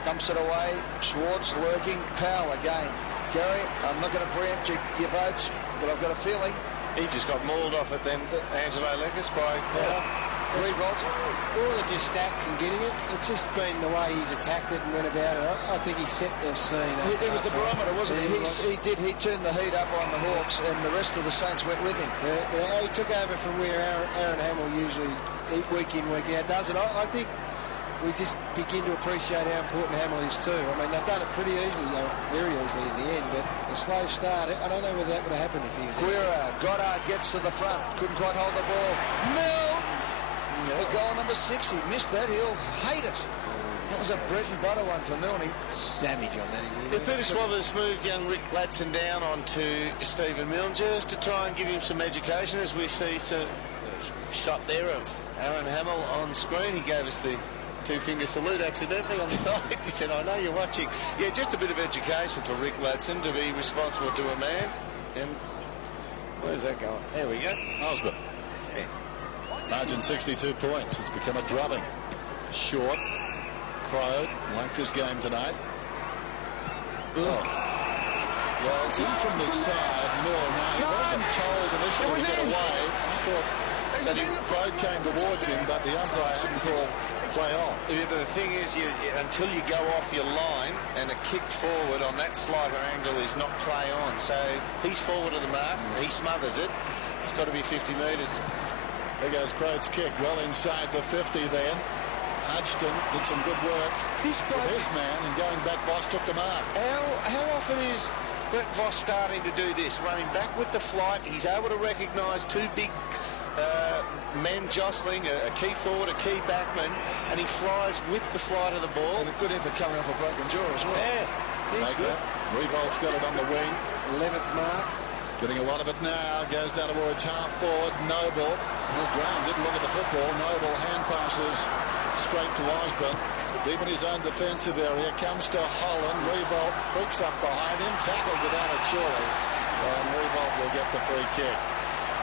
Dumps it away. Schwartz lurking. Powell again. Gary, I'm not going to preempt your votes, but I've got a feeling. He just got mauled off it then, Angelo Lekas, by Powell. All are just stats and getting it. It's just been the way he's attacked it and went about it. I think he set the scene. It was the barometer, wasn't it? He turned the heat up on the Hawks, and the rest of the Saints went with him. Yeah, he took over from where Aaron Hamill usually week in, week out does it. I think we just begin to appreciate how important Hamill is too. I mean, they've done it pretty easily, very easily in the end, but a slow start, I don't know whether that would have happened if he was Guerra, Goddard gets to the front, couldn't quite hold the ball. Milne! Goal number 6, he missed that, he'll hate it. That was a bread and butter one for Milne. Savage on that. The Peter Swabbers moved young Rick Ladson down onto Stephen Milne just to try and give him some education, as we see a shot there of Aaron Hamill on screen. He gave us the two-finger salute accidentally on the side. He said, I know you're watching. Yeah, just a bit of education for Rick Ladson to be responsible to a man. And where's that going? There we go. Osborne. Yeah. Margin 62 points. It's become a drubbing. Short. Crow, like this game tonight. Oh. Well, it's in from the side. Now, he wasn't told initially to get away. I thought that Crow came towards him, but the umpire didn't call play on. Yeah, but the thing is, until you go off your line, and a kick forward on that slighter angle is not play on. So he's forward of the mark. He smothers it. It's got to be 50 metres. There goes Croat's kick, well inside the 50 then. Hodgson did some good work with his man, and going back, Voss took the mark. How often is Brett Voss starting to do this? Running back with the flight, he's able to recognise two big men jostling, a key forward, a key backman, and he flies with the flight of the ball. And a good effort coming off a broken jaw as well. Yeah, he's good. Revolt's got it on the wing. 11th mark. Getting a lot of it now. Goes down towards half forward. Noble. Graham didn't look at the football. Noble hand passes straight to Osborne. Deep in his own defensive area. Comes to Holland. Revolt creeps up behind him. Tackled without it surely. And Revolt will get the free kick.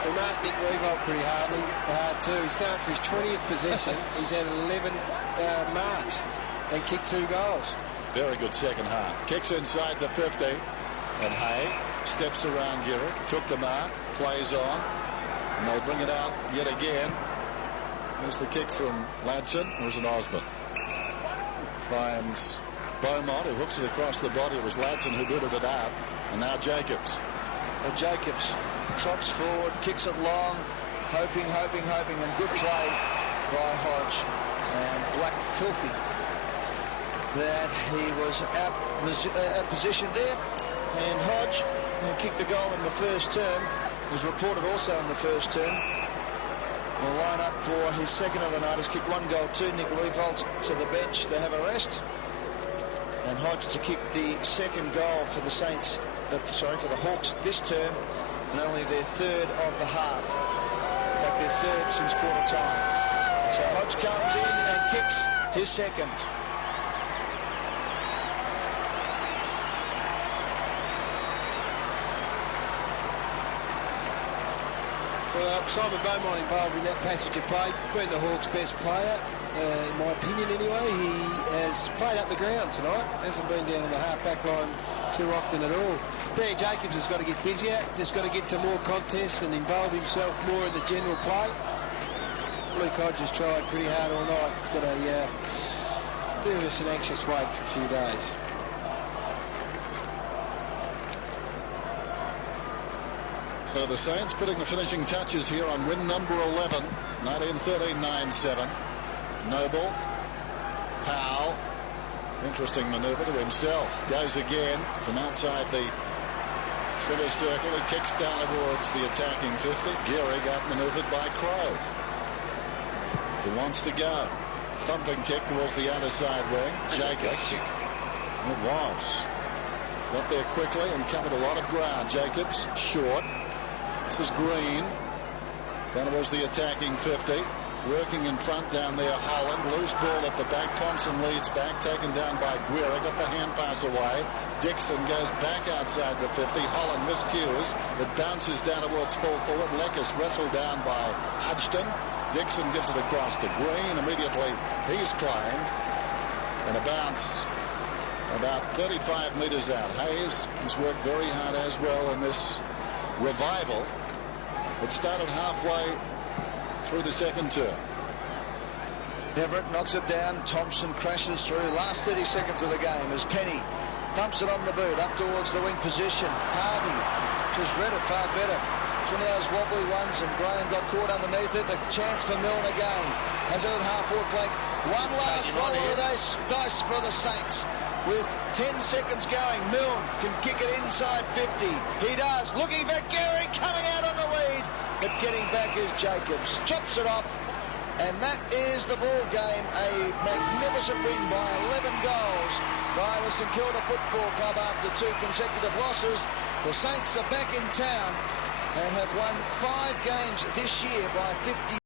We marked Nick Revolt pretty hard too. He's going for his 20th possession. He's had 11 marks and kicked 2 goals. Very good second half. Kicks inside the 50. And Hay steps around Garrick. Took the mark. Plays on. And they'll bring it out yet again. There's the kick from Ladson. Or is it Osborne? Finds Beaumont, who hooks it across the body. It was Ladson who booted it out. And now Jacobs. Jacobs trots forward, kicks it long, hoping, and good play by Hodge. And Black filthy that he was out position there. And Hodge, who kicked the goal in the first term, was reported also in the first term, will line up for his second of the night. Has kicked 1 goal, 2. Nick Revolt to the bench to have a rest. And Hodge to kick the second goal for the Saints, for the Hawks this term, and only their 3rd of the half. In fact, their 3rd since quarter time. So Hodge comes in and kicks his second. Well, Simon Beaumont involved in that passage of play, been the Hawks' best player, in my opinion anyway. He has played up the ground tonight, hasn't been down in the half-back line too often at all. Dan Jacobs has got to get busier, just got to get to more contests and involve himself more in the general play. Luke Hodge has tried pretty hard all night. He's got a bit of an anxious wait for a few days. So the Saints putting the finishing touches here on win number 11, 1913-9-7. Noble, Powell, interesting manoeuvre to himself. Goes again from outside the centre circle. He kicks down towards the attacking 50. Geary got manoeuvred by Crow. He wants to go. Thumping kick towards the outer side wing. Jacobs. It was. Got there quickly and covered a lot of ground. Jacobs short. This is Green. Then it was the attacking 50. Working in front down there, Holland. Loose ball at the back. Thompson leads back. Taken down by Guerra. Got the hand pass away. Dixon goes back outside the 50. Holland miscues. It bounces down towards full forward. Leckis wrestled down by Hodgson. Dixon gives it across to Green. Immediately he's claimed. And a bounce about 35 metres out. Hayes has worked very hard as well in this revival. It started halfway through the second term. Everett knocks it down. Thompson crashes through. Last 30 seconds of the game as Penny thumps it on the boot up towards the wing position. Harvey just read it far better. It's one of those wobbly ones, and Graham got caught underneath it. A chance for Milne again. Has it at half-forward flank. One last roll of the dice for the Saints. With 10 seconds going, Milne can kick it inside 50. He does. Looking for Gehrig, coming out on the lead. But getting back is Jacobs. Chops it off. And that is the ball game. A magnificent win by 11 goals by the St Kilda Football Club after 2 consecutive losses. The Saints are back in town and have won 5 games this year by 50.